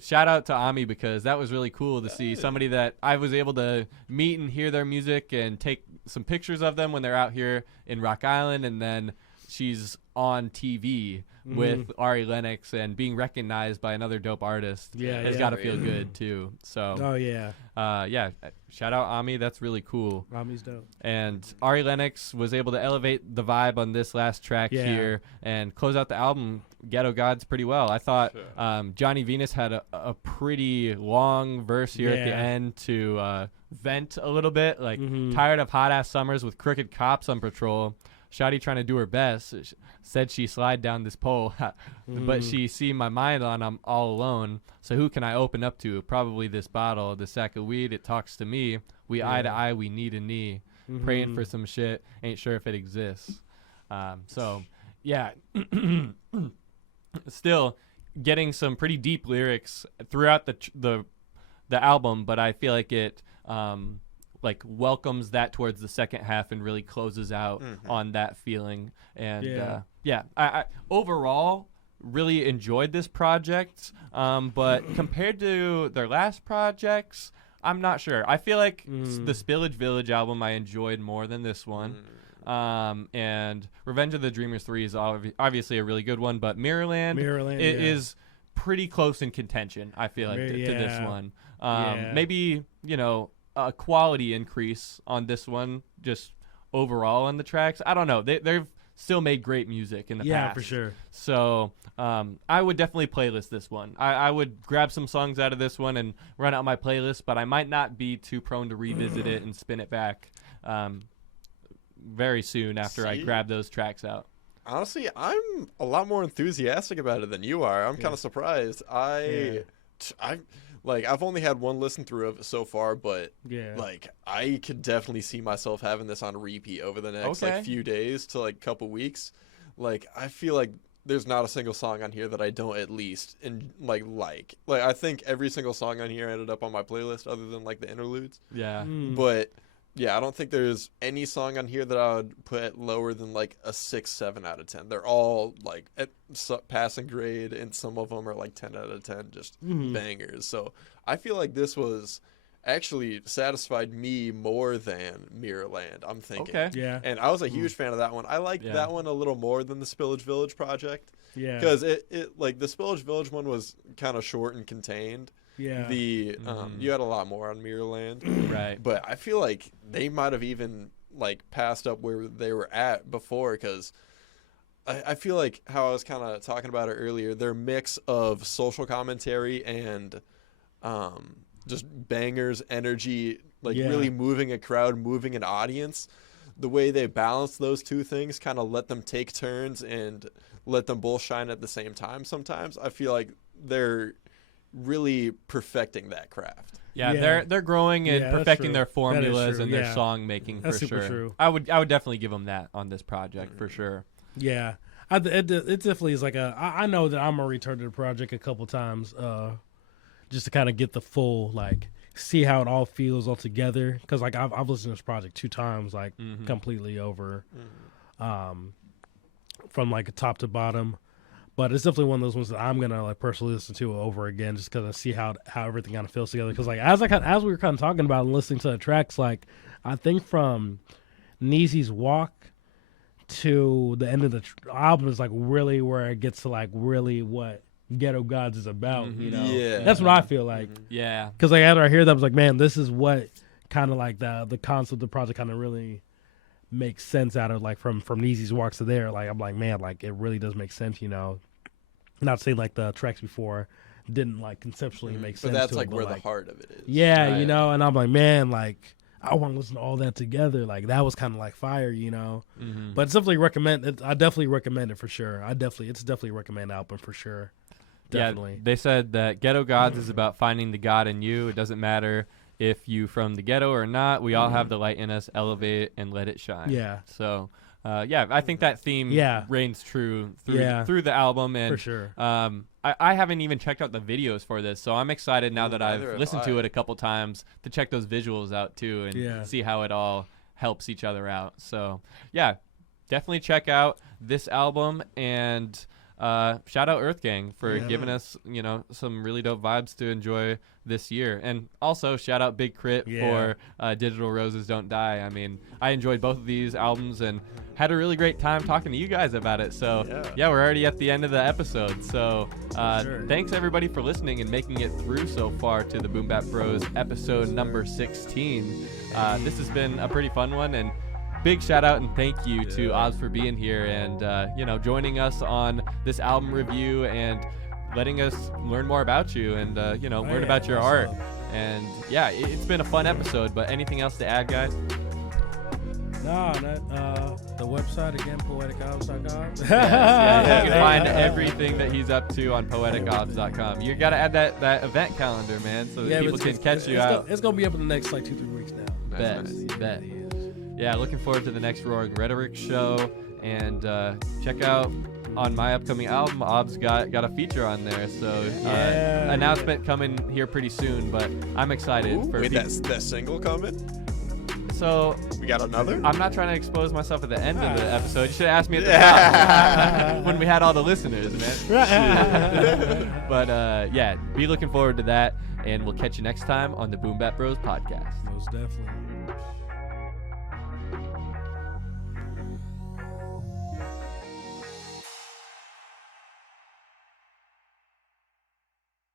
shout out to Ami because that was really cool to see somebody that I was able to meet and hear their music and take some pictures of them when they're out here in Rock Island, and then she's on TV with Ari Lennox and being recognized by another dope artist has got to feel good too. So shout out Ami, that's really cool. Ami's dope. And Ari Lennox was able to elevate the vibe on this last track here and close out the album Ghetto Gods pretty well. I thought Johnny Venus had a pretty long verse here at the end to vent a little bit, like tired of hot ass summers with crooked cops on patrol. Shawty trying to do her best. Said she slide down this pole, but she see my mind on I'm all alone. So who can I open up to? Probably this bottle, the sack of weed. It talks to me. We eye to eye. We knee to knee. Praying for some shit. Ain't sure if it exists. Still getting some pretty deep lyrics throughout the album, but I feel like it welcomes that towards the second half and really closes out on that feeling. And I overall really enjoyed this project, but compared to their last projects, I'm not sure. I feel like the Spillage Village album I enjoyed more than this one. And Revenge of the Dreamers 3 is obviously a really good one, but Mirrorland is pretty close in contention, I feel like, to this one. Maybe, a quality increase on this one, just overall on the tracks. I don't know. They've still made great music in the past. Yeah, for sure. So I would definitely playlist this one. I would grab some songs out of this one and run out my playlist, but I might not be too prone to revisit it and spin it back very soon after I grab those tracks out. Honestly, I'm a lot more enthusiastic about it than you are. I'm kind of surprised. I've only had one listen through of it so far, but like I could definitely see myself having this on repeat over the next like few days to like couple weeks. Like I feel like there's not a single song on here that I don't at least like. I think every single song on here ended up on my playlist other than like the interludes. Yeah. But yeah, I don't think there's any song on here that I would put lower than like a 6, 7 out of 10. They're all like at passing grade, and some of them are like 10 out of 10, just bangers. So I feel like this was actually satisfied me more than Mirrorland, I'm thinking. Okay. Yeah. And I was a huge fan of that one. I liked that one a little more than the Spillage Village project. Yeah. Because it like the Spillage Village one was kind of short and contained. Yeah. You had a lot more on Mirrorland. Right. But I feel like they might have even like passed up where they were at before, because I feel like how I was kind of talking about it earlier, their mix of social commentary and just bangers, energy, like really moving a crowd, moving an audience, the way they balance those two things kind of let them take turns and let them both shine at the same time sometimes. I feel like they're really perfecting that craft. Yeah, they're growing and perfecting their formulas true. and their song making for super sure. true. I would definitely give them that on this project for sure. Yeah, it definitely is like I know that I'm gonna return to the project a couple times, just to kind of get the full like see how it all feels all together. Because like I've listened to this project 2 times, like completely over, from like top to bottom. But it's definitely one of those ones that I'm gonna like personally listen to over again, just because I see how everything kind of feels together. Because like as we were kind of talking about and listening to the tracks, like I think from Neezy's Walk to the end of the album is like really where it gets to like really what Ghetto Gods is about. You know, that's what I feel like. Yeah, because like after I hear that, I was like, man, this is what kind of like the concept of the project kind of really makes sense out of like from Neezy's Walk to there. Like I'm like, man, like it really does make sense. You know. Not saying like the tracks before didn't like conceptually make sense. But that's to like it, where like, the heart of it is. Yeah, you know, and I'm like, man, like I want to listen to all that together. Like that was kind of like fire, you know. But it's definitely I definitely recommend it for sure. It's definitely a recommend album for sure. Definitely. Yeah, they said that Ghetto Gods is about finding the God in you. It doesn't matter if you from the ghetto or not. We all have the light in us. Elevate and let it shine. Yeah. So. I think that theme reigns true through the album, and for sure. I haven't even checked out the videos for this, so I'm excited now that I've listened to it a couple times to check those visuals out too and see how it all helps each other out. So yeah, definitely check out this album, and shout out Earthgang for giving us some really dope vibes to enjoy this year, and also shout out Big K.R.I.T for Digital Roses Don't Die. I mean, I enjoyed both of these albums and had a really great time talking to you guys about it. So we're already at the end of the episode. So thanks everybody for listening and making it through so far to the Boom Bap Bros episode number 16. This has been a pretty fun one, and big shout out and thank you to Aubs for being here and joining us on this album review and letting us learn more about you and learn about your art. And it's been a fun episode. But anything else to add, guys? No, the website again, poeticaubs.com. You can find everything that he's up to on poeticaubs.com. You got to add that event calendar, man, so that people can catch you out. It's gonna be up in the next like 2-3 weeks now. Bet. Yeah, looking forward to the next Roaring Rhetoric show, and check out on my upcoming album, Aubs got a feature on there, so announcement coming here pretty soon. But I'm excited for that single coming. So we got another. I'm not trying to expose myself at the end of the episode. You should have asked me at the top when we had all the listeners, man. But be looking forward to that, and we'll catch you next time on the Boom Bap Bros podcast. Most definitely.